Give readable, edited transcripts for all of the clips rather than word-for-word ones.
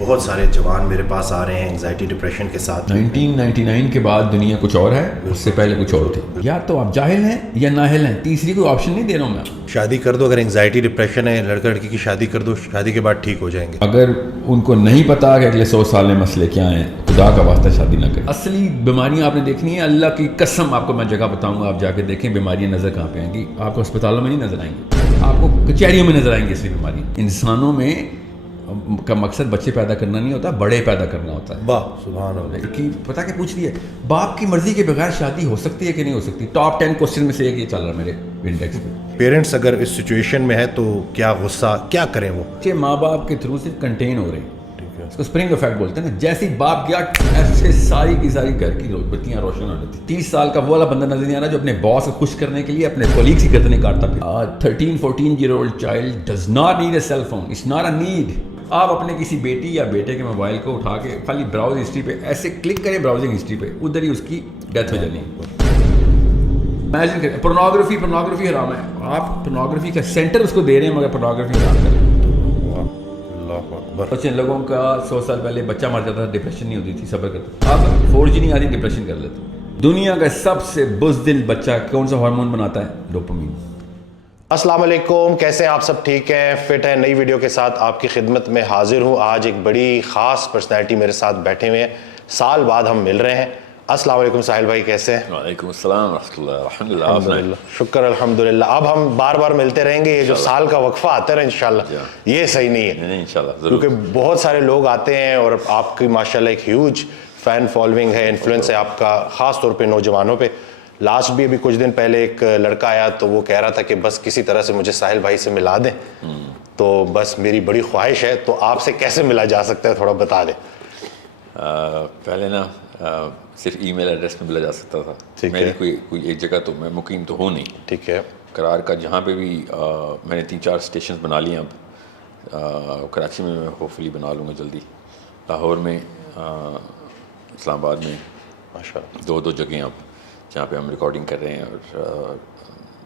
بہت سارے جوان میرے پاس آ رہے ہیں انگزائٹی ڈپریشن کے ساتھ. 1999 کے بعد دنیا کچھ اور ہے, اس سے پہلے کچھ اور تھی. یا تو آپ جاہل ہیں یا نااہل ہیں, تیسری کوئی آپشن نہیں دے رہا ہوں میں. شادی کر دو, اگر انگزائٹی ڈپریشن ہے لڑکا لڑکی کی شادی کر دو, شادی کے بعد ٹھیک ہو جائیں گے. اگر ان کو نہیں پتا کہ اگلے 100 سال میں مسئلے کیا ہیں, خدا کا واسطہ شادی نہ کریں. اصلی بیماریاں آپ نے دیکھنی ہے, اللہ کی قسم آپ کو میں جگہ بتاؤں گا, آپ جا کے دیکھیں بیماریاں نظر کہاں پہ آئیں گی. آپ کو اسپتالوں میں نہیں نظر آئیں گی, آپ کو کچہریوں میں نظر آئیں گی. اصلی بیماری انسانوں میں کا مقصد بچے پیدا کرنا نہیں ہوتا, بڑے پیدا کرنا ہوتا ہے. واہ سبحان اللہ. کہ پتہ کہ پوچھ رہی ہے باپ کی مرضی کے بغیر شادی ہو سکتی ہے کہ نہیں ہو سکتی. ٹاپ 10 کوسچن میں سے ایک یہ چل رہا ہے میرے انڈیکس پہ. پیرنٹس اگر اس سچویشن میں ہے تو کیا غصہ کیا کریں وہ؟ بچے ماں باپ کے تھرو صرف کنٹین ہو رہے ہیں, اس کو اسپرنگ افیکٹ بولتے ہیں نا. جیسے ہی باپ گیا ایسے ساری کی ساری گھر کی بتیاں روشن ہو رہی تھی. 30 سال کا وہ والا بندہ نظر نہیں آ رہا جو اپنے باس کو خوش کرنے کے لیے اپنے کولیگس کی گردنیں کاٹتا پھر. 13-14 year old child does not need a cell phone. It's not a need. آپ اپنے کسی بیٹی یا بیٹے کے موبائل کو اٹھا کے خالی براؤز ہسٹری پہ ایسے کلک کریں, براؤزنگ ہسٹری پہ, ادھر ہی اس کی ڈیتھ ہو جانی. امیجن کریں پورنوگرافی حرام ہے. آپ پورنوگرافی کا سینٹر اس کو دے رہے ہیں مگر پورنوگرافی حرام کر رہے ہیں. اللہ اکبر. کچھ لوگوں کا 100 سال پہلے بچہ مر جاتا تھا, ڈپریشن نہیں ہوتی تھی, صبر کرتا. اب 4G نہیں آتی, ڈپریشن کر لیتے. دنیا کا سب سے بزدل بچہ کون سا ہارمون بناتا ہے؟ ڈوپامین. السلام علیکم, کیسے ہیں آپ سب؟ ٹھیک ہیں, فٹ ہیں. نئی ویڈیو کے ساتھ آپ کی خدمت میں حاضر ہوں. آج ایک بڑی خاص پرسنالٹی میرے ساتھ بیٹھے ہوئے ہیں, سال بعد ہم مل رہے ہیں. السلام علیکم ساحل بھائی, کیسے ہیں؟ وعلیکم السلام ورحمۃ اللہ. الحمدللہ, شکر الحمدللہ. اب ہم بار بار ملتے رہیں گے. یہ جو سال کا وقفہ آتا ہے نا انشاءاللہ, یہ صحیح نہیں ہے انشاءاللہ, کیونکہ بہت سارے لوگ آتے ہیں اور آپ کی ماشاءاللہ ایک ہیوج فین فالوئنگ ہے, انفلوئنس ہے آپ کا, خاص طور پہ نوجوانوں پہ. لاسٹ بھی ابھی کچھ دن پہلے ایک لڑکا آیا تو وہ کہہ رہا تھا کہ بس کسی طرح سے مجھے ساحل بھائی سے ملا دیں. تو بس میری بڑی خواہش ہے, تو آپ سے کیسے ملا جا سکتا ہے تھوڑا بتا دیں. پہلے نا صرف ای میل ایڈریس پہ ملا جا سکتا تھا. میری کوئی ایک جگہ تو میں مقیم تو ہوں نہیں. ٹھیک ہے. قرار کا جہاں پہ بھی میں نے 3-4 اسٹیشنز بنا لیے. اب کراچی میں ہوپ فلی بنا لوں گا جلدی, لاہور میں, اسلام آباد میں, ماشاء اللہ 2 جگہیں اب جہاں پہ ہم ریکارڈنگ کر رہے ہیں. اور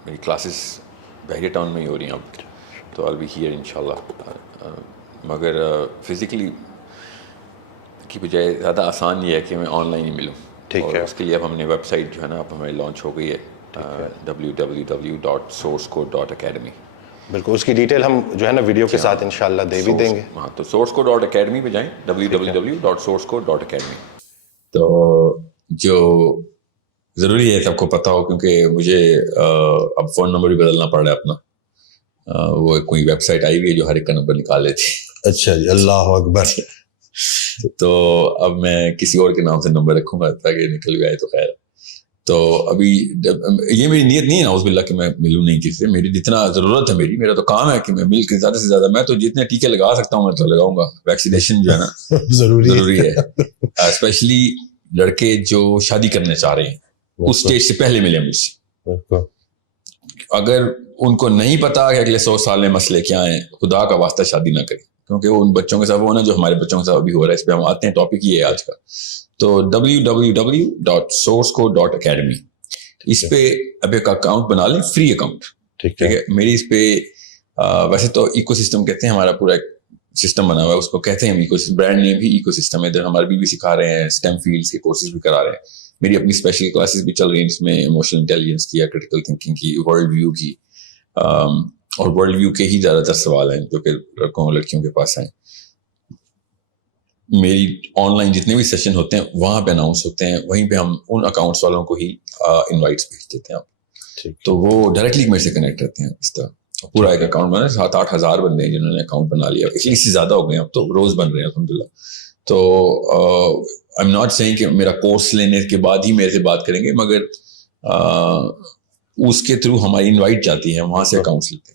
میری کلاسز بحریہ ٹاؤن میں ہی ہو رہی ہیں اب, تو آل بی ہیئر انشاءاللہ. مگر فزیکلی کی بجائے زیادہ آسان یہ ہے کہ میں آن لائن ہی ملوں. ٹھیک ہے. اس کے لیے اب ہم نے ویب سائٹ جو ہے نا اب ہماری لانچ ہو گئی ہے, www.sourcecode.academy. بالکل, اس کی ڈیٹیل ہم جو ہے نا ویڈیو کے ساتھ انشاءاللہ دے بھی دیں گے. ہاں, تو sourcecode.academy پہ جائیں, www.sourcecode.academy. تو جو ضروری ہے سب کو پتہ ہو, کیونکہ مجھے اب فون نمبر بھی بدلنا پڑ رہا ہے اپنا. وہ کوئی ویب سائٹ آئی ہوئی ہے جو ہر ایک کا نمبر نکال لیتی. اچھا جی, اللہ اکبر. تو اب میں کسی اور کے نام سے نمبر رکھوں گا تاکہ نکل گئے تو خیر. تو ابھی یہ میری نیت نہیں ہے نعوذ باللہ کہ میں ملوں نہیں کسی سے. میری جتنا ضرورت ہے, میرا تو کام ہے کہ میں مل کے زیادہ سے زیادہ, میں تو جتنے ٹیکے لگا سکتا ہوں میں تو لگاؤں گا. ویکسینیشن جو ہے نا ضروری ہے, اسپیشلی لڑکے جو شادی کرنے چاہ رہے ہیں اس سٹیج سے پہلے ملے مجھ سے. اگر ان کو نہیں پتا کہ اگلے 100 سال میں مسئلے کیا ہیں, خدا کا واسطہ شادی نہ کریں, کیونکہ وہ ان بچوں کے ساتھ وہ نا جو ہمارے بچوں کے ساتھ ابھی ہو رہا ہے. اس پہ ہم آتے ہیں, ٹاپک یہ ہے آج کا. تو www.sourcecode.academy, اس پہ اب ایک اکاؤنٹ بنا لیں, فری اکاؤنٹ. ٹھیک ہے. میری اس پہ ویسے تو ایکو سسٹم کہتے ہیں, ہمارا پورا ایک سسٹم بنا ہوا ہے, اس کو کہتے ہیں ہم ایکو سسٹم. برانڈ نیم بھی ایکو سسٹم ہے. ادھر ہمارے بھی سکھا رہے ہیں, اسٹیم فیلڈس کے کورسز بھی کرا رہے ہیں. میری اپنی اسپیشل کلاسز بھی چل رہی ہیں جس میں ایموشنل انٹیلیجنس کی, کریٹیکل تھنکنگ کی, ورلڈ ویو کی, اور ورلڈ ویو کے ہی زیادہ تر سوال ہیں جو کہ لڑکوں اور لڑکیوں کے پاس ہیں. میری آن لائن جتنے بھی سیشن ہوتے ہیں وہاں پہ اناؤنس ہوتے ہیں, وہیں پہ ہم ان اکاؤنٹس والوں کو ہی انوائٹس بھیج دیتے ہیں. تو وہ ڈائریکٹلی میرے سے کنیکٹ رہتے ہیں. اس طرح پورا ایک اکاؤنٹ بنا, 7-8 ہزار بندے ہیں جنہوں نے اکاؤنٹ بنا لیا. اس لیے اس سے زیادہ ہو گئے ہیں اب تو, روز بن رہے ہیں الحمدللہ. تو آئی ایم ناٹ سیئنگ کہ میرا کورس لینے کے بعد ہی میرے سے بات کریں گے, مگر اس کے تھرو ہماری انوائٹ جاتی ہے, وہاں سے اکاؤنٹس لیتے ہیں.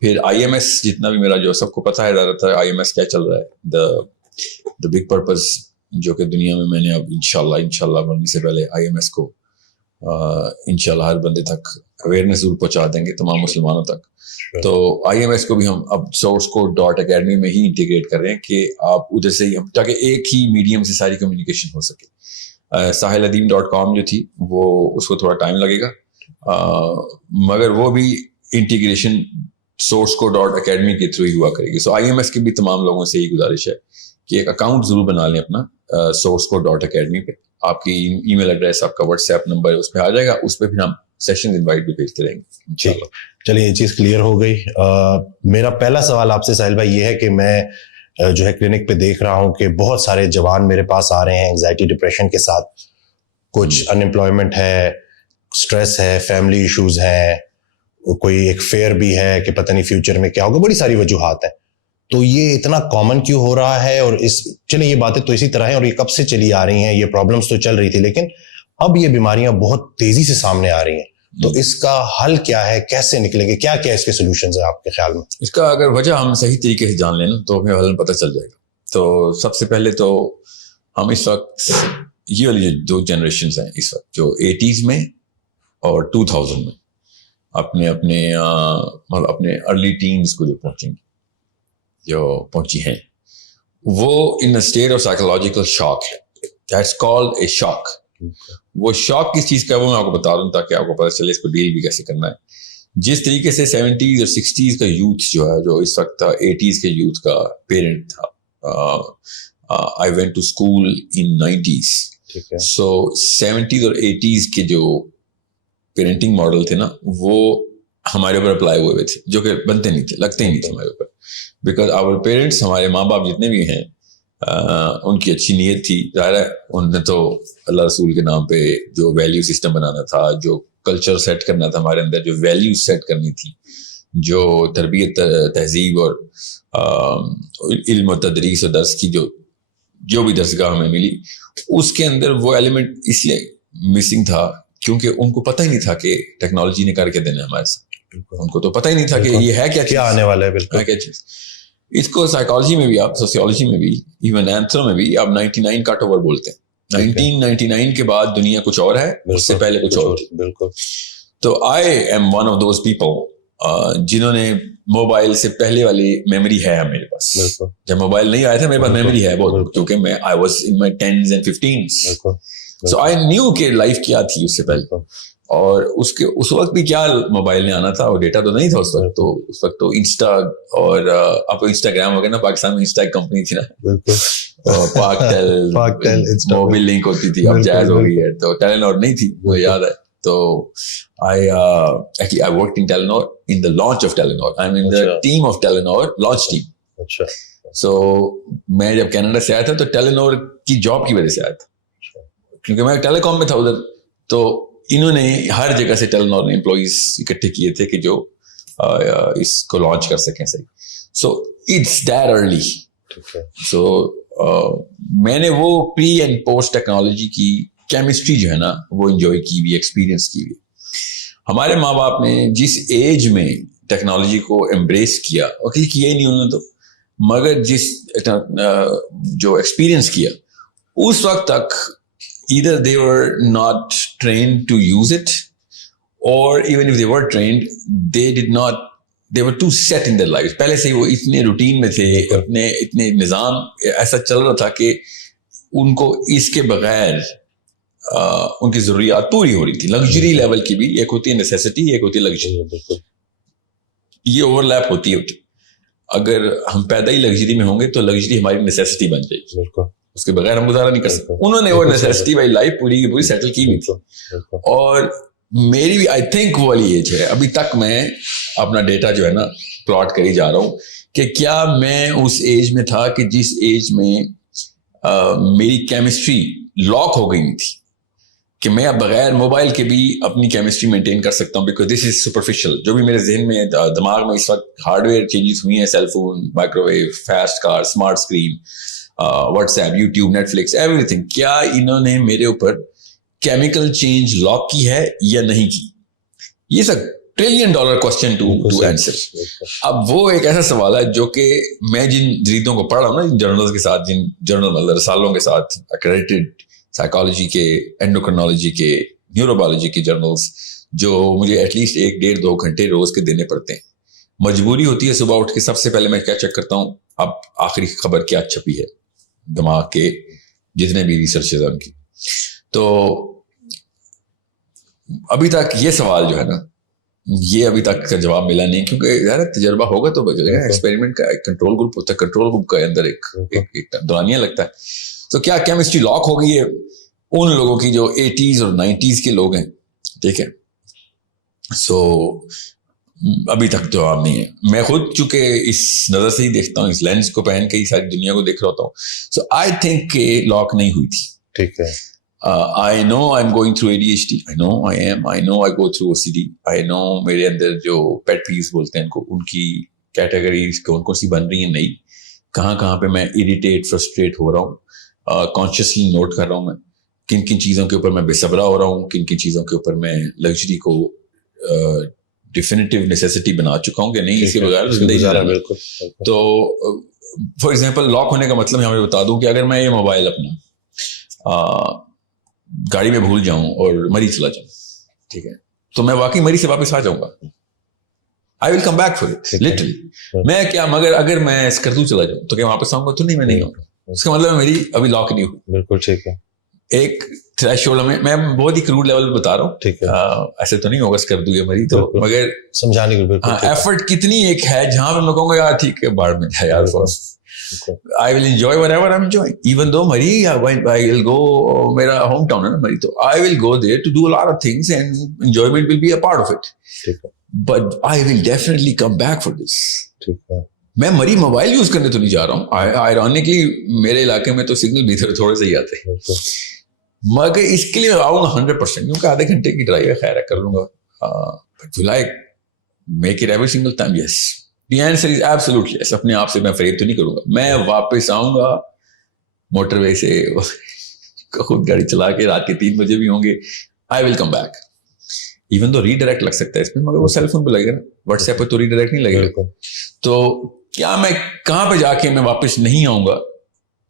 پھر آئی ایم ایس جتنا بھی میرا جو سب کو پتہ ہے زیادہ تر آئی ایم ایس کیا چل رہا ہے, دا بگ پرپز, جو کہ دنیا میں نے اب انشاءاللہ بننے سے پہلے آئی ایم ایس کو انشاءاللہ ہر بندے تک اویئرنیس ضرور پہنچا دیں گے, تمام مسلمانوں تک. تو آئی ایم ایس کو بھی ہم اب sourcecode.academy میں ہی انٹیگریٹ کر رہے ہیں کہ آپ ادھر سے ہی, تاکہ ایک ہی میڈیم سے ساری کمیونیکیشن ہو سکے. sahiladeen.com جو تھی وہ, اس کو تھوڑا ٹائم لگے گا, مگر وہ بھی انٹیگریشن sourcecode.academy کے تھرو ہی ہوا کرے گی. سو آئی ایم ایس کی بھی تمام لوگوں سے یہی گزارش ہے کہ ایک اکاؤنٹ ضرور بنا لیں اپنا sourceCode.academy پہ. آپ کی ای میل ایڈریس, آپ کا واٹس ایپ نمبر اس پہ آ جائے گا, اس پہ پھر ہم سیشن انوائٹ بھی بھیجتے رہیں گے. ٹھیک, چلیے یہ چیز کلیئر ہو گئی. میرا پہلا سوال آپ سے ساحل بھائی یہ ہے کہ میں جو ہے کلینک پہ دیکھ رہا ہوں کہ بہت سارے جوان میرے پاس آ رہے ہیں انگزائٹی ڈپریشن کے ساتھ. کچھ ان امپلائمنٹ ہے, اسٹریس ہے, فیملی ایشوز ہیں, کوئی ایک فیئر بھی ہے کہ پتہ نہیں فیوچر میں کیا ہوگا, بڑی ساری وجوہات ہیں. تو یہ اتنا کامن کیوں ہو رہا ہے؟ اور چلیں یہ باتیں تو اسی طرح ہیں اور یہ کب سے چلی آ رہی ہیں, یہ پرابلمس تو چل رہی تھی, لیکن اب یہ بیماریاں بہت تیزی سے سامنے آ رہی ہیں. تو اس کا حل کیا ہے, کیسے نکلیں گے, کیا کیا اس کے سولوشنز ہیں آپ کے خیال میں؟ اس کا اگر وجہ ہم صحیح طریقے سے جان لیں نا تو ہمیں حل پتہ چل جائے گا. تو سب سے پہلے تو ہم اس وقت یہ والی جو 2 جنریشنز ہیں اس وقت, جو 80s میں اور 2000 میں اپنے ارلی ٹینز کو جو پہنچی ہیں, وہ ان اسٹیٹ آف سائیکولوجیکل شاک ہے. دیٹس کالڈ اے شاک. وہ شاک کس چیز کا ہے وہ میں آپ کو بتا دوں تاکہ آپ کو پتہ چلے اس کو ڈیل بھی کیسے کرنا ہے. جس طریقے سے 70s اور 60s کا یوتھ جو ہے, جو اس وقت 80s کے یوتھ کا پیرنٹ تھا, I went to school in 90s. So 70s اور 80s کے جو پیرنٹنگ ماڈل تھے نا, وہ ہمارے اوپر اپلائی ہوئے تھے, جو کہ بنتے نہیں تھے, لگتے ہی نہیں تھے ہمارے اوپر. بیکاز آور پیرنٹس, ہمارے ماں باپ جتنے بھی ہیں, ان کی اچھی نیت تھی, ظاہر ہے ان نے تو اللہ رسول کے نام پہ جو ویلیو سسٹم بنانا تھا, جو کلچر سیٹ کرنا تھا ہمارے اندر, جو ویلیو سیٹ کرنی تھی, جو تربیت تہذیب اور علم و تدریس و درس کی جو بھی درسگاہ ہمیں ملی, اس کے اندر وہ ایلیمنٹ اس لیے مسنگ تھا کیونکہ ان کو پتہ ہی نہیں تھا کہ ٹیکنالوجی نے کر کے دینا ہے ہمارے ساتھ. ان کو تو پتہ ہی نہیں تھا کہ یہ ہے کیا آنے والا ہے. بالکل کیا چیز. اس کو سائیکالوجی میں بھی, آپ سوسیولوجی میں بھی, ایون اینتھرو میں بھی آپ 99 کٹ اوور بولتے ہیں. 1999 کے بعد دنیا کچھ اور ہے, اس سے پہلے کچھ اور. بالکل. تو I am one of those people جنہوں نے موبائل سے پہلے والی میموری ہے میرے پاس. جب موبائل نہیں آیا تھا میرے پاس میموری ہے بہت, کیونکہ میں I was in my 10s and 15s. So I knew کہ لائف کیا تھی اس سے پہلے, اور اس وقت بھی کیا موبائل نے آنا تھا اور ڈیٹا تو نہیں تھا اس وقت. تو اس وقت تو انسٹا اور آپ کو انسٹاگرام ہو گیا نا, پاکستان میں انسٹا ایک کمپنی تھی نا, پاک ٹیل موبائل لنک ہوتی تھی, اب جائز ہو گئی ہے. تو ٹیلینور نہیں تھی, مجھے یاد ہے. تو I worked in Telenor in the launch of Telenor. I'm in the team of Telenor launch team. So میں جب کینیڈا سے آیا تھا تو ٹیلینور کی جاب کی وجہ سے آیا تھا, کیونکہ میں ٹیلی کام میں تھا ادھر. تو انہوں نے ہر جگہ سے ٹیلینور نے امپلائیز اکٹھے کیے تھے کہ جو اس کو لانچ کر سکیں صحیح. So it's that early. So میں نے وہ پری اینڈ پوسٹ ٹیکنالوجی کی کیمسٹری جو ہے نا وہ انجوائے کی بھی, ایکسپیرینس کی بھی. ہمارے ماں باپ نے جس ایج میں ٹیکنالوجی کو امبریس کیا, اور کیا ہی نہیں انہوں نے تو, مگر جس جو ایکسپیرینس کیا اس وقت تک either they were not trained to use it, or even if they were trained they were too set in their lives. پہلے سے وہ اتنے روٹین میں تھے, اتنے نظام ایسا چل رہا تھا کہ ان کو اس کے بغیر ان کی ضروریات پوری ہو رہی تھی. لگژری لیول کی بھی, ایک ہوتی ہے نیسیسٹی, ایک ہوتی ہے لگژری. یہ اوور لیپ ہوتی ہے. اگر ہم پیدا ہی لگژری میں ہوں گے تو لگژری ہماری نیسیسٹی بن جائے گی, اس کے بغیر ہم گزارا نہیں کر سکتے. انہوں نے وہ نیسیسٹی والی لائف پوری کی پوری سیٹل کی ہوئی تھی. اور میری بھی آئی تھنک وہ والی ایج ہے. ابھی تک میں اپنا ڈیٹا جو ہے نا پلاٹ کری جا رہا ہوں کہ کیا میں اس ایج میں تھا کہ جس ایج میں میری کیمسٹری لاک ہو گئی نہیں تھی کہ میں اب بغیر موبائل کے بھی اپنی کیمسٹری مینٹین کر سکتا ہوں. Because this is superficial. جو بھی میرے ذہن میں دماغ میں اس وقت ہارڈ ویئر چینجز ہوئی ہیں, cell phone, microwave, fast car, smart screen, WhatsApp, YouTube, Netflix, everything, کیا انہوں نے میرے اوپر کیمیکل چینج لاک کی ہے یا نہیں کی؟ یہ سب $1 ٹریلین کوسچن ٹو آنسر. اب وہ ایک ایسا سوال ہے جو کہ میں جن جریدوں کو پڑھ رہا ہوں نا, جن جرنلز کے ساتھ, جن جرنل رسالوں کے ساتھ ایکریڈیٹڈ سائیکالوجی کے, اینڈوکرنالوجی کے, نیوروبیولوجی کے جرنلز, جو مجھے ایٹ لیسٹ 1-1.5-2 گھنٹے روز کے دینے پڑتے ہیں. مجبوری ہوتی ہے صبح اٹھ کے سب سے پہلے میں کیا چیک کرتا ہوں, اب آخری خبر کیا چھپی ہے دماغ کے جتنے بھی ریسرچز ہیں ان کی. تو ابھی تک یہ سوال جو ہے نا یہ ابھی تک کا جواب ملا نہیں, کیونکہ یار تجربہ ہوگا تو بچے گا. ایکسپیریمنٹ کا ایک کنٹرول گروپ ہوتا ہے, کنٹرول گروپ کے اندر ایک دورانیہ لگتا ہے. تو کیا کیمسٹری لاک ہو گئی ہے ان لوگوں کی جو 80s اور 90s کے لوگ ہیں, ٹھیک ہے. سو ابھی تک جواب نہیں ہے. میں خود چونکہ اس نظر سے ہی دیکھتا ہوں, اس لینس کو پہن کے ہی ساری دنیا کو دیکھ رہا ہوتا ہوں. سو آئی تھنک کہ لاک نہیں ہوئی تھی. ٹھیک ہے. I know I'm going through ADHD. I know I am. I know I go through OCD. I know میرے اندر جو pet peeves بولتے ہیں ان کی کیٹیگریز کون کون سی بن رہی ہیں نئی, کہاں کہاں پہ میں اریٹیٹ فرسٹریٹ ہو رہا ہوں. کانشیسلی نوٹ کر رہا ہوں میں کن کن چیزوں کے اوپر میں بے صبرا ہو رہا ہوں, کن کن چیزوں کے اوپر میں لگژری کو ڈیفینیٹیو نیسیسٹی بنا چکا ہوں کہ نہیں اس کے بغیر زندگی جا رہا. تو فار ایگزامپل لاک ہونے کا مطلب یہاں پہ بتا دوں کہ اگر میں یہ موبائل اپنا گاڑی میں بھول جاؤں اور مری چلا جاؤں, ٹھیک ہے, تو میں واقعی مری سے واپس آ جاؤں گا. I will come back for it literally. میں کیا مگر اگر میں اسکردو چلا جاؤں تو کیا واپس آؤں گا؟ تو نہیں, میں نہیں آؤں گا. اس کا مطلب میری ابھی لاک نہیں ہوئی. بالکل ٹھیک ہے. ایک تھریش ہولڈ میں بہت ہی کروڈ لیول پہ بتا رہا ہوں, ٹھیک ہے, ایسے تو نہیں ہوگا اسکردو یا مری تو, مگر سمجھانے کے بالکل ایفرٹ کتنی ایک ہے جہاں پہ میں کہوں گا یار ٹھیک ہے باڑ میں ہے یار, I will enjoy whatever I'm enjoying. Even though Mari, I will go, میرا ہوم ٹاؤن ہے نا Mari, تو I will go there to do a lot of things and enjoyment will be a part of it. But I will definitely come back for this. میں Mari mobile use کرنے تو نہیں جا رہا ہوں. Ironically میرے علاقے میں تو سگنل بھی تھوڑے سے ہی آتے ہیں, مگر اس کے لیے آؤں گا 100%, کیونکہ آدھے گھنٹے کی ڈرائیو ہے, خیر کر لوں گا. But will I make it every single time? Yes. The answer is absolutely yes. اپنے آپ سے میں فریب تو نہیں کروں گا. میں واپس آؤں گا موٹر وے سے خود گاڑی چلا کے, رات کے 3 بجے بھی ہوں گے. I will come back. Even though redirect لگ سکتا ہے اس میں, مگر وہ سیل فون پہ لگے گا, واٹس ایپ پہ تو ریڈائریکٹ نہیں لگے گا. تو کیا میں کہاں پہ جا کے میں واپس نہیں آؤں گا,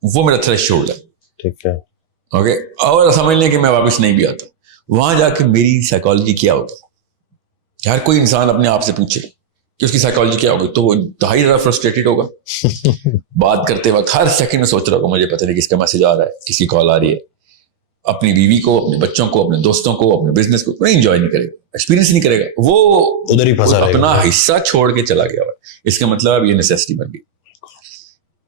وہ میرا تھریش ہولڈ ہے. ٹھیک ہے, اوکے. اور سمجھ لیں کہ میں واپس نہیں بھی آتا, وہاں جا کے میری سائیکالوجی کیا ہوگا. ہر کوئی انسان اپنے آپ سے پوچھے کہ اس کی سائیکالوجی کیا ہوگی, تو وہ دہائی زیادہ فرسٹریٹڈ ہوگا. بات کرتے وقت ہر سیکنڈ میں سوچ رہا ہوگا مجھے پتہ نہیں کس کا میسج آ رہا ہے, کس کی کال آ رہی ہے. اپنی بیوی کو, اپنے بچوں کو, اپنے دوستوں کو, اپنے بزنس کو نہیں انجوائے نہیں کرے گا, ایکسپیرینس نہیں کرے گا, وہ ادھر ہی پھنسا رہے گا, اپنا حصہ چھوڑ کے چلا گیا. اس کا مطلب اب یہ نیسیسٹی بن گئی.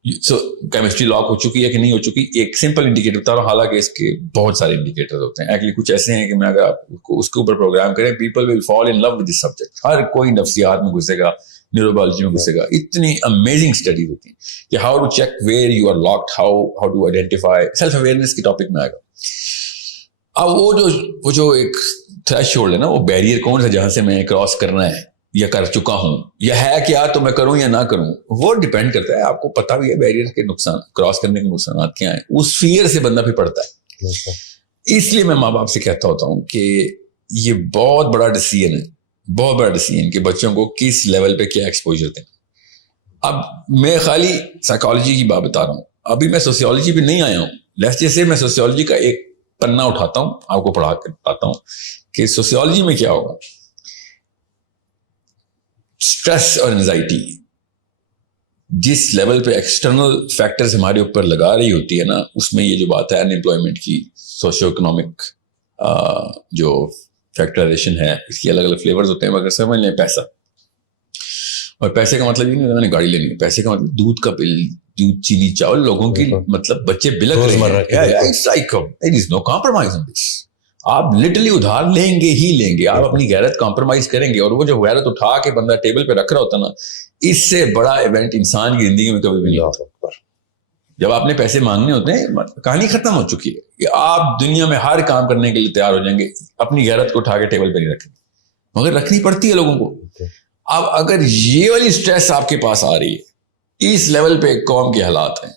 سو کیمسٹری لاک ہو چکی ہے کہ نہیں ہو چکی, ایک سمپل انڈیکیٹر بتا رہا ہوں, حالانکہ اس کے بہت سارے انڈیکیٹر ہوتے ہیں. ایکچولی کچھ ایسے ہیں کہ میں اگر آپ کو اس کے اوپر پروگرام کریں, people will fall in love with this subject. ہر کوئی نفسیات میں گھسے گا, نیوروبیولوجی میں گھسے گا. اتنی امیزنگ اسٹڈی ہوتی ہیں کہ how to check where you are locked, how to identify. Self awareness کے ٹاپک میں آئے گا. اب وہ جو ایک تھریش ہولڈ ہے نا, وہ بیریئر کون سا جہاں سے میں کراس کرنا ہے یا کر چکا ہوں, یا ہے کیا تو میں کروں یا نہ کروں, وہ ڈیپینڈ کرتا ہے. آپ کو پتا بھی ہے بیریئر کے نقصان, کراس کرنے کے نقصانات کیا ہیں, اس فیئر سے بندہ پھر پڑتا ہے. اس لیے میں ماں باپ سے کہتا ہوتا ہوں کہ یہ بہت بڑا ڈیسیژن ہے, بہت بڑا ڈیسیژن کہ بچوں کو کس لیول پہ کیا ایکسپوجر دیں. اب میں خالی سائیکالوجی کی بات بتا رہا ہوں, ابھی میں سوسیولوجی پہ نہیں آیا ہوں. لیٹس جیسے میں سوسیولوجی کا ایک پنا اٹھاتا ہوں, آپ کو پڑھا کے بتاتا ہوں کہ سوسیولوجی میں کیا ہوگا. اسٹریس اور انزائٹی جس لیول پہ ایکسٹرنل فیکٹرز ہمارے اوپر لگا رہی ہوتی ہے نا, اس میں یہ جو بات ہے ان امپلائمنٹ کی, سوشیو اکنامک جو فیکٹرائزیشن ہے, اس کی الگ الگ فلیورز ہوتے ہیں. مگر سمجھ لیں پیسہ, اور پیسے کا مطلب یہ نہیں ہوتا میں نے گاڑی لینی ہے, پیسے کا مطلب دودھ کا بل, دودھ, چینی, چاول, لوگوں کی مطلب بچے بلک رہے ہیں. آپ لٹرلی ادھار لیں گے ہی لیں گے, آپ اپنی غیرت کمپرومائز کریں گے. اور وہ جو غیرت اٹھا کے بندہ ٹیبل پہ رکھ رہا ہوتا نا, اس سے بڑا ایونٹ انسان کی زندگی میں کبھی بھی نہیں ہوتا. جب آپ نے پیسے مانگنے ہوتے ہیں, کہانی ختم ہو چکی ہے کہ آپ دنیا میں ہر کام کرنے کے لیے تیار ہو جائیں گے, اپنی غیرت کو اٹھا کے ٹیبل پہ نہیں رکھیں, مگر رکھنی پڑتی ہے لوگوں کو. اب اگر یہ والی اسٹریس آپ کے پاس آ رہی ہے, اس لیول پہ قوم کے حالات ہیں,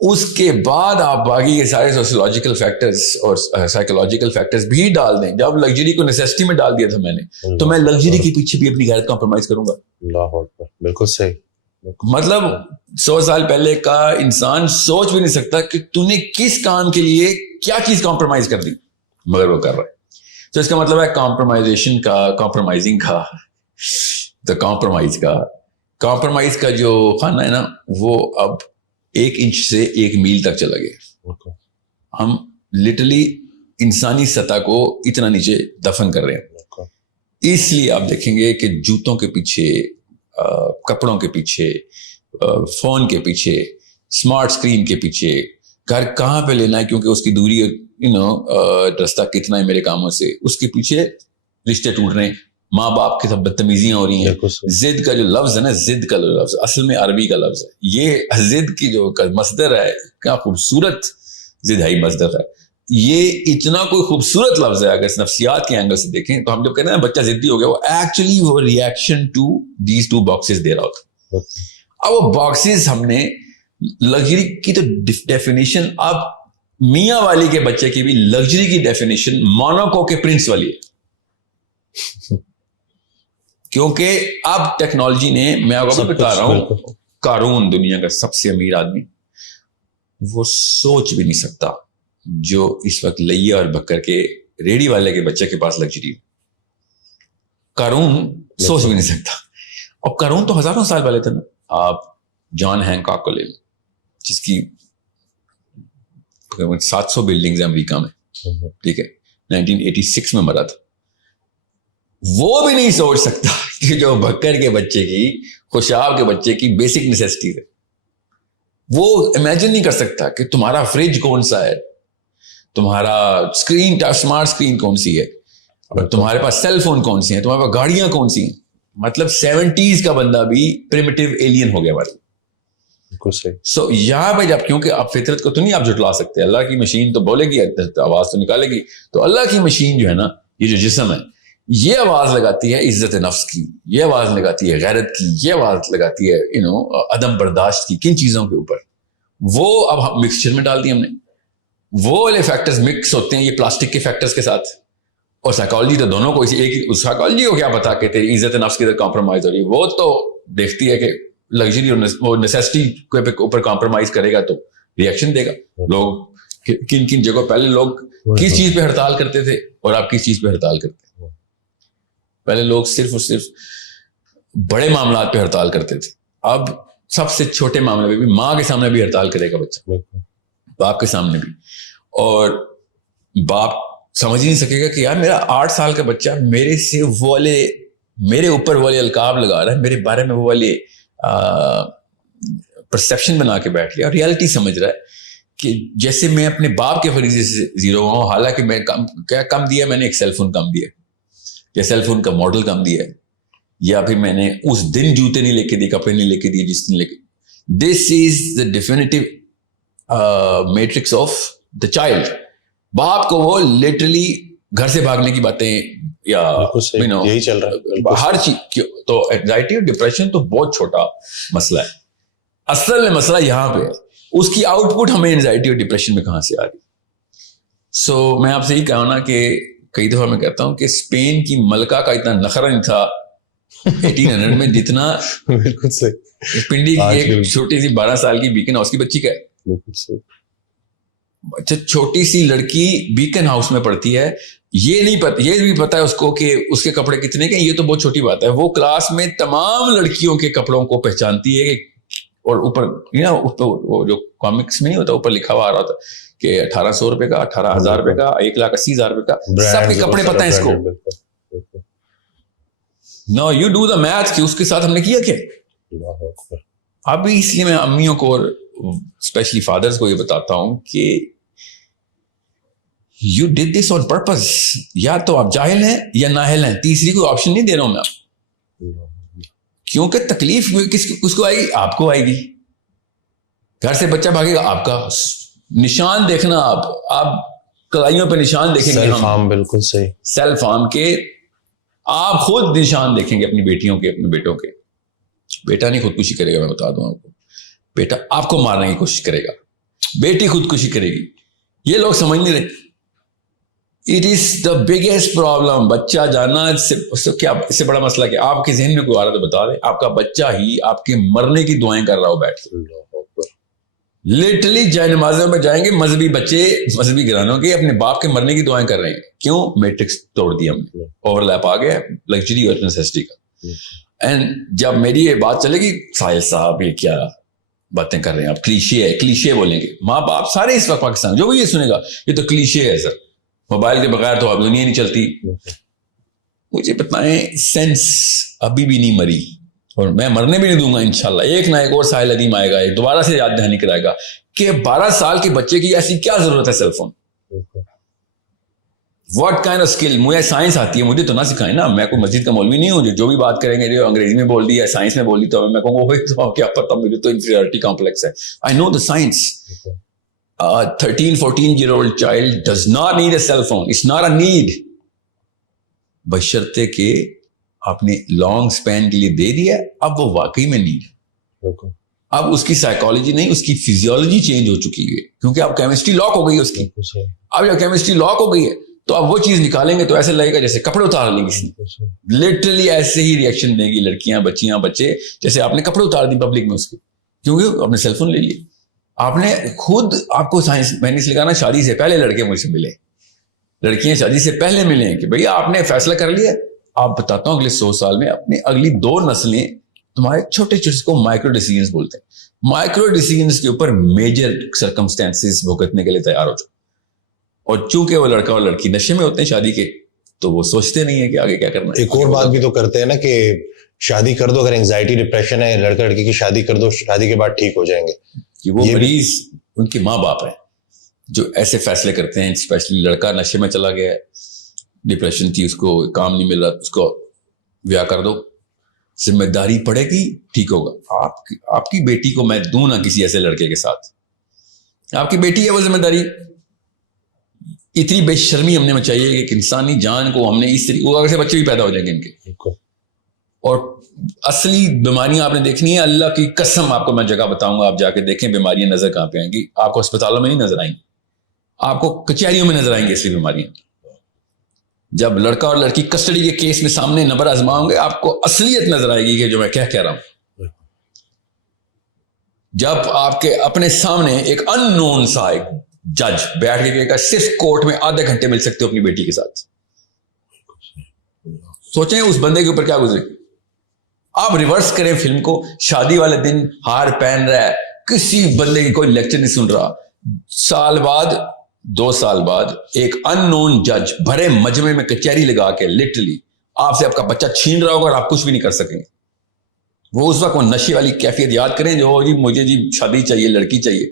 اس کے بعد آپ باقی کے سارے سوشیولوجیکل فیکٹرز اور سائیکولوجیکل فیکٹرز بھی ڈال دیں. جب لگژری کو نیسیسٹی میں ڈال دیا تھا میں نے, تو میں لگژری کے پیچھے بھی اپنی غیرت کمپرومائز کروں گا. اللہ اکبر, بالکل صحیح. مطلب 100 سال پہلے کا انسان سوچ بھی نہیں سکتا کہ تو نے کس کام کے لیے کیا چیز کمپرومائز کر دی, مگر وہ کر رہا ہے. تو اس کا مطلب ہے کمپرومائزیشن کا, کمپرومائزنگ کا, تو کمپرومائز کا جو خانہ ہے نا, وہ اب 1 انچ سے 1 میل تک چلا گیا. ہم لٹرلی انسانی سطح کو اتنا نیچے دفن کر رہے ہیں. اس لیے آپ دیکھیں گے کہ جوتوں کے پیچھے، کپڑوں کے پیچھے، فون کے پیچھے، اسمارٹ اسکرین کے پیچھے، گھر کہاں پہ لینا ہے کیونکہ اس کی دوری رستہ کتنا ہے میرے کاموں سے، اس کے پیچھے رشتے ٹوٹ رہے ہیں، ماں باپ کی سب بدتمیزیاں ہو رہی ہیں. ضد کا جو لفظ ہے نا، ضد کا لفظ اصل میں عربی کا لفظ ہے. یہ ضد کی جو مصدر ہے، کیا خوبصورت ضد ہے مصدر ہے. یہ اتنا کوئی خوبصورت لفظ ہے. اگر نفسیات کے اینگل سے دیکھیں تو ہم جب کہتے ہیں بچہ ضدی ہو گیا، وہ ایکچولی وہ reaction to these two boxes دے رہا ہوتا. اب وہ باکسز ہم نے لگژری کی تو ڈیفینیشن، اب میاں والی کے بچے کی بھی لگژری کی ڈیفینیشن موناکو کے پرنس والی ہے. کیونکہ اب ٹیکنالوجی نے، میں آپ کو بتا رہا ہوں، قارون دنیا کا سب سے امیر آدمی، وہ سوچ بھی نہیں سکتا جو اس وقت لیا اور بکر کے ریڑی والے کے بچے کے پاس لگژری. قارون سوچ بھی نہیں سکتا. اور قارون تو ہزاروں سال والے تھے نا. آپ جان ہینکاک کو لے لیں، جس کی 700 بلڈنگز ہیں امریکہ میں، ٹھیک ہے، 1986 میں مرا تھا. وہ بھی نہیں سوچ سکتا کہ جو بکر کے بچے کی، خوشاب کے بچے کی بیسک نیسیسٹی ہے، وہ امیجن نہیں کر سکتا کہ تمہارا فریج کون سا ہے، تمہارا اسمارٹ اسکرین کون سی ہے، اور تمہارے پاس سیل فون کون سی ہیں، تمہارے پاس گاڑیاں کون سی ہیں. مطلب 70s کا بندہ بھی پریمیٹیو ایلین ہو گیا ہمارے. سو یہاں پہ جب، کیونکہ آپ فطرت کو تو نہیں آپ جھٹلا سکتے، اللہ کی مشین تو بولے گی، آواز تو نکالے گی. تو اللہ کی مشین جو ہے نا، یہ جو جسم ہے، یہ آواز لگاتی ہے عزت نفس کی، یہ آواز لگاتی ہے غیرت کی، یہ آواز لگاتی ہے عدم برداشت کی. کن چیزوں کے اوپر؟ وہ اب مکسچر میں ڈال دی ہم نے. وہ والے فیکٹرز مکس ہوتے ہیں یہ پلاسٹک کے فیکٹرز کے ساتھ. اور سائیکالوجی تو دونوں کو ایک، سائیکالوجی کو کیا پتا کہ تیری عزت نفس کی طرح کمپرومائز ہو رہی ہے. وہ تو دیکھتی ہے کہ لگژری اور نیسیسٹی کے اوپر کمپرومائز کرے گا تو ریئیکشن دے گا. لوگ کن کن جگہوں، پہلے لوگ کس چیز پہ ہڑتال کرتے تھے اور آپ کس چیز پہ ہڑتال کرتے ہیں؟ پہلے لوگ صرف اور صرف بڑے معاملات پہ ہڑتال کرتے تھے. اب سب سے چھوٹے معاملے پہ بھی، ماں کے سامنے بھی ہڑتال کرے گا بچہ، باپ کے سامنے بھی. اور باپ سمجھ ہی نہیں سکے گا کہ یار میرا 8 سال کا بچہ میرے سے وہ والے، میرے اوپر والے القاب لگا رہا ہے، میرے بارے میں وہ والے پرسیپشن بنا کے بیٹھ لیا. ریالٹی سمجھ رہا ہے کہ جیسے میں اپنے باپ کے فریضے سے زیرو ہوا ہوں، حالانکہ میں کیا کم دیا، میں نے ایک سیل فون کم دیا، یا سیل فون کا ماڈل کم دیا ہے، یا پھر میں نے اس دن جوتے نہیں لے کے دیے، کپڑے نہیں لے کے دیے جس دن لے کے. This is the definitive matrix of the child. باپ کو وہ لٹرلی گھر سے بھاگنے کی باتیں، یا یہی چل رہا ہے ہر چیز. تو اینگزائٹی اور ڈپریشن تو بہت چھوٹا مسئلہ ہے. اصل میں مسئلہ یہاں پہ ہے، اس کی آؤٹ پٹ ہمیں اینگزائٹی اور ڈپریشن میں کہاں سے آ رہی. سو میں آپ سے یہ کہا نا کہ کئی دفعہ میں کہتا ہوں کہ اسپین کی ملکہ کا اتنا نخرہ نہیں تھا 1800 میں جتنا بالکل صحیح پنڈی کی ایک چھوٹی سی 12 سال کی بیکن ہاؤس کی بچی کا ہے. بالکل صحیح. اچھا، چھوٹی سی لڑکی بیکن ہاؤس میں پڑھتی ہے، یہ نہیں پتا، یہ بھی پتا ہے اس کو کہ اس کے کپڑے کتنے کے، یہ تو بہت چھوٹی بات ہے. وہ کلاس میں تمام لڑکیوں کے کپڑوں کو پہچانتی ہے کہ، اور اوپر وہ جو کامکس میں نہیں ہوتا، اوپر لکھا ہوا آ رہا ہوتا کہ 1800 روپے کا، 18,000 روپے کا، 1,80,000 روپے کا، سب کے کپڑے پتہ ہیں اس کو. نو یو ڈو دا میتھ کہ اس کے ساتھ ہم نے کیا کیا. اب اس لیے میں امیوں کو اور اسپیشلی فادرز کو یہ بتاتا ہوں کہ you did this on purpose. یا تو آپ جاہل ہیں یا نااہل ہیں، تیسری کوئی آپشن نہیں دے رہا ہوں میں. کیونکہ تکلیف کس کو آئے گی؟ آپ کو آئے گی. گھر سے بچہ بھاگے گا، آپ کا نشان دیکھنا، آپ کلائیوں پہ نشان دیکھیں گے. سیلف ہارم، بالکل صحیح. سیلف ہارم کے آپ خود نشان دیکھیں گے اپنی بیٹیوں کے، اپنے بیٹوں کے. بیٹا نہیں خودکشی کرے گا، میں بتا دوں آپ کو. بیٹا آپ کو مارنے کی کوشش کرے گا، بیٹی خودکشی کرے گی. یہ لوگ سمجھ نہیں رہے. It is the biggest problem. بچہ جانا اس سے بڑا مسئلہ کیا؟ آپ کے ذہن میں کوئی آ رہا تو بتا دیں. آپ کا بچہ ہی آپ کے مرنے کی دعائیں کر رہا ہو بیٹھ کے. لٹرلی جائے نمازوں میں جائیں گے مذہبی بچے، مذہبی گھرانوں کے، اپنے باپ کے مرنے کی دعائیں کر رہے ہیں. کیوں؟ میٹرکس توڑ دیا ہم نے، اوور لیپ آ گیا لگژری اور نیسیسٹی کا. اینڈ جب میری یہ بات چلے گی، ساحل صاحب یہ کیا باتیں کر رہے ہیں آپ، کلیشے ہے، کلیشے بولیں گے ماں باپ سارے اس وقت پاکستان. جو بھی یہ سنے گا یہ تو کلیشے ہے سر، موبائل کے بغیر تو اب دنیا نہیں چلتی. مجھے بتائیں سینس ابھی بھی نہیں مری, اور میں مرنے بھی نہیں دوں گا انشاءاللہ. ایک نہ ایک اور ساحل ندیم آئے گا, ایک دوبارہ سے یاد دہانی کرائے گا کہ 12 سال کے بچے کی ایسی کیا ضرورت ہے cell phone. What kind of skill. مجھے سائنس آتی ہے, مجھے تو نہ سکھائیں نا. میں کوئی مسجد کا مولوی نہیں ہوں جو بھی بات کریں گے جو انگریزی میں بول دی ہے, سائنس میں بول دی, تو میں کہوں گا کیا پتا, مجھے تو انفیریورٹی کمپلیکس ہے. آئی نو دا science. 13-14-year-old child does not need a cell phone. It's not a need. بشرطے کہ آپ نے لانگ سپین کے لیے دے دیا, اب وہ واقعی میں نیڈ. اب اس کی سائیکالوجی نہیں, اس کی فزیولوجی چینج ہو چکی ہے, کیونکہ اب کیمسٹری لاک ہو گئی ہے اس کی. اب جب کیمسٹری لاک ہو گئی ہے تو اب وہ چیز نکالیں گے تو ایسے لگے گا جیسے کپڑے اتار لیں کسی نے. لٹرلی ایسے ہی ریئیکشن دیں گی لڑکیاں, بچیاں, بچے, جیسے آپ نے کپڑے اتار دی پبلک میں اس کے, کیونکہ آپ نے سیل فون لے لیے. آپ نے خود, آپ کو سائنس, میں نے اس لیے کہا نا شادی سے پہلے لڑکے مجھ سے ملے, لڑکیاں شادی سے پہلے ملیں کہ بھئی آپ نے فیصلہ کر لیا. آپ بتاتا ہوں اگلے 100 سال میں اپنی اگلی 2 نسلیں تمہارے چھوٹے چھوٹے کو مائکرو ڈیسیجنز بولتے ہیں, مائکرو ڈیسیجنز کے اوپر میجر سرکمسٹانسز بھگتنے کے لیے تیار ہو جاؤ. اور چونکہ وہ لڑکا اور لڑکی نشے میں ہوتے ہیں شادی کے, تو وہ سوچتے نہیں ہیں کہ آگے کیا کرنا ہے. ایک اور بات بھی تو کرتے ہیں نا کہ شادی کر دو, اگر انگزائٹی ڈپریشن ہے, لڑکا لڑکی کی شادی کر دو, شادی کے بعد ٹھیک ہو جائیں گے. کہ وہ مریض ان کے ماں باپ ہیں جو ایسے فیصلے کرتے ہیں. اسپیشلی لڑکا نشے میں چلا گیا ہے, ڈپریشن تھی, اس کو کام نہیں مل رہا, اس کو بیاہ کر دو, ذمہ داری پڑے گی, ٹھیک ہوگا. آپ کی بیٹی کو میں دوں نہ کسی ایسے لڑکے کے ساتھ, آپ کی بیٹی ہے وہ ذمہ داری. اتنی بے شرمی ہم نے مچائی ہے کہ انسانی جان کو ہم نے اس طریقے, وہ سے بچے بھی پیدا ہو جائیں گے ان کے. اور اصلی بیماریاں آپ نے دیکھنی ہے, اللہ کی قسم آپ کو میں جگہ بتاؤں گا, آپ جا کے دیکھیں بیماریاں نظر کہاں پہ آئیں گی. آپ کو اسپتالوں میں نہیں نظر آئیں گی, آپ کو کچہریوں میں نظر آئیں گی اصلی بیماریاں. جب لڑکا اور لڑکی کسٹڈی کے کیس میں سامنے نمبر آزما ہوں گے, آپ کو اصلیت نظر آئے گی کہ جو میں کہہ رہا ہوں. جب آپ کے اپنے سامنے ایک ان نون سا ایک جج بیٹھ کے کہے گا صرف کورٹ میں آدھے گھنٹے مل سکتے ہو اپنی بیٹی کے ساتھ, سوچیں اس بندے کے اوپر کیا گزرے. آپ ریورس کریں فلم کو, شادی والے دن ہار پہن رہا ہے, کسی بندے کی کوئی لیکچر نہیں سن رہا, سال بعد 2 سال بعد ایک ان نون جج بھرے مجمع میں کچہری لگا کے لٹرلی آپ سے آپ کا بچہ چھین رہا ہوگا اور آپ کچھ بھی نہیں کر سکیں گے. وہ اس وقت وہ نشے والی کیفیت یاد کریں جو جی مجھے جی شادی چاہیے, لڑکی چاہیے,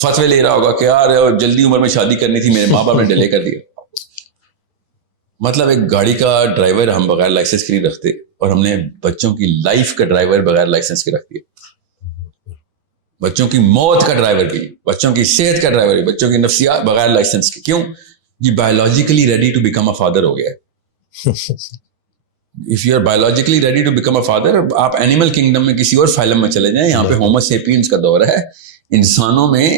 فتوے لے رہا ہوگا کہ یار جلدی عمر میں شادی کرنی تھی, میرے ماں باپ نے ڈیلے کر دیا. مطلب ایک گاڑی کا ڈرائیور ہم بغیر لائسنس کے نہیں رکھتے, اور ہم نے بچوں کی لائف کا ڈرائیور بغیر لائسنس کے رکھ دیا. بچوں کی موت کا ڈرائیور کی, بچوں کی صحت کا ڈرائیور, بچوں کی نفسیات بغیر لائسنس کے. کیوں؟ یہ biologically ready to become a father ہو گیا ہے. If you are biologically ready to become a father, آپ اینیمل کنگڈم میں کسی اور فائلم میں چلے جائیں, یہاں پہ ہومو سیپینز کا دور ہے. انسانوں میں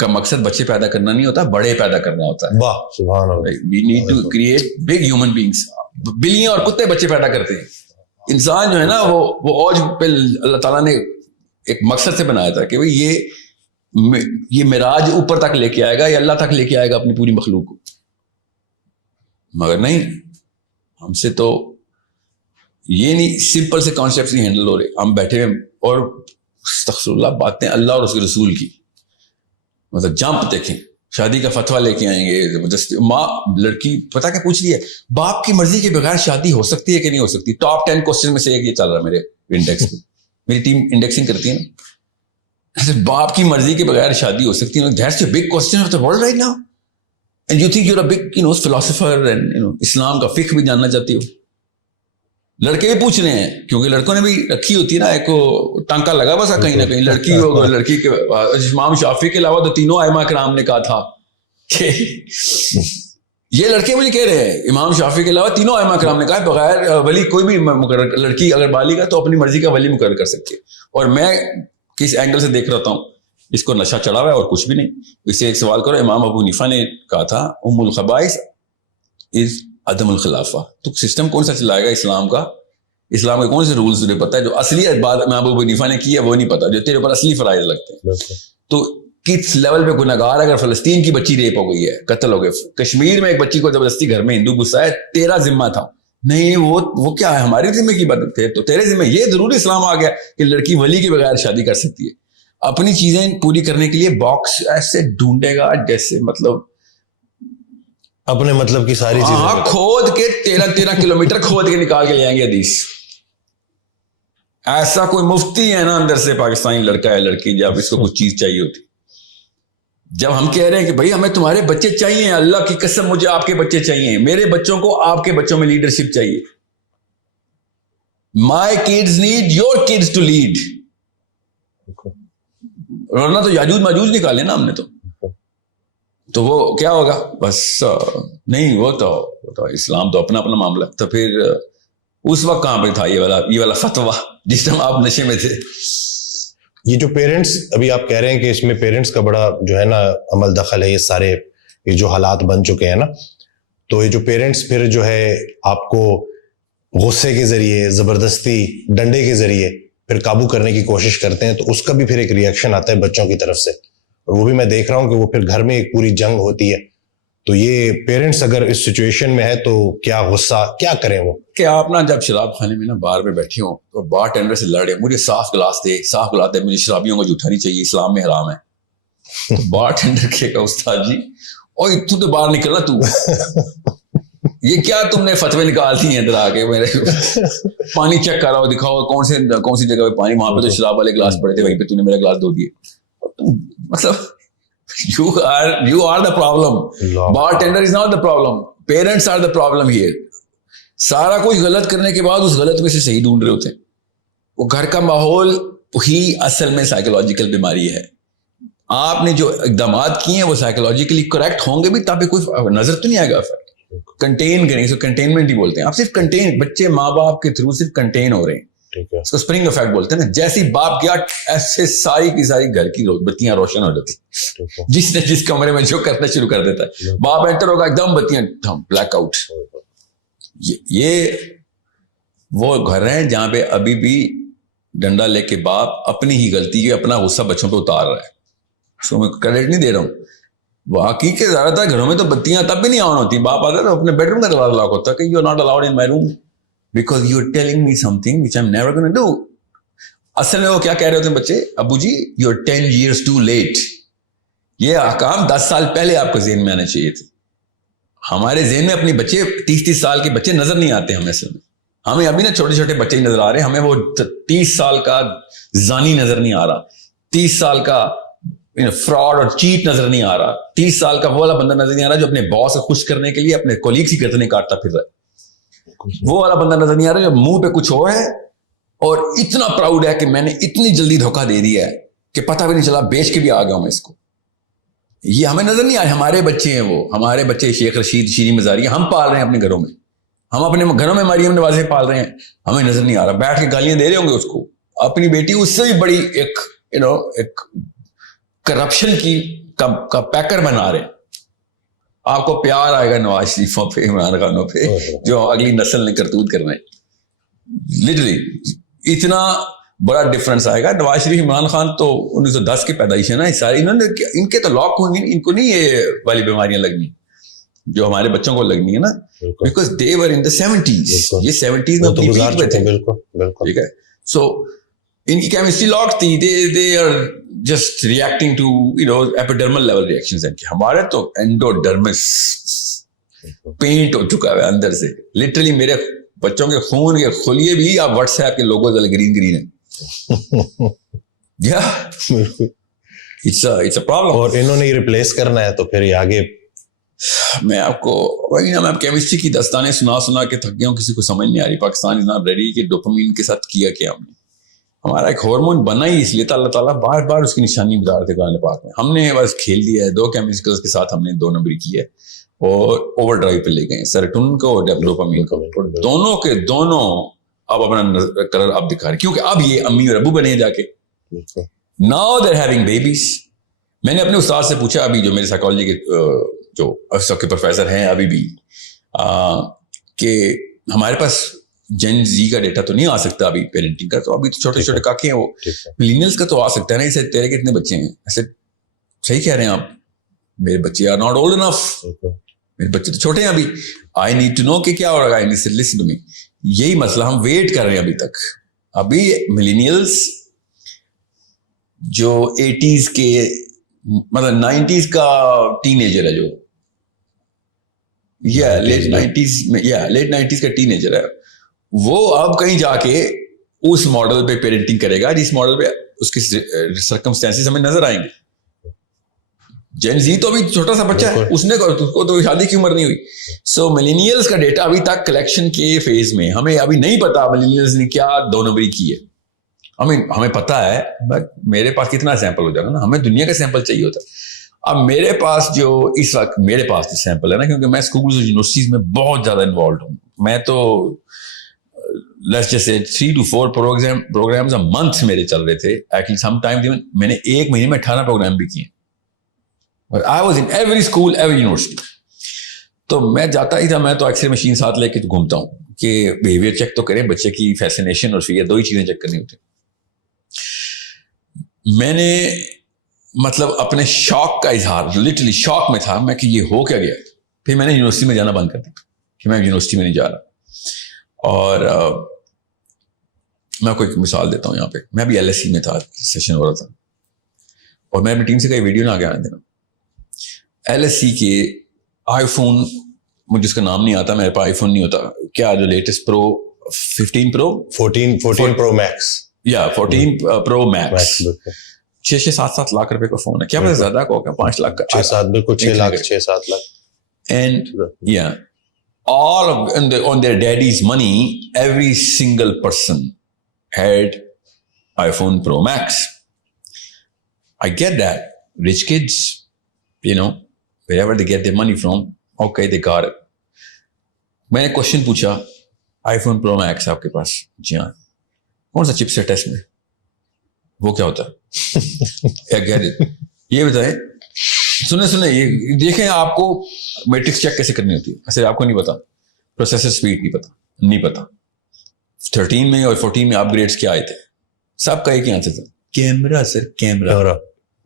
کا مقصد بچے پیدا کرنا نہیں ہوتا, بڑے پیدا کرنا ہوتا ہے. واہ سبحان اللہ. We need to create big human beings. بلیاں اور کتے بچے پیدا کرتے ہیں, انسان جو ہے نا وہ اوج پہ اللہ تعالیٰ نے ایک مقصد سے بنایا تھا کہ یہ معراج اوپر تک لے کے آئے گا, یہ اللہ تک لے کے آئے گا اپنی پوری مخلوق کو. مگر نہیں, ہم سے تو یہ نہیں, سمپل سے کانسیپٹس نہیں ہینڈل ہو رہے. ہم بیٹھے ہیں اور استغفر اللہ باتیں اللہ اور اس کے رسول کی, مطلب جمپ دیکھیں, شادی کا فتویٰ لے کے آئیں گے. ماں لڑکی پتا کیا پوچھ رہی ہے, باپ کی مرضی کے بغیر شادی ہو سکتی ہے کہ نہیں ہو سکتی. ٹاپ 10 کوسچن میں سے ایک یہ چل رہا ہے میرے انڈیکس پہ, میری ٹیم انڈیکسنگ کرتی ہے نا. باپ کی مرضی کے بغیر شادی ہو سکتی ہے, that's a big question of the world right now, and you think you are a big philosopher and اسلام کا فقہ بھی جاننا چاہتی ہو. لڑکے بھی پوچھ رہے ہیں کیونکہ لڑکوں نے بھی رکھی ہوتی ہے نا ایک ٹانکا لگا بس کہیں نہ کہیں لڑکی ہو. لڑکی کے امام شافعی کے علاوہ تو تینوں ائمہ کرام نے کہا تھا کہ یہ لڑکے مجھے کہہ رہے ہیں امام شافعی کے علاوہ تینوں ائمہ کرام نے کہا بغیر ولی کوئی بھی مقرر, لڑکی اگر بالغ ہے تو اپنی مرضی کا ولی مقرر کر سکتی ہے. اور میں کس اینگل سے دیکھ رہا ہوں, اس کو نشہ چڑھا ہوا ہے اور کچھ بھی نہیں. اس سے ایک سوال کرو, امام ابو حنیفہ نے کہا تھا ام الخبائث از عدم الخلافہ. تو سسٹم کون سا چلائے گا اسلام کا, اسلام کے کون سے رولز تجھے پتا ہے؟ جو اصلی بات امام ابو حنیفہ نے کی ہے وہ نہیں پتا, جو تیرے اوپر اصلی فرائض لگتے ہیں. تو کس لیول پہ گناہگار, اگر فلسطین کی بچی ریپ ہو گئی ہے, قتل ہو گئے, کشمیر میں ایک بچی کو زبردستی گھر میں ہندو گھسا ہے, تیرا ذمہ تھا نہیں, وہ کیا ہے ہماری ذمہ کی بات تھے, تو تیرے ذمہ یہ ضروری اسلام آ گیا کہ لڑکی ولی کے بغیر شادی کر سکتی ہے. اپنی چیزیں پوری کرنے کے لیے باکس ایسے ڈھونڈے گا جیسے مطلب اپنے مطلب کی ساری چیزیں کھود کے 13 کلومیٹر کھود کے نکال کے لے آئیں گے حدیث. ایسا کوئی مفتی ہے نا اندر سے پاکستانی لڑکا ہے لڑکی, جب اس کو کچھ چیز چاہیے ہوتی, جب ہم کہہ رہے ہیں کہ بھائی ہمیں تمہارے بچے چاہیے, اللہ کی قسم مجھے آپ کے بچے چاہیے, میرے بچوں کو آپ کے بچوں میں لیڈرشپ چاہیے. My kids need your kids to lead. ورنہ تو یاجوج ماجوج نکالے نا ہم نے تو وہ کیا ہوگا بس نہیں. وہ تو اسلام تو اپنا اپنا معاملہ. تو پھر اس وقت کہاں پہ تھا یہ والا فتویٰ جس ٹائم آپ نشے میں تھے؟ یہ جو پیرنٹس ابھی آپ کہہ رہے ہیں کہ اس میں پیرنٹس کا بڑا جو ہے نا عمل دخل ہے, یہ سارے یہ جو حالات بن چکے ہیں نا, تو یہ جو پیرنٹس پھر جو ہے آپ کو غصے کے ذریعے, زبردستی ڈنڈے کے ذریعے پھر قابو کرنے کی کوشش کرتے ہیں, تو اس کا بھی پھر ایک ری ایکشن آتا ہے بچوں کی طرف سے, اور وہ بھی میں دیکھ رہا ہوں کہ وہ پھر گھر میں ایک پوری جنگ ہوتی ہے. تو یہ پیرنٹس اگر اس سچویشن میں ہے تو کیا غصہ کیا کریں وہ کہ آپ نا جب شراب خانے میں نا بار میں بیٹھے ہوں تو بار ٹینڈر سے لڑے, مجھے صاف گلاس دے, مجھے شرابیوں کو جھوٹا نہیں چاہیے, اسلام میں حرام ہے. بار ٹینڈر کہے گا استاد جی اور تو تو باہر نکلنا, تو یہ کیا تم نے فتوے نکال دی ہیں ادھر آ کے, میرے پانی چیک کر رہا ہو, دکھاؤ کون سی جگہ پہ پانی, وہاں پہ تو شراب والے گلاس پڑے تھے, وہیں پہ تو نے میرا گلاس دھو دیے. مطلب you are the problem. Bartender is not the problem. Parents are the problem here. سارا کوئی غلط کرنے کے بعد اس غلط میں سے صحیح ڈھونڈ رہے ہوتے ہیں. وہ گھر کا ماحول ہی اصل میں سائیکولوجیکل بیماری ہے. آپ نے جو اقدامات کیے ہیں وہ سائیکولوجیکلی کریکٹ ہوں گے بھی, تاکہ کوئی نظر تو نہیں آئے گا. کنٹین کریں, اس کو کنٹینمنٹ ہی بولتے ہیں. آپ صرف کنٹین, بچے ماں باپ کے تھرو صرف کنٹین ہو رہے ہیں, اس کو اسپرنگ افیکٹ بولتے ہیں نا. جیسے باپ گیا ایسے ساری کی ساری گھر کی بتیاں روشن ہو جاتی, جس نے جس کمرے میں جو کرنا شروع کر دیتا ہے. باپ انٹر ہوگا ایک دم بتیاں بلیک آؤٹ. یہ وہ گھر ہیں جہاں پہ ابھی بھی ڈنڈا لے کے باپ اپنی ہی غلطی ہے, اپنا غصہ بچوں پہ اتار رہا ہے. اس کو میں کریڈٹ نہیں دے رہا ہوں. باقی کے زیادہ تر گھروں میں تو بتیاں تب بھی نہیں آن ہوتی, باپ آتا تو اپنے بیڈ روم کا دروازہ لاک ہوتا ہے کہ you are not allowed in my room because you are telling me something which I'm never going to do. اصل میں وہ کیا کہہ رہے ہوتے ہیں بچے, ابو جی you are 10 years too late. یہ احکام 10 سال پہلے آپ کو ذہن میں آنے چاہیے تھے. ہمارے ذہن میں اپنی بچے 30 سال کے بچے نظر نہیں آتے ہمیں. اصل میں ہمیں ابھی نا چھوٹے چھوٹے بچے ہی نظر آ رہے ہیں, ہمیں وہ 30 سال کا زانی نظر نہیں آ رہا, 30 سال کا فراڈ اور چیٹ نظر نہیں آ رہا, 30 سال کا وہ والا بندہ نظر نہیں آ رہا جو اپنے باس کو خوش کرنے کے لیے اپنے کولیگز کی گردنیں کاٹتا پھر رہا ہے. وہ والا بندہ نظر نہیں آ رہا جو منہ پہ کچھ ہو ہے اور اتنا پراؤڈ ہے کہ میں نے اتنی جلدی دھوکہ دے دیا ہے کہ پتہ بھی نہیں چلا, بیچ کے بھی آ گیا ہوں میں اس کو. یہ ہمیں نظر نہیں آئے. ہمارے بچے ہیں وہ, ہمارے بچے شیخ رشید, شیریں مزاری ہم پال رہے ہیں اپنے گھروں میں, ہم اپنے گھروں میں مریم نوازیں پال رہے ہیں, ہمیں نظر نہیں آ رہا. بیٹھ کے گالیاں دے رہے ہوں گے اس کو. اپنی بیٹی اس سے بھی بڑی ایک کرپشن کا پیکر بنا رہے ہیں. آپ کو پیار آئے گا نواز شریفوں پہ, عمران خانوں پہ, جو اگلی نسل نے کرتوت کرنا ہے. لٹرلی اتنا بڑا ڈفرنس آئے گا. نواز شریف, عمران خان تو 1910 کی پیدائش ہے نا, ساری انہوں نے, ان کے تو لاک ہوں گے, ان کو نہیں یہ والی بیماریاں لگنی جو ہمارے بچوں کو لگنی ہے نا, because they were in the 70s. یہ 70s میں اپنی پیک پہ تھے. ٹھیک ہے, سو ان کی کیمسٹری لاک تھی. They are just reacting to epidermal level reactions ہیں. ہمارے تو اینڈوڈرمس پینٹ ہو چکا ہے اندر سے. لٹرلی میرے بچوں کے خون کے خلیے بھی آپ واٹس ایپ کے لوگوز والے گرین ہیں. It's a problem. اور انہوں نے یہ ریپلیس کرنا ہے تو پھر یہ آگے. میں آپ کو وہی نا, میں کیمسٹری کی داستانیں سنا کے تھک گیا ہوں, کسی کو سمجھ نہیں آ رہی. پاکستان از ناٹ ریڈی کہ ڈوپامین کے ساتھ کیا ہم نے. ہمارا ایک ہارمون بنا ہی اس لیے تھا, اللہ تعالیٰ بار بار اس کی نشانی بتا رہے تھے قرآن پاک میں. ہم نے بس کھیل دیا ہے 2 کیمیکلز کے ساتھ, ہم نے 2 نمبری کی ہے اور اوور ڈرائیو پہ لے گئے, سیروٹونن کو اور ڈوپامین کو. دونوں کے دونوں اب اپنا کلر اب دکھا رہے, کیونکہ اب یہ امی اور ابو بنے ہیں جا کے. Now they are having babies. میں نے اپنے استاد سے پوچھا, ابھی جو میرے سائیکالوجی کے جو سب کے پروفیسر ہیں ابھی بھی, کہ ہمارے پاس جن زی کا ڈیٹا تو نہیں آ سکتا ابھی پیرنٹنگ کا, تو ابھی تو چھوٹے چھوٹے کاکے ہیں وہ. ملینیلز کا تو آ سکتا ہے نا. اسے تیرے کتنے بچے ہیں؟ ایسے صحیح کہہ رہے ہیں آپ, میرے بچے آر ناٹ اولڈ انف, میرے بچے تو چھوٹے ہیں ابھی. آئی نیڈ ٹو نو کہ کیا ہو رہا ہے. لسن ٹو می, یہی مسئلہ ہم ویٹ کر رہے ہیں ابھی تک. ابھی ملینیلز جو 80s کے مطلب 90s کا ٹین ایجر ہے, جو لیٹ 90s میں لیٹ 90s کا ٹین ایجر ہے وہ. اب کہیں جا کے اس ماڈل پہ پیرنٹنگ کرے گا جس ماڈل پہ اس کی سرکمسٹانسز ہمیں نظر آئیں گے. جین زی تو ابھی چھوٹا سا بچہ ہے, اس کو تو شادی کی عمر نہیں ہوئی. سو ملینیلز کا ڈیٹا ابھی تک کلیکشن کے فیز میں, ہمیں ابھی نہیں پتا ملینیلز نے کیا 2 نمبری کی ہے. ہمیں پتا ہے بٹ میرے پاس کتنا سیمپل ہو جائے گا نا, ہمیں دنیا کا سیمپل چاہیے ہوتا ہے. اب میرے پاس جو اس وقت میرے پاس جو سیمپل ہے نا, کیونکہ میں اسکولز اور یونیورسٹیز میں بہت زیادہ انوالوڈ ہوں, میں تو let's just say 3 to 4 programmes a month میرے چل رہے تھے. ایکچولی سم ٹائم میں نے 1 مہینے میں 18 پروگرام بھی کیے. I was in every school, every university. تو میں جاتا ہی تھا, میں تو اکثر مشین ساتھ لے کے گھومتا ہوں کہ بیہیویئر چیک تو کریں, بچے کی فیسینیشن اور فیئر 2 ہی چیزیں چیک کرنی ہوتی. میں نے مطلب اپنے شوق کا اظہار, لٹرلی شوق میں تھا میں کہ یہ ہو کیا گیا. پھر میں نے یونیورسٹی میں جانا بند کر دیا کہ میں یونیورسٹی میں نہیں جا رہا. اور میں آپ کو ایک مثال دیتا ہوں یہاں پہ. میں ابھی LSE میں تھا, سیشن ہو رہا تھا, اور میں اپنی ٹیم سے کئی ویڈیو نہ آگے آنے دینا. LSE کے آئی فون, مجھے اس کا نام نہیں آتا, میرے پاس آئی فون نہیں ہوتا, کیا جو لیٹسٹ پرو 15 پرو 14 پرو میکس, یا 14 پرو میکس 6-7 لاکھ روپے کا فون ہے. کیا پتا زیادہ کا ہوگا, 5 لاکھ کا, 6-7 بالکل 6 lakh 6-7 lakh. And yeah, all of on their daddy's money, every single person had iPhone Pro Max. I get that. Rich kids, wherever they get their money from, okay, they got it. میں نے کوشچن پوچھا, آئی phone پرو Max آپ کے پاس؟ جی ہاں. کون سا چپ set ہے اس میں؟ وہ کیا ہوتا ہے؟ یہ بتائیں, سنیں یہ دیکھیں, آپ کو میٹرکس چیک کیسے کرنی ہوتی ہے. ایسے آپ کو نہیں پتا, پروسیسر اسپیڈ نہیں پتا. 13 میں اور 14 میں اپ گریڈس کیا آئے تھے, سب کا ایک ہی آنسر تھا, camera sir, camera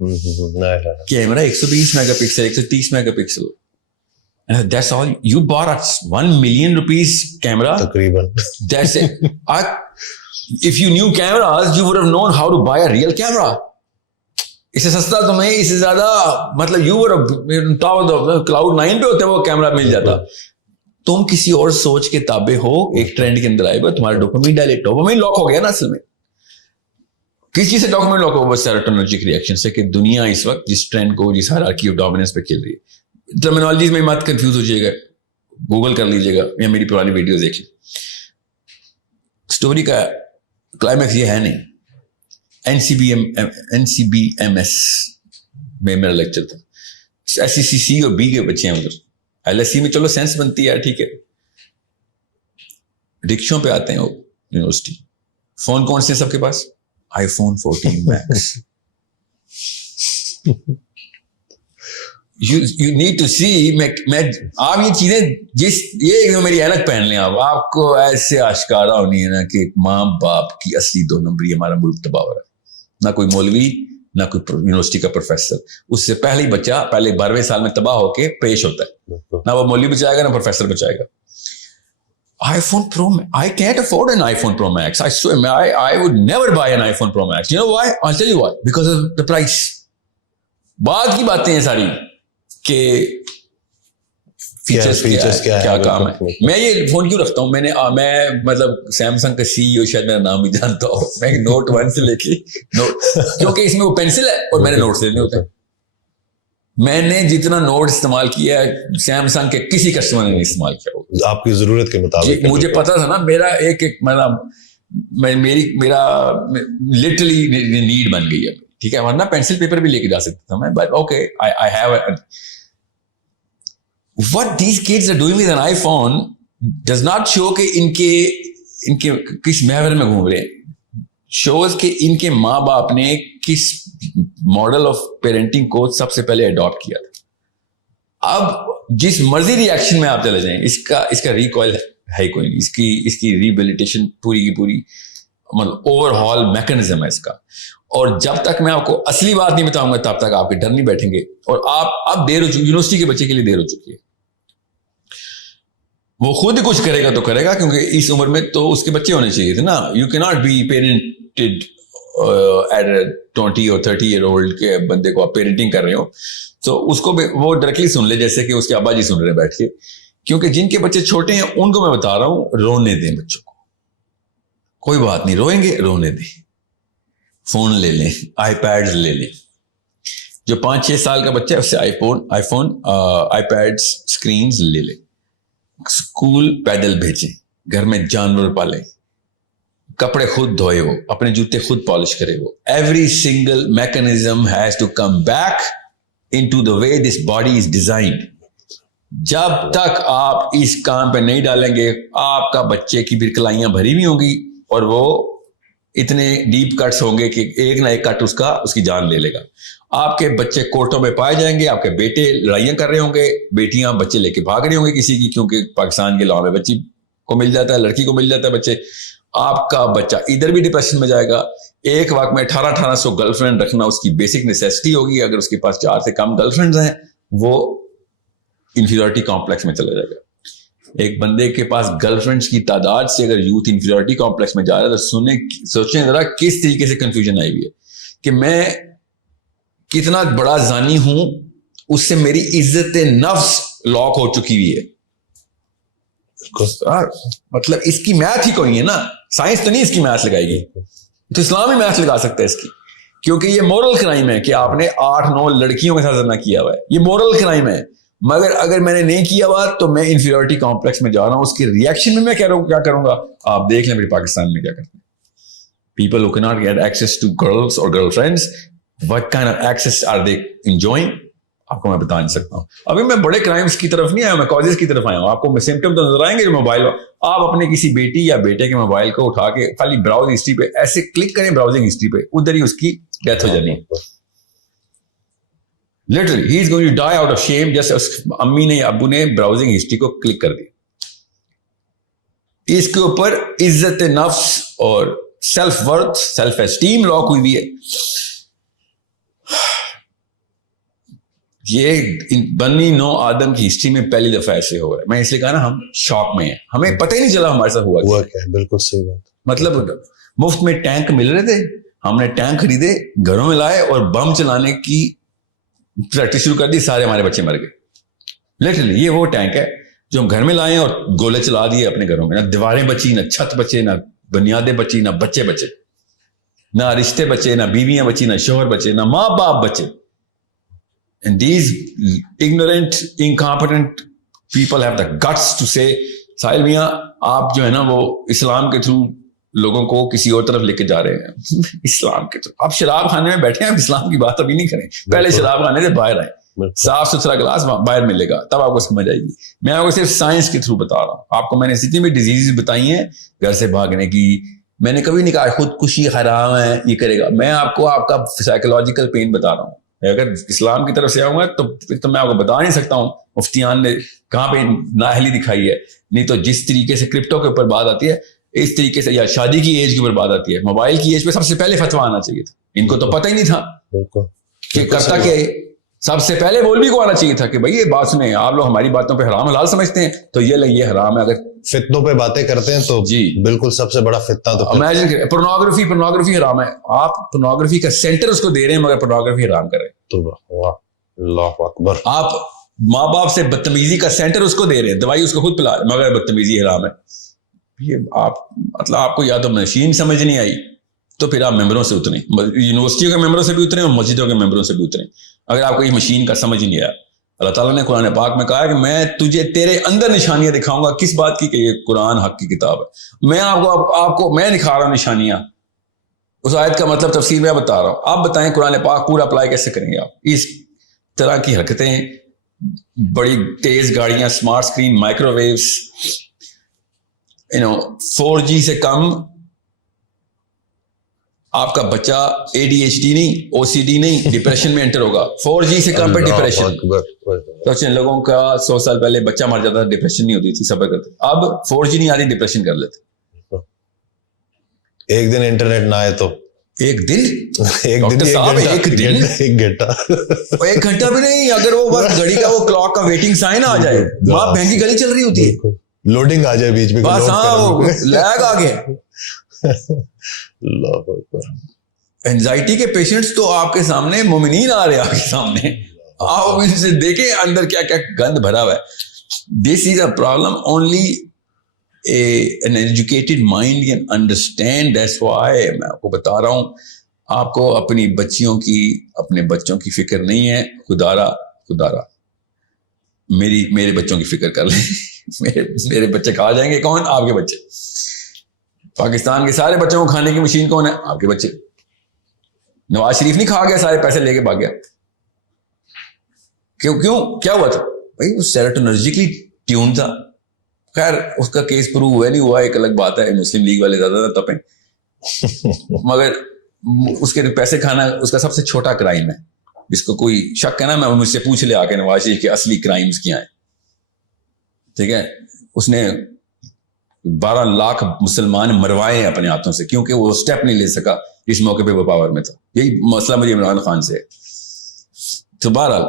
120 mega pixel 130 mega pixel. That's all you bought, $1 million camera. تقریباً. That's it. If you knew cameras, you would have known how to buy a real camera. اس سے سستا تمہیں, اس سے زیادہ مطلب you would have cloud 9 پہ ہوتے وہ کیمرا مل جاتا. تم کسی اور سوچ کے تابع ہو, ایک ٹرینڈ کے اندر آئے گا, تمہارا ڈوپامین ڈائلیٹ, ڈوپامین لاک ہو گیا نا اصل میں. کس چیز سے ڈوپامین لاک ہو, بس سیروٹونرجک ریئیکشن سے, کہ دنیا اس وقت جس ٹرینڈ کو, جس ہائرارکی آف ڈومیننس پہ کھیل رہی ہے. ٹرمینالوجیز میں مت کنفیوز ہو جائے گا, گوگل کر لیجیے گا یا میری پرانی ویڈیوز دیکھ لیں. اسٹوری کا کلائمیکس یہ ہے نہیں. NCBMS میں میرا لیکچر تھا. SECC اور B کے بچے ہیں ادھر. LSE میں چلو سینس بنتی ہے, ٹھیک ہے. رکشوں پہ آتے ہیں وہ یونیورسٹی. فون کون سے سب کے پاس؟ iPhone 14 Max. You need to see, میں آپ یہ چیزیں یہ میری اینک پہن لیں, آپ کو ایسے آشکارا ہونی ہے نا کہ ماں باپ کی اصلی 2 نمبری ہمارا ملک تباہ ہو رہا ہے. نہ کوئی مولوی, نہ کوئی یونیورسٹی کا پروفیسر. اس سے پہلے ہی بچہ پہلے 12ویں سال میں تباہ ہو کے پیش ہوتا ہے. نہ وہ مولوی بچائے گا, نہ پروفیسر بچائے گا. iPhone Pro, I can't afford an iPhone Pro Max. I swear, I would never buy an iPhone Pro Max. You know why? I'll tell you why. Because of the price. بعد کی باتیں ہیں ساری کہ features کیا کام ہے. میں یہ فون کیوں رکھتا ہوں, میں مطلب سیمسنگ کا CEO شاید میرا نام بھی جانتا ہوں. میں نوٹ 1 سے لے کے کیونکہ اس میں وہ پینسل ہے اور میں نے نوٹس لینے ہوتے ہیں. میں نے جتنا نوٹ استعمال کیا ہے سیمسنگ کے کسی کسٹمر نے نہیں استعمال کیا. آپ کی ضرورت کے مطابق مجھے پتا تھا نا, میرا ایک میرا لٹرلی نیڈ بن گئی ہے, ٹھیک ہے. ورنہ پینسل پیپر بھی لے کے جا سکتا تھا میں, but okay I have what these kids are doing with an iPhone does not show کہ ان کے کس محور میں گھوم رہے ہیں. شوز کہ ان کے ماں باپ نے کس ماڈل آف پیرنٹنگ کو سب سے پہلے اڈاپٹ کیا تھا. اب جس مرضی ریئیکشن میں آپ چلے جائیں, اس کا ریکوائل ہے کوئی نہیں. اس کی ریبیلیٹیشن پوری کی پوری مطلب اوور ہال میکنزم ہے اس کا. اور جب تک میں آپ کو اصلی بات نہیں بتاؤں گا تب تک آپ کے ڈر نہیں بیٹھیں گے. اور آپ اب دیر ہو چکی, یونیورسٹی کے بچے کے لیے دیر ہو چکی ہے. وہ خود ہی کچھ کرے گا تو کرے گا, کیونکہ اس عمر میں تو اس کے بچے ہونے چاہیے تھے نا. یو کی ناٹ بی پیرنٹڈ ایٹ 20 اور 30 ایئر اولڈ کے بندے کو آپ پیرنٹنگ کر رہے ہو تو اس کو وہ ڈائریکٹلی سن لے, جیسے کہ اس کے ابا جی سن رہے بیٹھ کے کیونکہ جن کے بچے چھوٹے ہیں ان کو میں بتا رہا ہوں رونے دیں بچوں کو, کوئی بات نہیں, روئیں گے رونے دیں, فون لے لیں, آئی پیڈ لے لیں. جو 5-6 سال کا بچہ ہے اس سے آئی فون آئی پیڈ اسکرینز لے لیں. اسکول پیدل بھیجیں, گھر میں جانور پالیں, کپڑے خود دھوئے, وہ اپنے جوتے خود پالش کرے. وہ every single mechanism has to come back into the way this body is designed. جب تک آپ اس کام پہ نہیں ڈالیں گے آپ کا بچے کی پھر کلائیاں بھری بھی ہوں گی اور وہ اتنے ڈیپ کٹس ہوں گے کہ ایک نہ ایک کٹ اس کی جان لے لے گا. آپ کے بچے کورٹوں میں پائے جائیں گے, آپ کے بیٹے لڑائیاں کر رہے ہوں گے, بیٹیاں بچے لے کے بھاگ رہی ہوں گے کسی کی, کیونکہ پاکستان کے لاء میں بچی کو مل جاتا ہے, لڑکی کو مل جاتا ہے بچے. آپ کا بچہ ادھر بھی ڈپریشن میں جائے گا. ایک وقت میں 1800 گرل فرینڈ رکھنا اس کی بیسک نیسیسٹی ہوگی. اگر اس کے پاس 4 سے کم گرل فرینڈز ہیں وہ انفیریورٹی کمپلیکس میں چلا جائے گا. ایک بندے کے پاس گرل فرینڈز کی تعداد سے اگر یوتھ انفیریورٹی کمپلیکس میں جا رہا ہے تو سوچیں ذرا کس طریقے سے کنفیوژن آئی ہوئی ہے کہ میں کتنا بڑا زانی ہوں, اس سے میری عزت نفس لاک ہو چکی ہوئی ہے. مطلب اس کی میتھ ہی کوئی ہے نا, سائنس تو نہیں اس کی میتھ لگائے گی, تو اسلام ہی میتھ لگا سکتا ہے اس کی, کیونکہ یہ مورل کرائم ہے کہ آپ نے 8-9 لڑکیوں کے ساتھ زنا کیا ہوا ہے. یہ مورل کرائم ہے. مگر اگر میں نے نہیں کیا ہوا تو میں انفیریورٹی کمپلیکس میں جا رہا ہوں. اس کے ریئیکشن میں کیا کروں گا آپ دیکھ لیں میرے پاکستان میں کیا کرتے ہیں. People who cannot get access to girls or girlfriends, what kind of access are they enjoying? آپ کو میں بتا نہیں سکتا ہوں. ابھی میں بڑے کرائمز کی طرف نہیں آیا, میں کازز کی طرف آیا ہوں. آپ کو سمپٹم تو نظر آئیں گے جو موبائل, آپ اپنے کسی بیٹی یا بیٹے کے موبائل کو اٹھا کے خالی براؤز ہسٹری پہ ایسے کلک کریں, براؤزنگ ہسٹری پہ, ادھر ہی اس کی ڈیتھ ہو جانی ہے. Literally, he is going to die out of shame. جیسے امی نے ابو نے براؤزنگ ہسٹری کو کلک کر دی. اس کے اوپر عزت نفس اور self worth, self esteem lock ہوئی ہوئی ہے. یہ بنی نو آدم کی ہسٹری میں پہلی دفعہ ایسے ہو رہا ہے. میں اس لیے کہا نا ہم شاک میں ہیں, ہمیں پتہ ہی نہیں چلا ہمارے ساتھ ہوا کیا. بالکل صحیح بات. مطلب مفت میں ٹینک مل رہے تھے, ہم نے ٹینک خریدے, گھروں میں لائے اور بم چلانے کی پریکٹس شروع کر دی, سارے ہمارے بچے مر گئے. لٹرلی یہ وہ ٹینک ہے جو ہم گھر میں لائے اور گولے چلا دیے اپنے گھروں میں. نہ دیواریں بچی, نہ چھت بچے, نہ بنیادیں بچی, نہ بچے بچے, نہ رشتے بچے, نہ بیویاں بچی, نہ شوہر بچے, نہ ماں باپ بچے. And these ignorant, incompetent people have the guts to say, ساحل میاں آپ جو ہے نا وہ اسلام کے تھرو لوگوں کو کسی اور طرف لے کے جا رہے ہیں. اسلام کے تھرو آپ شراب خانے میں بیٹھے ہیں, اسلام کی بات ابھی نہیں کریں, پہلے شراب خانے سے باہر آئیں, صاف ستھرا گلاس باہر ملے گا تب آپ کو سمجھ آئے گی. میں آپ کو صرف سائنس کے تھرو بتا رہا ہوں. آپ کو میں نے جتنی بھی ڈیزیز بتائی ہیں گھر سے بھاگنے کی, میں نے کبھی نہیں کہا خودکشی حرام ہے یہ کرے گا. میں آپ کو آپ کا سائیکولوجیکل پین بتا رہا ہوں. اگر اسلام کی طرف سے آؤں گا تو پھر تو میں آپ کو بتا نہیں سکتا ہوں مفتیان نے کہاں پہ نااہلی دکھائی ہے. نہیں تو جس طریقے سے کرپٹو کے اوپر بات آتی ہے اس طریقے سے, یا شادی کی ایج کے اوپر بات آتی ہے, موبائل کی ایج پہ سب سے پہلے فتویٰ آنا چاہیے تھا. ان کو تو پتہ ہی نہیں تھا کہ کرتا کہ سب سے پہلے مولوی کو آنا چاہیے تھا کہ بھائی یہ بات سنیں, آپ لوگ ہماری باتوں پہ حرام حلال سمجھتے ہیں تو یہ حرام ہے. اگر فتنوں پہ باتیں کرتے ہیں تو جی بالکل سب سے بڑا فتنہ تو امیجن کریں پورنوگرافی حرام ہے, آپ پورنوگرافی کا سینٹر اس کو دے رہے ہیں مگر پورنوگرافی حرام کر رہے ہیں. تو اللہ اکبر. آپ ماں باپ سے بدتمیزی کا سینٹر اس کو دے رہے ہیں, دوائی اس کو خود پلا مگر بدتمیزی حرام ہے. یہ آپ مطلب آپ کو یا تو مشین سمجھ نہیں آئی تو پھر آپ ممبروں سے اتریں, یونیورسٹیوں کے ممبروں سے بھی اتریں اور مسجدوں کے ممبروں سے بھی اتریں. اگر آپ کو یہ مشین کا سمجھ نہیں آیا, اللہ تعالیٰ نے قرآن پاک میں کہا کہ میں تجھے تیرے اندر نشانیاں دکھاؤں گا. کس بات کی کہ یہ قرآن حق کی کتاب ہے. میں آپ کو میں دکھا رہا ہوں نشانیاں. اس آیت کا مطلب تفسیر میں بتا رہا ہوں. آپ بتائیں قرآن پاک پورا اپلائی کیسے کریں گے آپ. اس طرح کی حرکتیں, بڑی تیز گاڑیاں, smart screen, micro views, 4G سے کم آپ کا بچہ ADHD نہیں, OCD نہیں, ڈپریشن میں انٹر ہوگا. 4G سے کم پہ ڈپریشن. سوچیں لوگوں کا 100 سال پہلے بچہ مر جاتا تھا, ڈپریشن نہیں ہوتی تھی, صبر کرتے. اب 4G نہیں آتی, ڈپریشن کر لیتے. ایک دن انٹرنیٹ نہ آئے تو ایک دن ایک گھنٹہ بھی نہیں. اگر وہ بس گھڑی کا وہ کلاک کا ویٹنگ سائن آ جائے, وہاں بہن کی گلی چل رہی ہوتی ہے, لوڈنگ آ جائے بیچ میں, بس ہاں لیگ آ گیا. اینزائٹی کے پیشنٹس تو آپ کے سامنے, مومنین آ رہے ہیں آپ کے سامنے, آپ ان سے دیکھیں اندر کیا کیا گند بھرا ہوا ہے. This is a problem only an educated mind can understand. That's why میں آپ کو بتا رہا ہوں, آپ کو اپنی بچیوں کی, اپنے بچوں کی فکر نہیں ہے. خدارا میرے بچوں کی فکر کر لیں. میرے بچے کھا جائیں گے. کون؟ آپ کے بچے. پاکستان کے سارے بچوں کو کھانے کی مشین کون ہے؟ آپ کے بچے. نواز شریف نہیں کھا گیا, سارے پیسے لے کے بھاگ گیا. کیوں کیا ہوا تھا بھائی؟ وہ سیروٹونرجیکلی ٹیون تھا. خیر اس کا کیس پروو ہوا نہیں ہوا, ایک الگ بات ہے. مسلم لیگ والے زیادہ نہ تپیں, مگر اس کے پیسے کھانا اس کا سب سے چھوٹا کرائم ہے. جس کو کوئی شک ہے نا, میں مجھ سے پوچھ لے آ کے نواز شریف کے اصلی کرائمز کیا ہیں. ٹھیک ہے, اس نے 12 لاکھ مسلمان مروائے ہیں اپنے ہاتھوں سے, کیونکہ وہ اسٹیپ نہیں لے سکا اس موقع پہ وہ پاور میں تھا. یہی مسئلہ مجھے عمران خان سے ہے. تو بہرحال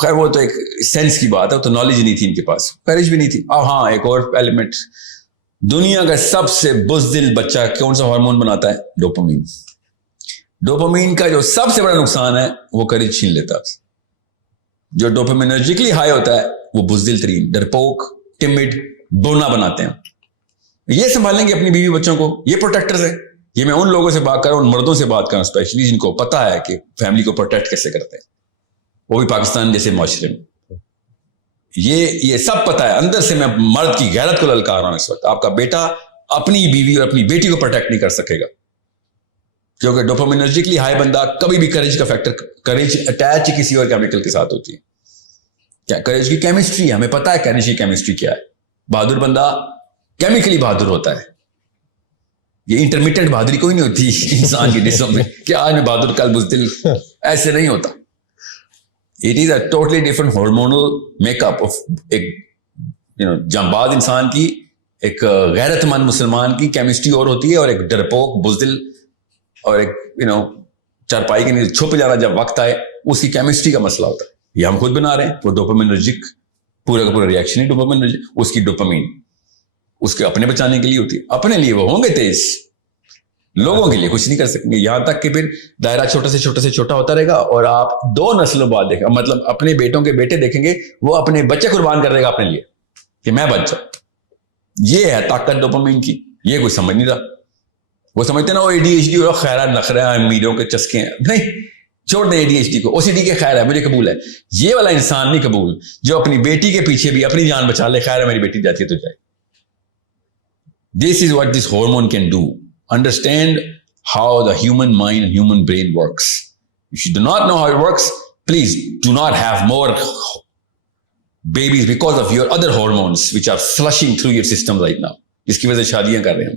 خیر وہ تو ایک سینس کی بات ہے, تو نالج نہیں تھی ان کے پاس, کریج بھی نہیں تھی. اب ہاں ایک اور ایلیمنٹ, دنیا کا سب سے بزدل بچہ کون سا ہارمون بناتا ہے؟ ڈوپامین. ڈوپامین کا جو سب سے بڑا نقصان ہے وہ کریج چھین لیتا ہے. جو ڈوپامینرجیکلی ہائی ہوتا ہے وہ بزدل ترین, ڈرپوک, ٹمڈ, بونا بناتے ہیں. یہ سنبھالیں گے اپنی بیوی بچوں کو, یہ پروٹیکٹرز ہیں. یہ میں ان لوگوں سے بات کر رہا ہوں, ان مردوں سے بات کر رہا ہوں اسپیشلی, جن کو پتا ہے کہ فیملی کو پروٹیکٹ کیسے کرتے ہیں, وہ بھی پاکستان جیسے معاشرے میں. یہ سب پتا ہے. اندر سے میں مرد کی غیرت کو للکار رہا ہوں اس وقت. آپ کا بیٹا اپنی بیوی اور اپنی بیٹی کو پروٹیکٹ نہیں کر سکے گا, کیونکہ ڈوپامینرجیکلی ہائی بندہ کبھی بھی کریج کا فیکٹر, کریج اٹیچ کسی اور کیمیکل کے ساتھ ہوتی ہے. کیا کریج کی کیمسٹری ہے, ہمیں پتا ہے کریج کی کیمسٹری کیا ہے. بہادر بندہ کیمیکلی بہادر ہوتا ہے. یہ انٹرمیٹنٹ بہادری کوئی نہیں ہوتی انسان کے جسم میں کہ آج میں بہادر کل بزدل, ایسے نہیں ہوتا. It is a totally different hormonal makeup of ایک جانباز انسان کی, ایک غیرت مند مسلمان کی کیمسٹری اور ہوتی ہے, اور ایک ڈرپوک بزدل اور ایک چارپائی کے نیچے چھپ جانا جب وقت آئے, اس کی کیمسٹری کا مسئلہ ہوتا ہے. یہ ہم خود بنا رہے ہیں. وہ ڈوپامینرجک پورا کا پورا ریئیکشن ہی ڈوپامینرجک. اس کی ڈوپامین اس کے اپنے بچانے کے لیے ہوتی ہے. اپنے لیے وہ ہوں گے تیز, لوگوں کے لیے کچھ نہیں کر سکیں گے. یہاں تک کہ پھر دائرہ چھوٹا سے چھوٹا ہوتا رہے گا, اور آپ 2 نسلوں بعد دیکھیں, مطلب اپنے بیٹوں کے بیٹے دیکھیں گے, وہ اپنے بچے قربان کر دے گا اپنے لیے کہ میں بچ جاؤں. یہ ہے طاقت ڈوپامین کی. یہ کوئی سمجھ نہیں رہا. وہ سمجھتے نا وہ ADHD اور خیرات نخرے ہیں, امیروں کے چسکے ہیں. نہیں, چھوڑ دیں ADHD کو. OCD کے خیر ہے, مجھے قبول ہے. یہ والا انسان نہیں قبول جو اپنی بیٹی کے پیچھے بھی اپنی جان بچا لے. خیر ہے میری بیٹی جاتی ہے تو جائے. This is what this hormone can do. Understand how the human mind and human brain works. If you do not know how it works, please do not have more babies because of your other hormones which are flushing through your system right now. جس کی وجہ سے شادیاں کر رہے ہیں.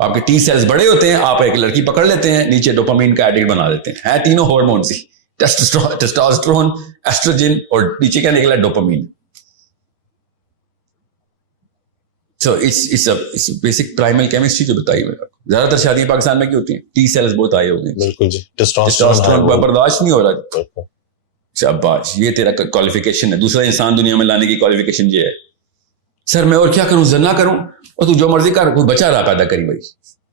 آپ کے T سیلز بڑے ہوتے ہیں, آپ ایک لڑکی پکڑ لیتے ہیں, نیچے ڈوپامین کا ایڈکٹ بنا دیتے ہیں. ہے تینوں ہارمونز ہی, ٹیسٹوسٹیرون, ایسٹروجن, اور نیچے کیا نکلا؟ Dopamine. So it's a basic primal chemistry جو بتائی میں. زیادہ تر شادیاں پاکستان میں کی ہوتی ہیں, T سیلز بہت آئے ہوئے ہیں. بالکل جی, ٹیسٹوسٹیرون برداشت نہیں ہو رہا. شاباش, یہ تیرا کوالیفیکیشن ہے. دوسرا انسان دنیا میں لانے کی کوالیفیکیشن یہ ہے. سر میں اور کیا کروں, زنا کروں, اور تو جو مرضی کر, کوئی بچہ رہا پیدا کری بھائی,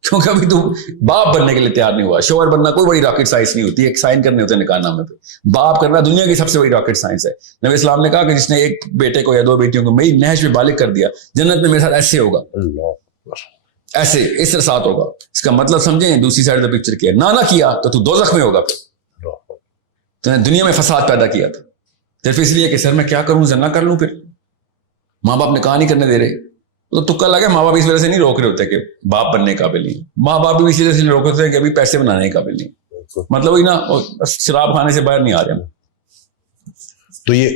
کیونکہ ابھی تو باپ بننے کے لیے تیار نہیں ہوا. شوہر بننا کوئی بڑی راکٹ سائنس نہیں ہوتی, ایک سائن کرنے ہوتے ہیں نکاح نامے پہ. باپ کرنا دنیا کی سب سے بڑی راکٹ سائنس ہے. نبی اسلام نے کہا کہ جس نے ایک بیٹے کو یا 2 بیٹیوں کو میری نہج میں بالغ کر دیا, جنت میں میرے ساتھ ایسے ہوگا, ایسے اس طرح ساتھ ہوگا. اس کا مطلب سمجھیں دوسری سائڈ آف دا پکچر کیا ہے. نہ کیا تو دوزخ میں ہوگا. تو نے دنیا میں فساد پیدا کیا تھا صرف اس لیے کہ سر میں کیا کروں, زنا کر لوں. پھر ماں باپ نے کہا نہیں کرنے دے رہے, تو تکا لگا. ماں باپ اس وجہ سے نہیں روک رہے ہوتے کہ باپ بننے کے قابل نہیں, ماں باپ بھی اسی وجہ سے روک ہوتے ہیں کہ ابھی پیسے بنانے کے قابل نہیں. مطلب وہی نا, شراب کھانے سے باہر نہیں آ رہے. تو یہ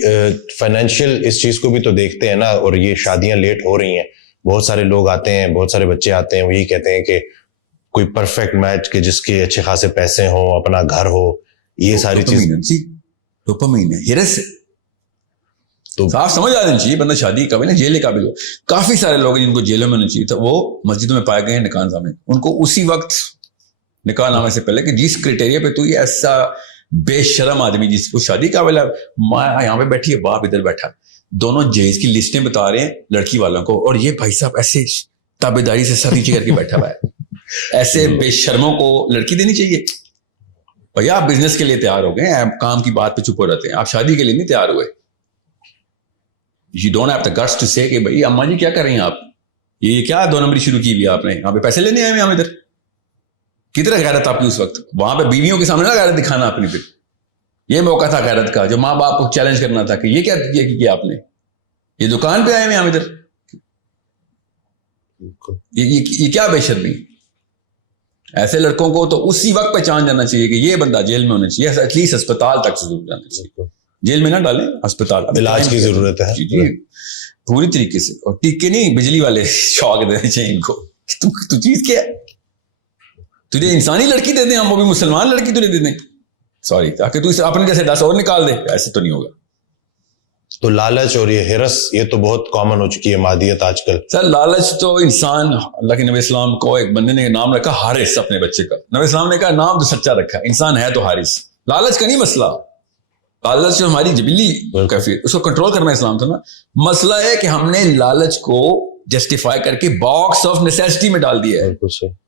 فائنینشیل اس چیز کو بھی تو دیکھتے ہیں نا, اور یہ شادیاں لیٹ ہو رہی ہیں. بہت سارے لوگ آتے ہیں, بہت سارے بچے آتے ہیں, وہ یہی کہتے ہیں کہ کوئی پرفیکٹ میچ کہ جس کے اچھے خاصے پیسے ہوں, اپنا گھر ہو, یہ ساری چیز ڈوپامین ہے, ہرس ہے. تو آپ سمجھ آ جانا چاہیے بندہ شادی کے قابل ہے, جیل کے قابل ہو. کافی سارے لوگ جن کو جیلوں میں ہونا چاہیے تھا, وہ مسجدوں میں پائے گئے ہیں نکاح نامے. ان کو اسی وقت نکاح نامے سے پہلے کہ جس کرائٹیریا پہ تو یہ ایسا بے شرم آدمی جس کو شادی قابل ہے, ماں یہاں پہ بیٹھی ہے, باپ ادھر بیٹھا, دونوں جہیز کی لسٹیں بتا رہے ہیں لڑکی والوں کو, اور یہ بھائی صاحب ایسے تابے داری سے سر نیچے کر کے بیٹھا ہوا ہے. ایسے بے شرموں کو لڑکی دینی چاہیے. بھیا آپ بزنس کے لیے تیار ہو گئے, آپ کام کی بات پہ چپ ہو رہتے ہیں, آپ شادی کے لیے نہیں تیار ہوئے. You don't have the guts to say کہ بھائی اماں جی کیا کر رہی ہیں آپ, یہ کیا 2 نمبری شروع کی ہوئی آپ نے, یہاں پہ پیسے لینے آئے ہیں ہم ادھر. کتنا غیرت آپ کی اس وقت, وہاں پہ بیویوں کے سامنے نہ غیرت دکھانا اپنی پہ. یہ موقع تھا غیرت کا جو ماں باپ کو چیلنج کرنا تھا کہ یہ کیا آپ نے, یہ دکان پہ آئے ہیں ہم ادھر, یہ کیا بے شرمی. ایسے لڑکوں کو تو اسی وقت پہچان جانا چاہیے کہ یہ بندہ جیل میں ہونا چاہیے, ایٹ لیسٹ اسپتال تک ضرور جانا چاہیے, جیل میں نہ ڈالیں, اسپتال علاج کی ضرورت ہے جی پوری طریقے سے. اور ٹیکے نہیں, بجلی والے شوق دینے چاہیے ان کو. تو چیز کیا ہے, تجھے انسانی لڑکی دے دیں ہم, وہ بھی مسلمان لڑکی تجھے دے دیں, سوری, تاکہ تو اپنے جیسے 10 اور نکال دے. ایسے تو نہیں ہوگا. تو لالچ اور یہ ہرس یہ تو بہت کامن ہو چکی ہے مادیت آج کل. سر لالچ تو انسان, اللہ کے نبی اسلام کو ایک بندے نے نام رکھا حارث اپنے بچے کا. نبی اسلام نے کہا نام تو سچا رکھا, انسان ہے تو حارث. لالچ کا نہیں مسئلہ, لالچ جو ہماری جبلی کیفیت اس کو کنٹرول کرنا اسلام تھا نا. مسئلہ ہے کہ ہم نے لالچ کو جسٹیفائی کر کے باکس آف نیسیسٹی میں ڈال دیا ہے.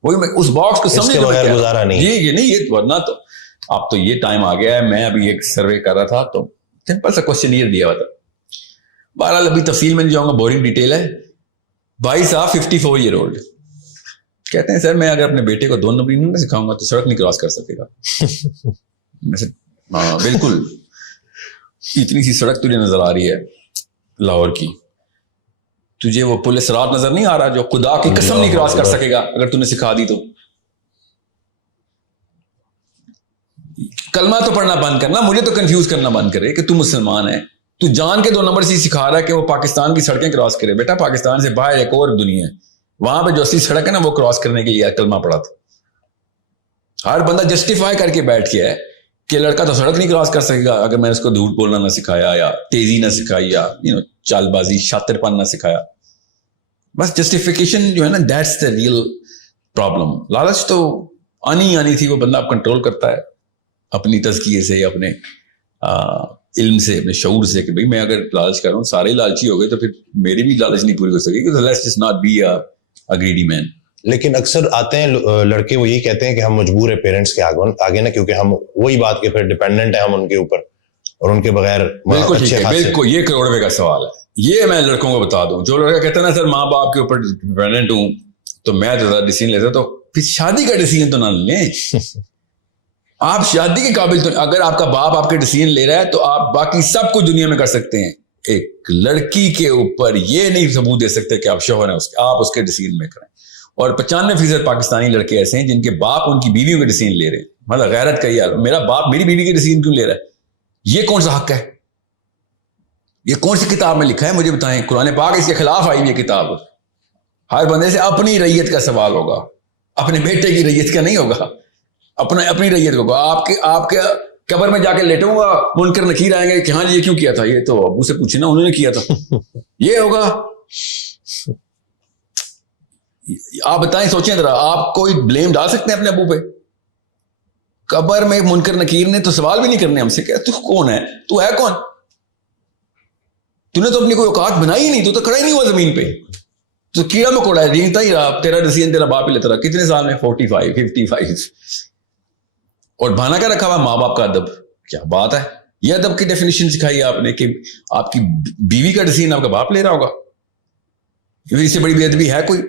وہی اس باکس کو سمجھنے بغیر گزارا نہیں. جی یہ نہیں, یہ ورنہ تو اب تو یہ ٹائم آ گیا ہے. میں ابھی ایک سروے کر رہا تھا تو سمپل سا کوشچنئر دیا ہوا تھا. بہرحال ابھی تفصیل میں نہیں جاؤں گا, بورنگ ڈیٹیل ہے. بھائی صاحب 54 ایئر اولڈ کہتے ہیں سر میں اگر اپنے بیٹے کو 2 نمبری نہیں سکھاؤں گا تو سڑک نہیں کراس کر سکے گا. ہاں بالکل, اتنی سی سڑک تجھے نظر آ رہی ہے لاہور کی, تجھے وہ پل صراط نظر نہیں آ رہا جو خدا کی قسم نہیں کراس کر سکے گا اگر تم نے سکھا دی تو. کلمہ تو پڑھنا بند کرنا, مجھے تو کنفیوز کرنا بند کرے کہ تو مسلمان ہے. تو جان کے 2 نمبر سے سکھا رہا ہے کہ وہ پاکستان کی سڑکیں کراس کرے. بیٹا پاکستان سے باہر ایک اور دنیا ہے, وہاں پہ جو اصلی سڑک ہے نا وہ کراس کرنے کے لیے کلمہ پڑا تھا. ہر بندہ جسٹیفائی کر کے بیٹھ گیا ہے کہ لڑکا تو سڑک نہیں کراس کر سکے گا اگر میں نے اس کو جھوٹ بولنا نہ سکھایا یا تیزی نہ سکھائی یا چال بازی شاطر پن نہ سکھایا. بس جسٹیفیکیشن جو ہے نا دیٹس دا ریئل پرابلم. لالچ تو آنی تھی, وہ بندہ اب کنٹرول کرتا ہے اپنی تزکیے سے, اپنے علم سے, اپنے شعور سے کہ بھئی میں اگر لالچ کر رہا ہوں, سارے لالچی ہو گئے تو پھر میری بھی لالچ نہیں پوری ہو سکے گی. Let's just not be a greedy man. لیکن اکثر آتے ہیں لڑکے وہ یہی کہتے ہیں کہ ہم مجبور ہیں پیرنٹس کے آگے نا, کیونکہ ہم وہی بات کے پھر ڈیپینڈنٹ ہیں ہم ان کے اوپر, اور ان کے بغیر بالکل یہ کروڑ روپے کا سوال ہے. یہ میں لڑکوں کو بتا دوں, جو لڑکا کہتا ہے نا سر ماں باپ کے اوپر ڈیپینڈنٹ ہوں تو میں تو زیادہ ڈیسیژن لیتا, تو پھر شادی کا ڈیسیژن تو نہ لیں. آپ شادی کے قابل تو, اگر آپ کا باپ آپ کے ڈیسیژن لے رہا ہے تو آپ باقی سب کچھ دنیا میں کر سکتے ہیں. ایک لڑکی کے اوپر یہ نہیں ثبوت دے سکتے کہ آپ شوہر ہیں اس کے, آپ اس کے ڈیسیژن میں کریں. اور 95% پاکستانی لڑکے ایسے ہیں جن کے باپ ان کی بیویوں کے ڈیسیژن لے رہے ہیں. مطلب غیرت کا یار, میرا باپ میری بیوی کے ڈیسیژن کیوں لے رہا ہے؟ یہ کون سا حق ہے؟ یہ کون سی کتاب میں لکھا ہے مجھے بتائیں. قرآن پاک اس کے خلاف آئی یہ کتاب. ہر بندے سے اپنی ریت کا سوال ہوگا, اپنے بیٹے کی ریت کا نہیں ہوگا, اپنی ریت ہوگا. آپ کے قبر میں جا کے لیٹوں گا, منکر نکیر آئیں گے کہ ہاں یہ کیوں کیا تھا, یہ تو ابو سے پوچھے نا انہوں نے کیا تھا. یہ ہوگا. آپ بتائیں, سوچیں ذرا, آپ کوئی بلیم ڈال سکتے ہیں اپنے ابو پہ؟ قبر میں منکر نکیر نے تو سوال بھی نہیں کرنے ہم سے کہ تو کون ہے, تو ہے کون, تو نے تو اپنی کوئی اوقات بنائی نہیں, تو کھڑا ہی نہیں ہوا زمین پہ, تو کیڑا مکوڑا ہے, رینگتا ہی رہا. تیرا ڈیسیژن تیرا باپ ہی لیتا رہا. کتنے سال میں؟ 45 55. اور بہانا کیا رکھا ہوا ماں باپ کا ادب. کیا بات ہے, یہ ادب کی ڈیفینیشن سکھائی آپ نے کہ آپ کی بیوی کا ڈیسیژن آپ کا باپ لے رہا ہوگا. اس سے بڑی بے ادبی ہے کوئی؟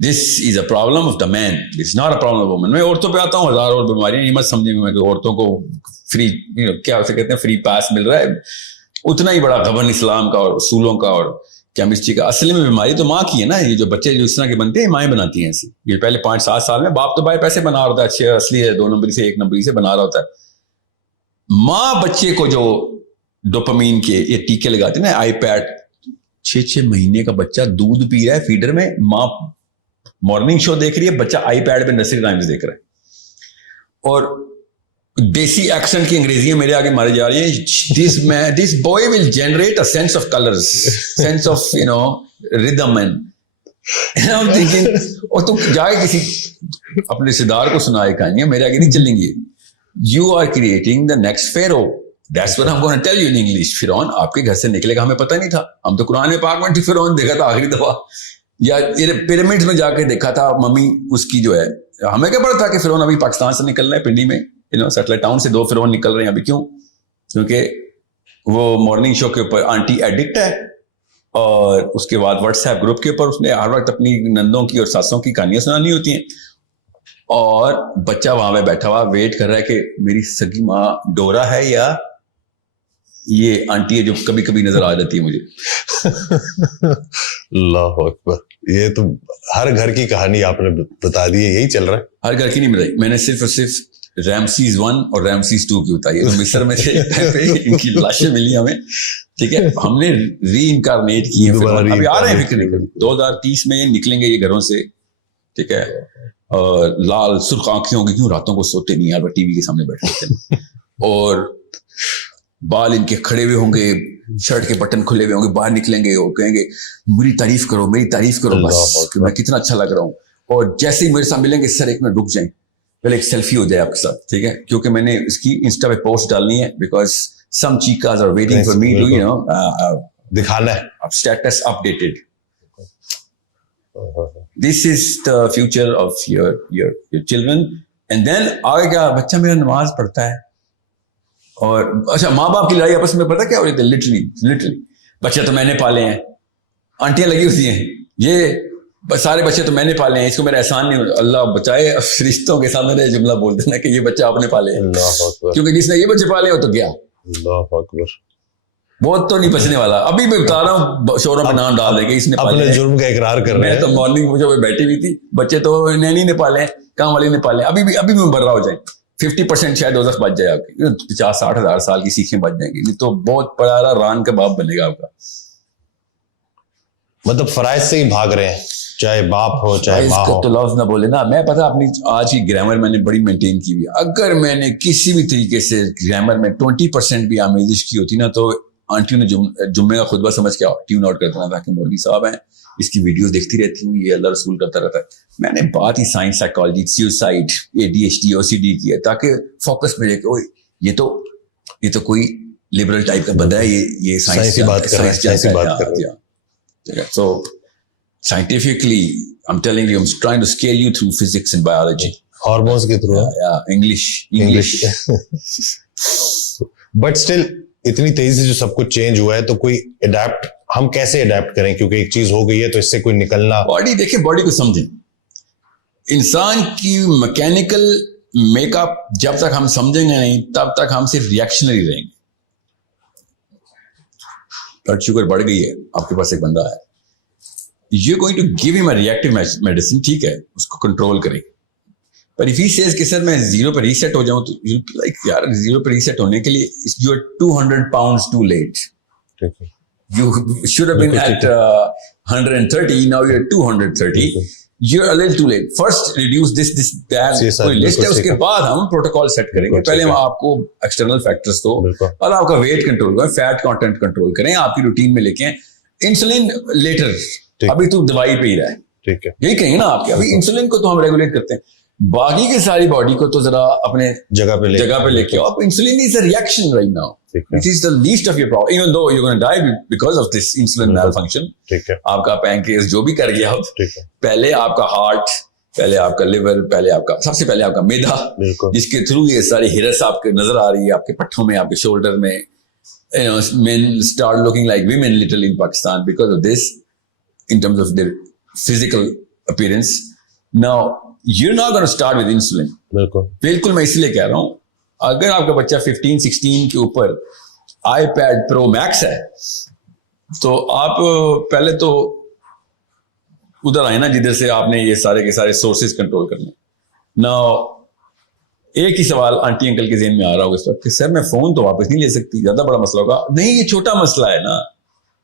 This is a problem of the man. It's not a problem of woman. میں عورتوں پہ آتا ہوں, 1000 اور بیماریاں, یہ مت سمجھیں گے کہ عورتوں کو فری کیا اسے کہتے ہیں فری پاس مل رہا ہے. اتنا ہی بڑا غبن اسلام کا اور اصولوں کا اور کیمسٹری کا. اصل میں بیماری تو ماں کی ہے نا. یہ جو بچے جو اس طرح کے بنتے ہیں مائیں بناتی ہیں ایسی. یہ پہلے 5-7 سال میں باپ تو باہر پیسے بنا رہا ہوتا ہے, اچھے اصلی ہے 2 نمبری سے 1 نمبری سے بنا رہا ہوتا ہے. ماں بچے کو جو ڈوپامین کے یہ ٹیکے لگاتے ہیں نا, آئی پیڈ, 6 مہینے کا بچہ دودھ پی رہا ہے فیڈر میں, ماں مارننگ شو دیکھ رہی ہے, بچہ آئی پیڈ پہ نرسری رائمز دیکھ رہا ہے, اور دیسی ایکسنٹ کی انگریزیاں میرے آگے ماری جا رہی ہیں. This boy will generate a sense of colours, sense of rhythm and I'm thinking, اور تم جا کے کسی اپنے رشتے دار کو سنائے کہانیاں, میرے آگے نہیں چلیں گی. You are creating the next Pharaoh. That's what I'm going to tell you in English. فرعون آپ کے گھر سے نکلے گا, ہمیں پتہ نہیں تھا. ہم تو قرآن پاک میں فرعون دیکھا تھا آخری دفعہ, یا پیرامڈ میں جا کے دیکھا تھا ممی اس کی جو ہے. ہمیں کیا پڑا تھا کہ فرعون ابھی پاکستان سے نکل رہا ہے, پنڈی میں سیٹلائٹ ٹاؤن سے 2 فرعون نکل رہے ہیں ابھی. کیوں؟ کیونکہ وہ مارننگ شو کے اوپر آنٹی ایڈکٹ ہے, اور اس کے بعد واٹس ایپ گروپ کے اوپر اس نے ہر وقت اپنی نندوں کی اور ساسوں کی کہانیاں سنانی ہوتی ہیں, اور بچہ وہاں پہ بیٹھا ہوا ویٹ کر رہا ہے کہ میری سگی ماں ڈورا ہے یا یہ آنٹی ہے جو کبھی کبھی نظر آ جاتی ہے مجھے. اللہ اکبر, یہ تو ہر گھر کی کہانی آپ نے بتا دی ہے, یہی چل رہا ہے. ہر گھر کی نہیں بتائی میں نے, صرف اور صرف رامسیز 1 اور رامسیز 2 کی بتائی ہے. تو مصر میں سے ان کی لاشیں ملی ہمیں, ٹھیک ہے, ہم نے ری انکارنیٹ کی ہیں, ابھی آ رہے ہیں فکر نہیں, 2030 میں نکلیں گے یہ گھروں سے, ٹھیک ہے, اور لال سرخ آنکھیں ہوں گی, کیوں راتوں کو سوتے نہیں یار, ٹی وی کے سامنے بیٹھے ہوتے ہیں, اور بال ان کے کھڑے ہوئے ہوں گے, شرٹ کے بٹن کھلے ہوئے ہوں گے, باہر نکلیں گے اور کہیں گے میری تعریف کرو, میری تعریف کرو بس کہ میں کتنا اچھا لگ رہا ہوں. اور جیسے ہی میرے ساتھ ملیں گے, سر ایک منٹ رک جائیں, پہلے ایک سیلفی ہو جائے آپ کے ساتھ, ٹھیک ہے, کیونکہ میں نے اس کی انسٹا پہ پوسٹ ڈالنی ہے, because some chicks are waiting for me to you know دکھانا ہے status updated. This is the future of your children. And then آگے کیا, بچہ میرا نماز پڑھتا ہے, اور اچھا ماں باپ کی لڑائی آپس میں پتہ کیا ہو رہی تھی, لٹرلی بچے تو میں نے پالے ہیں, آنٹیاں لگی ہوتی ہیں, یہ سارے بچے تو میں نے پالے ہیں, اس کو میرا احسان نہیں, اللہ بچائے فرشتوں کے سامنے جملہ بول دینا کہ یہ بچہ آپ نے پالے ہیں, کیونکہ جس نے یہ بچے پالے ہو تو گیا. اللہ اکبر, بہت تو نہیں بچنے والا. ابھی میں بتا رہا ہوں شوروں میں نام ڈال دے گا, اس نے اپنے جرم کا اقرار کر رہے ہیں. میں تو مارننگ مجھے بیٹھی ہوئی تھی, بچے تو نینی نے پالے ہیں, کام والی نے پالے ہیں, ابھی بھی بڑھ رہا ہو جائے, 50% شاید دوزخ بچ جائے آپ کی, 50-60 ہزار سال کی سیکھیں بچ جائیں گی, نہیں تو بہت بڑا ران کا باپ بنے گا آپ کا. مطلب فرائض سے ہی بھاگ رہے ہیں, چاہے باپ ہو چاہے ماں ہو. تو لفظ نہ بولے نا. میں پتا اپنی آج کی گرامر میں نے بڑی مینٹین کی ہوئی ہے. اگر میں نے کسی بھی طریقے سے گرامر میں 20% بھی آمیزش کی ہوتی نا, تو آنٹیوں نے جمعے کا خطبہ سمجھ کے ٹیون آؤٹ کر دینا تھا کہ مولوی صاحب ہیں, اس کی ویڈیوز دیکھتی رہتی ہوں, یہ اللہ رسول کرتا رہتا ہے. میں نے بات ہی science, psychology, suicide, ADHD, OCD کی ہے, تاکہ فوکس ملے کہ یہ تو کوئی لبرل ٹائپ کا بندہ ہے, یہ سائنس کی بات کر رہا ہے. So scientifically, I'm telling you, I'm trying to scale you through physics and biology. Hormones کے through. Yeah, English. But still, اتنی تیزی سے جو سب کچھ چینج ہوا ہے, تو کوئی اڈیپٹ, ہم کیسے اڈیپٹ کریں, کیونکہ ایک چیز ہو گئی ہے تو اس سے کوئی نکلنا. باڈی دیکھیں, باڈی کو سمجھیں. انسان کی میکینیکل میک اپ جب تک ہم سمجھیں گے نہیں, تب تک ہم صرف ریئیکشنری رہیں گے. بلڈ شوگر بڑھ گئی ہے, آپ کے پاس ایک بندہ ہے, you're going to give him a reactive medicine, ٹھیک ہے, اس کو کنٹرول کریں. پر if he says کہ سر میں 0 پہ ریسیٹ ہو جاؤں, تو like یار 0 پہ ریسیٹ ہونے کے لیے you are 200 pounds too late. You should have been at 130, now you're 230. You're a little too late. First reduce this that, کوئی لسٹ ہے, اس کے بعد ہم پروٹوکول سیٹ کریں گے. پہلے ہم آپ کو ایکسٹرنل فیکٹرز کو, اور آپ کا ویٹ کنٹرول کریں, فیٹ کانٹینٹ کنٹرول کریں, آپ کی روٹین میں لے کے. انسولین لیٹر, ابھی تو دوائی پہ ہی رہا ہے, ٹھیک ہے, یہی کہیں نا آپ کے. ابھی انسولین کو تو ہم ریگولیٹ کرتے ہیں, باقی کی ساری باڈی کو تو ذرا اپنے جگہ پہ لے کے آؤ. Insulin is a reaction right now, it is the least of your problem, even though you're going to die because of this insulin malfunction. آپ کا پینکریاس جو بھی کر گیا ہو, پہلے آپ کا ہارٹ, پہلے آپ کا لیور, پہلے آپ کا, سب سے پہلے آپ کا میدا, جس کے تھرو یہ ساری ہرس آپ کے نظر آ رہی ہے, آپ کے پٹھوں میں, آپ کے شولڈر میں. Men start looking like women little in Pakistan because of this, in terms of their physical appearance. Now you're not going to start with insulin. بالکل میں اس لیے کہہ رہا ہوں, اگر آپ کا بچہ 15-16 کے اوپر آئی پیڈ پرو میکس ہے, تو آپ پہلے تو ادھر آئے نا جدھر سے آپ نے یہ سارے کے سارے سورسز کنٹرول کرنے. نا ایک ہی سوال آنٹی انکل کے ذہن میں آ رہا ہوگا اس وقت کہ سر میں فون تو واپس نہیں لے سکتی, زیادہ بڑا مسئلہ ہوگا. نہیں, یہ چھوٹا مسئلہ ہے نا,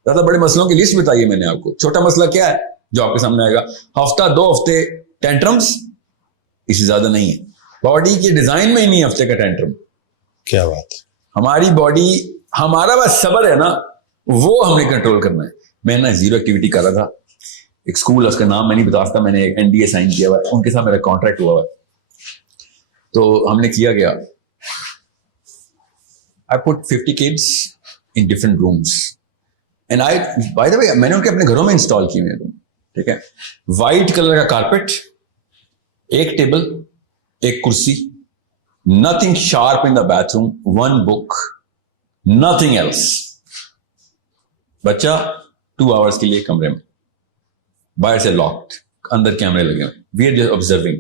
زیادہ بڑے مسئلوں کی لسٹ بتائیے میں نے آپ کو. چھوٹا مسئلہ کیا ہے جو آپ کے سامنے آئے گا؟ ہفتہ 2 ہفتے ٹینٹرمز, اس سے زیادہ نہیں ہے. باڈی کے ڈیزائن میں ہی نہیں ہفتے کا ٹینٹرم. کیا بات, ہماری باڈی, ہمارا بس صبر ہے نا, وہ ہم نے کنٹرول کرنا ہے. میں نا 0 ایکٹیویٹی کر رہا تھا, ایک اسکول ہے, اس کا نام میں نہیں بتا سکتا, میں نے ایک NDA سائن کیا ہوا ہے, ان کے ساتھ میرا کانٹریکٹ ہوا ہوا ہے. تو ہم نے کیا گیا, I put 50 kids in different rooms and by the way میں نے ان کے اپنے گھروں میں انسٹال کیے ہوئے روم, ٹھیک ہے. وائٹ کلر کا کارپیٹ, ایک ٹیبل, ایک کرسی, nothing sharp in the bathroom, one book, nothing else. بچہ 2 hours کے لیے کمرے میں, باہر سے لاکڈ, اندر کیمرے لگے ہوئے, we are just observing.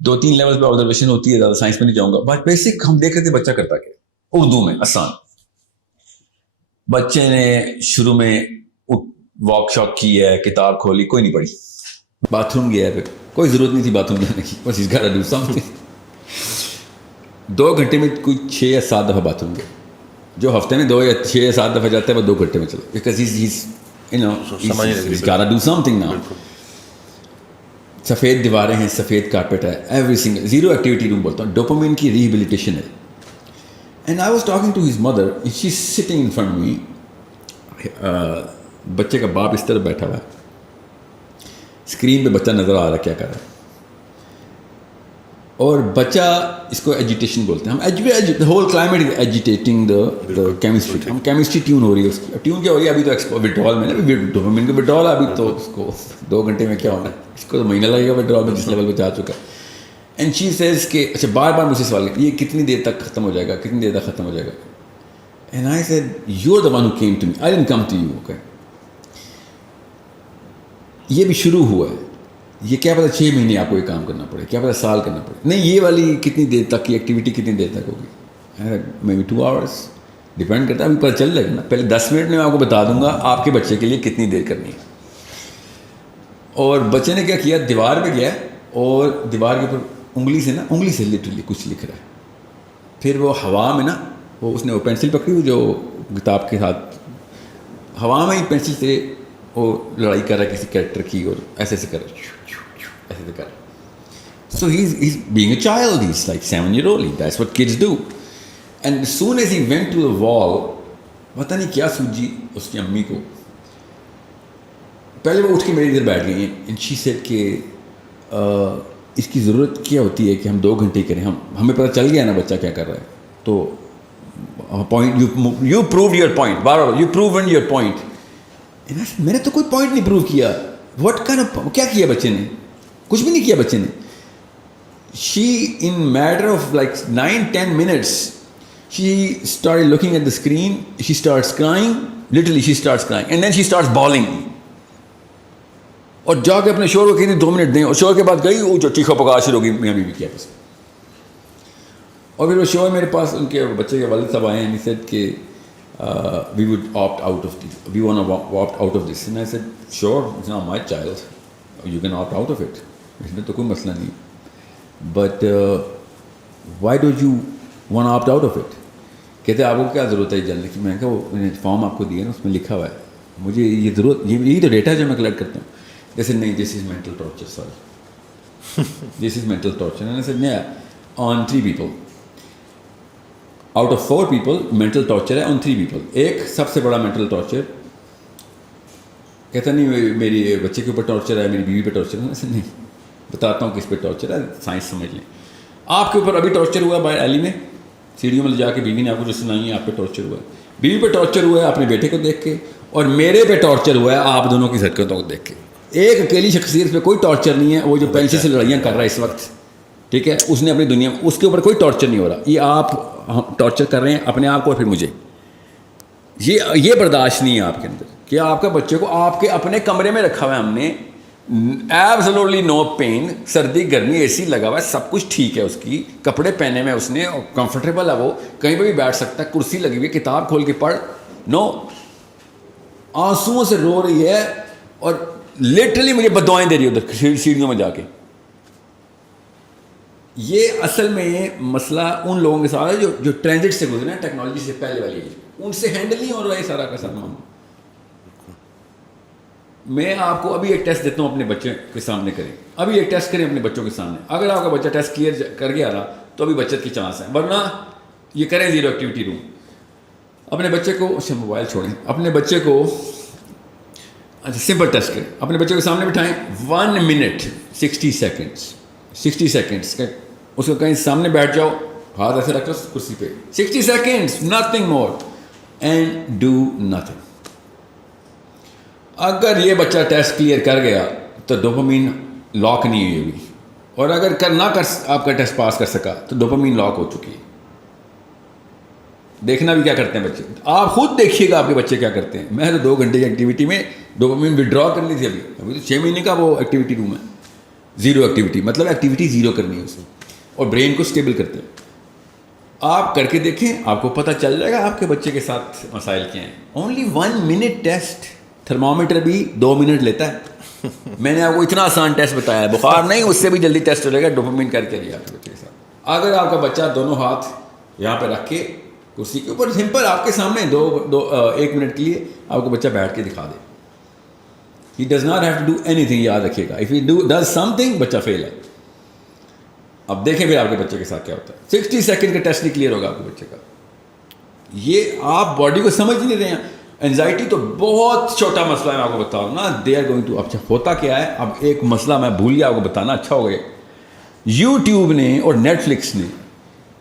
2-3 level پہ آبزرویشن ہوتی ہے, زیادہ سائنس میں نہیں جاؤں گا, بٹ بیسک ہم دیکھ رہے تھے بچہ کرتا کیا. اردو میں آسان, بچے نے شروع میں واک شاک کی ہے, کتاب کھولی, کوئی نہیں پڑھی, باتھ روم گیا ہے, کوئی ضرورت نہیں تھی باتھ روم جانے کی, بس اس گھر ڈو سمتھنگ. 2 گھنٹے میں کوئی 6 یا 7 دفعہ باتھ روم گیا. جو ہفتے میں 2 یا 6 یا 7 دفعہ جاتا ہے وہ 2 گھنٹے میں چلا, because he's gotta do something now. سفید دیواریں ہیں, سفید کارپیٹ ہے, every single, zero activity room بولتا ہوں, ڈوپامین کی ریہیبلیٹیشن ہے. And I was talking to his mother, she is sitting in front me. بچے کا باپ اس طرح بیٹھا ہوا ہے, اسکرین پہ بچہ نظر آ رہا ہے کیا کر رہا ہے, اور بچہ اس کو ایجیٹیشن بولتے ہیں ہم. ہول کلائمیٹ از ایجیٹیٹنگ دا کیمسٹری. ہم کیمسٹری ٹیون ہو رہی ہے, اس کی ٹیون کیا ہو رہی ہے ابھی تو وڈرال میں نا, ڈوپامین کا وڈرال ہے ابھی تو, اس کو 2 گھنٹے میں کیا ہونا ہے, اس کو تو مہینہ لگے گا وڈرال میں جس لیول پہ جا چکا ہے. اینڈ شی سیز کہ اچھا بار بار مجھ سے سوال یہ کتنی دیر تک ختم ہو جائے گا, کتنی دیر تک ختم ہو جائے گا. And I said you are the one who came to me, I didn't come to you. Okay, یہ بھی شروع ہوا ہے, یہ کیا پتہ 6 مہینے آپ کو یہ کام کرنا پڑے, کیا پتہ سال کرنا پڑے. نہیں, یہ والی کتنی دیر تک کی ایکٹیویٹی کتنی دیر تک ہوگی, مے بی 2 hours, ڈپینڈ کرتا ہے. ابھی پتہ چل جائے گا نا, پہلے 10 منٹ میں آپ کو بتا دوں گا آپ کے بچے کے لیے کتنی دیر کرنی ہے. اور بچے نے کیا کیا, دیوار پہ گیا اور دیوار کے اوپر انگلی سے لٹرلی کچھ لکھ رہا ہے. پھر وہ ہوا میں نا, وہ اس نے وہ پینسل پکڑی ہوئی جو کتاب کے ساتھ, ہوا میں ہی پینسل سے وہ لڑائی کر رہا ہے کسی کریکٹر کی, اور ایسے ایسے کر رہا ہے, ایسے ایسے کر رہا ہے. سو he's being a child, he's like 7 years old, that's what kids do. And as soon as he went to the wall, پتہ نہیں کیا سوجی اس کی امی کو, پہلے وہ اٹھ کے میری ادھر بیٹھ گئی ہیں. اینڈ شی سیڈ کہ اس کی ضرورت کیا ہوتی ہے کہ ہم 2 گھنٹے کریں, ہمیں پتہ چل گیا نا بچہ کیا کر رہا ہے, تو point you prove your point, bar bar you proven your point. میں نے تو کوئی پوائنٹ نہیں پروو کیا. واٹ کائنڈ آف, کیا کیا بچے نے, کچھ بھی نہیں کیا بچے نے. She in matter of like 9-10 minutes she started looking at the screen, she starts crying, literally she starts crying, and then she starts bawling. اور جا کے اپنے شوہر کو کہتی 2 منٹ دیں, اور شوہر کے بعد گئی وہ چیخا پکار شروع ہوگی میاں بیوی کیا. اور پھر وہ شوہر میرے پاس, ان کے بچے کے والد صاحب آئے ہیں, he said کہ we would opt out of this, we want to opt out of this. And I said sure, it's not my child, you can opt out of it, اس میں تو کوئی مسئلہ نہیں, but why don't you want to opt out of it. کہتے آپ کو کیا ضرورت ہے جاننے کی. میں نے کہا وہ فارم آپ کو دیا نا, اس میں لکھا ہوا ہے, مجھے یہ ضرورت, یہی تو ڈیٹا ہے جو میں کلیکٹ کرتا ہوں. جیسے نہیں, this is mental torture, sorry, this is mental torture. میں نے سر نہیں, on 3 people out of 4 people mental torture ہے, آن 3 people. ایک سب سے بڑا مینٹل ٹارچر, کہتا نہیں میری بچے کے اوپر ٹارچر ہے, میری بیوی پہ ٹارچر ہے. میں سے نہیں, بتاتا ہوں کس پہ ٹارچر ہے, سائنس سمجھ لیں. آپ کے اوپر ابھی ٹارچر ہوا باہر ایلی میں, سیڑھیوں میں لے جا کے بیوی نے آپ کو جو سنائی ہے, آپ پہ ٹارچر ہوا ہے. بیوی پہ ٹارچر ہوا ہے اپنے بیٹے کو دیکھ کے, اور میرے پہ ٹارچر ہوا ہے آپ دونوں کی حرکتوں کو دیکھ کے. ایک اکیلی شخصیت پہ کوئی ٹارچر نہیں ہے, وہ جو پینسل سے لڑائیاں کر رہا ہے اس وقت, ٹھیک ہے, اس نے اپنی دنیا میں, اس کے اوپر کوئی ٹارچر نہیں ہو رہا. یہ آپ ٹارچر کر رہے ہیں اپنے آپ کو, اور پھر مجھے یہ برداشت نہیں ہے آپ کے اندر کہ آپ کا بچے کو آپ کے اپنے کمرے میں رکھا ہوا ہے ہم نے, ایبسولوٹلی نو پین, سردی گرمی اے سی لگا ہوا ہے, سب کچھ ٹھیک ہے, اس کی کپڑے پہنے میں اس نے, کمفرٹیبل ہے, وہ کہیں پہ بھی بیٹھ سکتا ہے, کرسی لگی ہوئی, کتاب کھول کے پڑھ, نو, آنسوؤں سے رو رہی ہے, اور لٹرلی مجھے بدوائیں دے رہی ہے ادھر سیڑھیوں میں جا کے. یہ اصل میں مسئلہ ان لوگوں کے ساتھ ہے جو ٹرانزٹ سے گزرے ہیں, ٹیکنالوجی سے پہلے والی, ان سے ہینڈل نہیں ہو رہا ہے سارا کا سارا معاملہ. میں آپ کو ابھی ایک ٹیسٹ دیتا ہوں, اپنے بچے کے سامنے کریں, ابھی ایک ٹیسٹ کریں اپنے بچوں کے سامنے. اگر آپ کا بچہ ٹیسٹ کلیئر کر گیا نا تو ابھی بچت کی چانس ہے, ورنہ یہ کریں زیرو ایکٹیویٹی روم. اپنے بچے کو, اچھا موبائل چھوڑیں, اپنے بچے کو اچھا سمپل ٹیسٹ کریں, اپنے بچے کے سامنے بٹھائیں, 1 minute 60 seconds, 60 seconds, اس کو کہیں سامنے بیٹھ جاؤ, ہاتھ ایسے رکھ لو کرسی پہ, 60 seconds, nothing more, and do nothing. اگر یہ بچہ ٹیسٹ کلیئر کر گیا تو ڈوپامین لاک نہیں ہوئی ہوگی, اور اگر آپ کا ٹیسٹ پاس کر سکا تو ڈوپامین لاک ہو چکی ہے. دیکھنا بھی کیا کرتے ہیں بچے. آپ خود دیکھیے گا آپ کے بچے کیا کرتے ہیں. میں تو 2 گھنٹے کی ایکٹیویٹی میں ڈوپامین ودرا کر لی تھی. ابھی تو 6 مہینے کا وہ ایکٹیویٹی روم ہے. زیرو ایکٹیویٹی مطلب ایکٹیویٹی زیرو کرنی ہے اسے, اور برین کو اسٹیبل کرتے ہیں. آپ کر کے دیکھیں, آپ کو پتہ چل جائے گا آپ کے بچے کے ساتھ مسائل کیا ہیں. اونلی 1 منٹ ٹیسٹ, تھرمامیٹر بھی 2 منٹ لیتا ہے. میں نے آپ کو اتنا آسان ٹیسٹ بتایا ہے, بخار نہیں اس سے بھی جلدی ٹیسٹ ہو جائے گا. ڈوپامین کر کے لیا آپ کے بچے کے ساتھ. اگر آپ کا بچہ دونوں ہاتھ یہاں پہ رکھ کے کرسی کے اوپر سمپل آپ کے سامنے 1 منٹ کے لیے آپ کو بچہ بیٹھ کے دکھا دے. He does not have to do anything. یاد رکھیے گا, if he does something بچہ فیل ہے. اب دیکھیں پھر آپ کے بچے کے ساتھ کیا ہوتا ہے. 60 سیکنڈ کا ٹیسٹ نہیں کلیئر ہوگا آپ کے بچے کا. یہ آپ باڈی کو سمجھ نہیں رہے ہیں. اینزائٹی تو بہت چھوٹا مسئلہ ہے, میں آپ کو بتاؤں نا. دے آر گوئنگ ٹو, اچھا ہوتا کیا ہے. اب ایک مسئلہ میں بھول گیا آپ کو بتانا, اچھا ہو گیا. یوٹیوب نے اور نیٹ فلکس نے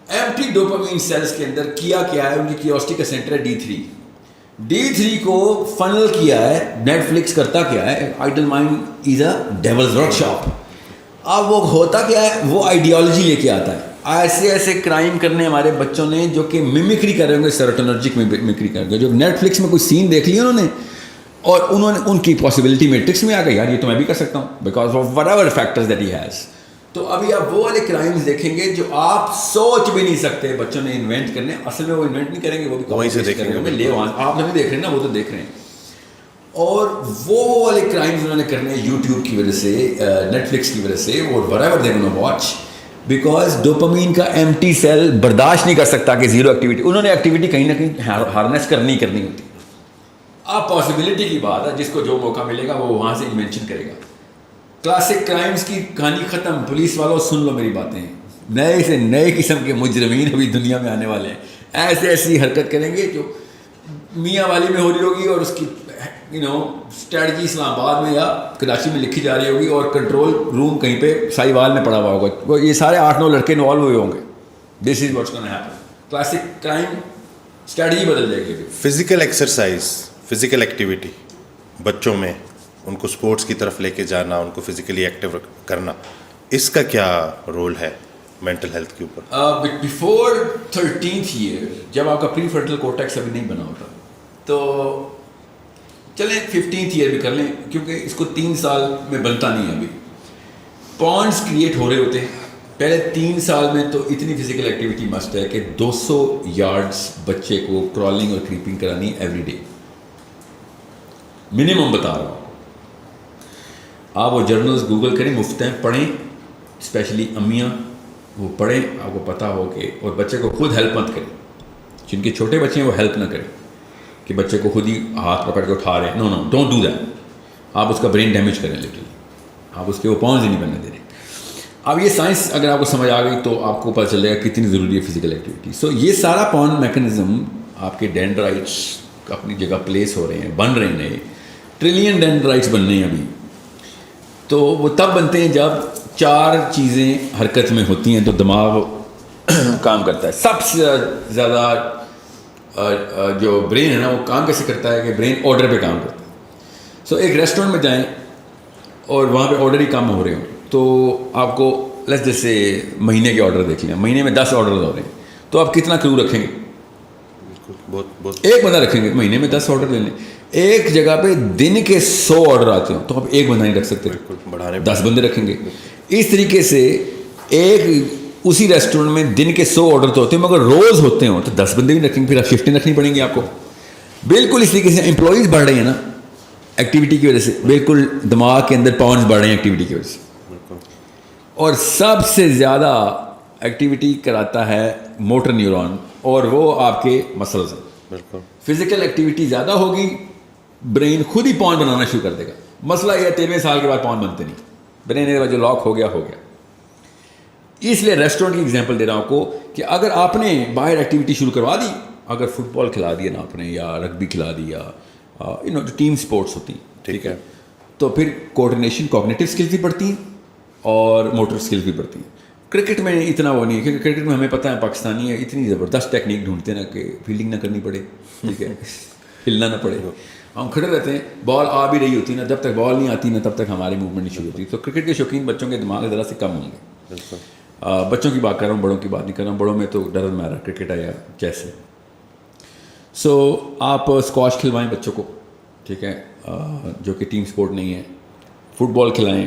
ایمپٹی ڈوپامین سیلز کے اندر کیا ہے, ان کی کیوریوسٹی کا سینٹر ہے D3 کو فنل کیا ہے. نیٹ فلکس کرتا کیا ہے, idle mind is a devil's workshop. اب وہ ہوتا کیا ہے, وہ آئیڈیالوجی لے کے آتا ہے. ایسے کرائم کرنے ہمارے بچوں نے جو کہ میمکری کر رہے ہوں گے, سیروٹونرجک میمکری کر رہے ہیں. جو نیٹ فلکس میں کوئی سین دیکھ لیا انہوں نے ان کی پاسبلٹی میٹرکس میں آ گئی, یار یہ تو میں بھی کر سکتا ہوں because of what ever factors that he has. تو ابھی آپ وہ والے کرائمز دیکھیں گے جو آپ سوچ بھی نہیں سکتے بچوں نے انوینٹ کرنے. اصل میں وہ انوینٹ نہیں کریں گے, وہ بھی وہیں سے دیکھیں گے. آپ نہیں دیکھ رہے ہیں نا, وہ تو دیکھ رہے ہیں. اور وہ والے کرائمز انہوں نے کرنے یوٹیوب کی وجہ سے, نیٹ فلکس کی وجہ سے, اور whatever they gonna watch, because dopamine کا ایمٹی سیل برداشت نہیں کر سکتا کہ زیرو ایکٹیویٹی. انہوں نے ایکٹیویٹی کہیں نہ کہیں ہارنیس کرنی ہوتی. اب پاسبلٹی کی بات ہے, جس کو جو موقع ملے گا وہ وہاں سے انوینشن کرے گا. کلاسک کرائمز کی کہانی ختم. پولیس والوں سن لو میری باتیں, نئے سے نئے قسم کے مجرمین ابھی دنیا میں آنے والے ہیں. ایسی حرکت کریں گے جو میاں والی میں ہو رہی ہوگی, اور اس کی اسٹریٹجی اسلام آباد میں یا کراچی میں لکھی جا رہی ہوگی, اور کنٹرول روم کہیں پہ سائی وال میں پڑا ہوا ہوگا. وہ یہ سارے 8-9 لڑکے انوالو ہوئے ہوں گے. This is what's gonna happen. Classic crime strategy بدل جائے گی. فزیکل ایکسرسائز, فزیکل ایکٹیویٹی بچوں میں, ان کو اسپورٹس کی طرف لے کے جانا, ان کو فزیکلی ایکٹیو کرنا, اس کا کیا رول ہے مینٹل ہیلتھ کے اوپر؟ بیفور 13th ایئر, جب آپ کا پری فرنٹل کورٹیکس ابھی نہیں بنا ہوتا, تو چلیں 15th ایئر بھی کر لیں, کیونکہ اس کو 3 سال میں بنتا نہیں ہے. ابھی پونڈس کریٹ ہو رہے ہوتے ہیں. پہلے 3 سال میں تو اتنی فزیکل ایکٹیویٹی مسٹ ہے کہ 200 یارڈس بچے کو کرالنگ اور کریپنگ کرانی ایوری ڈے, منیمم بتا رہا ہوں. آپ وہ جرنلز گوگل کریں, مفت ہیں, پڑھیں. اسپیشلی امیاں وہ پڑھیں, آپ کو پتہ ہو کہ, اور بچے کو خود ہیلپ مت کریں. جن کے چھوٹے بچے ہیں وہ ہیلپ نہ کریں کہ بچے کو خود ہی ہاتھ پکڑ کے اٹھا رہے ہیں. نو ڈونٹ ڈو دیٹ. آپ اس کا برین ڈیمیج کریں لٹرلی. آپ اس کے وہ پاؤنز ہی نہیں بننے دے رہے. اب یہ سائنس اگر آپ کو سمجھ آ گئی تو آپ کو پتہ چل جائے گا کتنی ضروری ہے فزیکل ایکٹیویٹی. سو یہ سارا پاؤنڈ میکنزم آپ کے ڈینڈرائٹس اپنی جگہ پلیس ہو رہے ہیں, بن رہے ہیں, نئے ٹریلین ڈینڈرائٹس بننے ہیں ابھی. تو وہ تب بنتے ہیں جب 4 چیزیں حرکت میں ہوتی ہیں تو دماغ کام کرتا ہے. سب سے زیادہ جو برین ہے نا, وہ کام کیسے کرتا ہے کہ برین آرڈر پہ کام کرتا ہے. سو ایک ریسٹورینٹ میں جائیں اور وہاں پہ آرڈر ہی کام ہو رہے ہوں, تو آپ کو لیٹس جیسے مہینے کے آرڈر دیکھ لیں, مہینے میں 10 آرڈر ہو رہے ہیں, تو آپ کتنا کرو رکھیں گے؟ ایک بندہ رکھیں گے. مہینے میں 10 آرڈر لے لیں. ایک جگہ پہ دن کے 100 آرڈر آتے ہوں تو آپ ایک بندہ نہیں رکھ سکتے, 10 بندے رکھیں گے. اس طریقے سے ایک اسی ریسٹورینٹ میں دن کے 100 آرڈر تو ہوتے ہیں, مگر روز ہوتے ہوں تو 10 بندے بھی رکھیں گے. پھر آپ شفٹیں رکھنی پڑیں گی آپ کو. بالکل اس طریقے سے امپلائیز بڑھ رہے ہیں نا ایکٹیویٹی کی وجہ سے, بالکل دماغ کے اندر پاؤنڈز بڑھ رہے ہیں ایکٹیویٹی کی وجہ سے. اور سب سے زیادہ ایکٹیویٹی کراتا ہے موٹر نیورون, اور وہ آپ کے مسلز ہیں. فزیکل ایکٹیویٹی زیادہ ہوگی, برین خود ہی پاؤنڈ بنانا شروع کر دے گا. مسئلہ یہ 13ویں سال کے بعد پاؤنڈ بنتے نہیں. برین جو لاک ہو گیا. اس لیے ریسٹورینٹ کی ایگزامپل دے رہا ہوں آپ کو کہ اگر آپ نے باہر ایکٹیویٹی شروع کروا دی, اگر فٹ بال کھلا دیا نا آپ نے, یا رگبی کھلا دیا, جو ٹیم سپورٹس ہوتی ہیں, ٹھیک ہے, تو پھر کوآرڈینیشن, کوگنیٹو اسکلز بھی بڑھتی ہیں اور موٹر اسکلز بھی بڑھتی ہیں. کرکٹ میں اتنا وہ نہیں ہے, کیونکہ کرکٹ میں ہمیں پتہ ہے پاکستانی ہے اتنی زبردست ٹیکنیک ڈھونڈتے ہیں نا کہ فیلڈنگ نہ کرنی پڑے, ٹھیک ہے, ہلنا نہ پڑے, ہم کھڑے رہتے ہیں, بال آ بھی رہی ہوتی ہے نا, جب تک بال نہیں آتی نا تب تک ہماری موومنٹ نہیں شروع ہوتی. تو کرکٹ کے شوقین بچوں کے دماغ ذرا سے کم ہوں گے. بچوں کی بات کر رہا ہوں, بڑوں کی بات نہیں کر رہا ہوں. بڑوں میں تو ڈر مارا کرکٹ ہے یا چیس ہے. سو آپ اسکواش کھلوائیں بچوں کو, ٹھیک ہے, جو کہ ٹیم سپورٹ نہیں ہے. فٹ بال کھلائیں.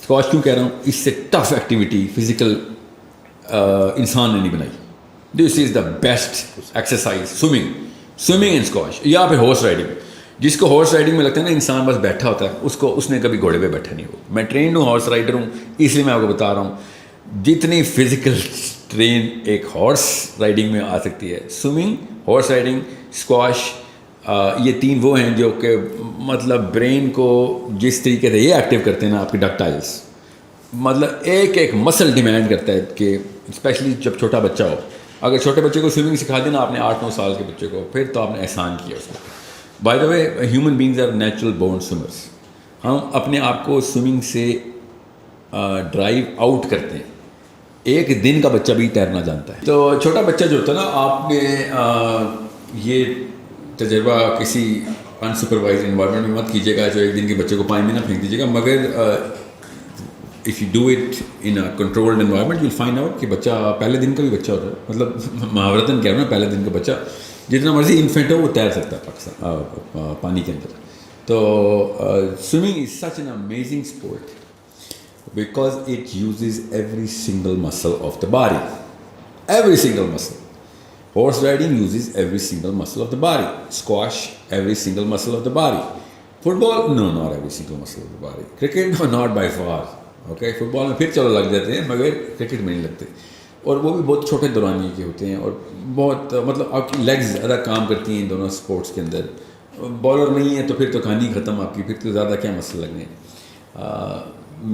اسکواش کیوں کہہ رہا ہوں, اس سے ٹف ایکٹیویٹی فزیکل انسان نے نہیں بنائی. This is the best exercise, swimming and squash. یا پھر ہارس رائڈنگ, جس کو ہارس رائڈنگ میں لگتا ہے نا انسان بس بیٹھا ہوتا ہے, اس نے کبھی گھوڑے پہ بیٹھا نہیں ہو. میں ٹرینڈ ہوں, ہارس رائڈر ہوں, اس لیے میں آپ کو بتا رہا ہوں جتنی فزیکل ٹرین ایک ہارس رائڈنگ میں آ سکتی ہے. سوئمنگ, ہارس رائڈنگ, اسکواش, یہ تین وہ ہیں جو کہ مطلب برین کو جس طریقے سے یہ ایکٹیو کرتے ہیں نا آپ کے ڈکٹائلس, مطلب ایک مسل ڈیمانڈ کرتا ہے کہ اسپیشلی جب چھوٹا بچہ ہو, اگر چھوٹے بچے کو سوئمنگ سکھا دینا آپ نے 8-9 سال کے بچے کو, پھر تو آپ نے احسان کیا اس کو. By the way human beings are natural born swimmers. ہم اپنے آپ کو سوئمنگ سے ڈرائیو آؤٹ کرتے ہیں. ایک دن کا بچہ بھی تیرنا جانتا ہے. تو چھوٹا بچہ جو ہوتا ہے نا, آپ نے یہ تجربہ کسی انسپروائز انوائرمنٹ میں مت کیجیے گا جو ایک دن کے بچے کو پانی میں نہ پھینک دیجیے گا, مگر if you do it in a controlled environment you will find out کہ بچہ پہلے دن کا بھی بچہ ہوتا ہے, مطلب محاورتاً کہہ رہا ہوں نا, پہلے دن کا بچہ جتنا مرضی انفینٹ ہو وہ تیر سکتا ہے پاکستان پانی کے اندر. تو swimming is such an amazing sport because it uses every single muscle of the body. Every single muscle. Horse riding uses every single muscle of the body. Squash, every single muscle of the body. Football, no, not every single muscle of the body. Cricket, no, not by far. Okay, football میں پھر چلو لگ جاتے ہیں مگر cricket میں نہیں لگتے, اور وہ بھی بہت چھوٹے دورانی کے ہوتے ہیں, اور بہت مطلب آپ کی لیگز زیادہ کام کرتی ہیں ان دونوں اسپورٹس کے اندر. بالر نہیں ہے تو پھر تو کہانی ختم آپ کی, پھر تو زیادہ کیا مسئلہ لگنے ہیں.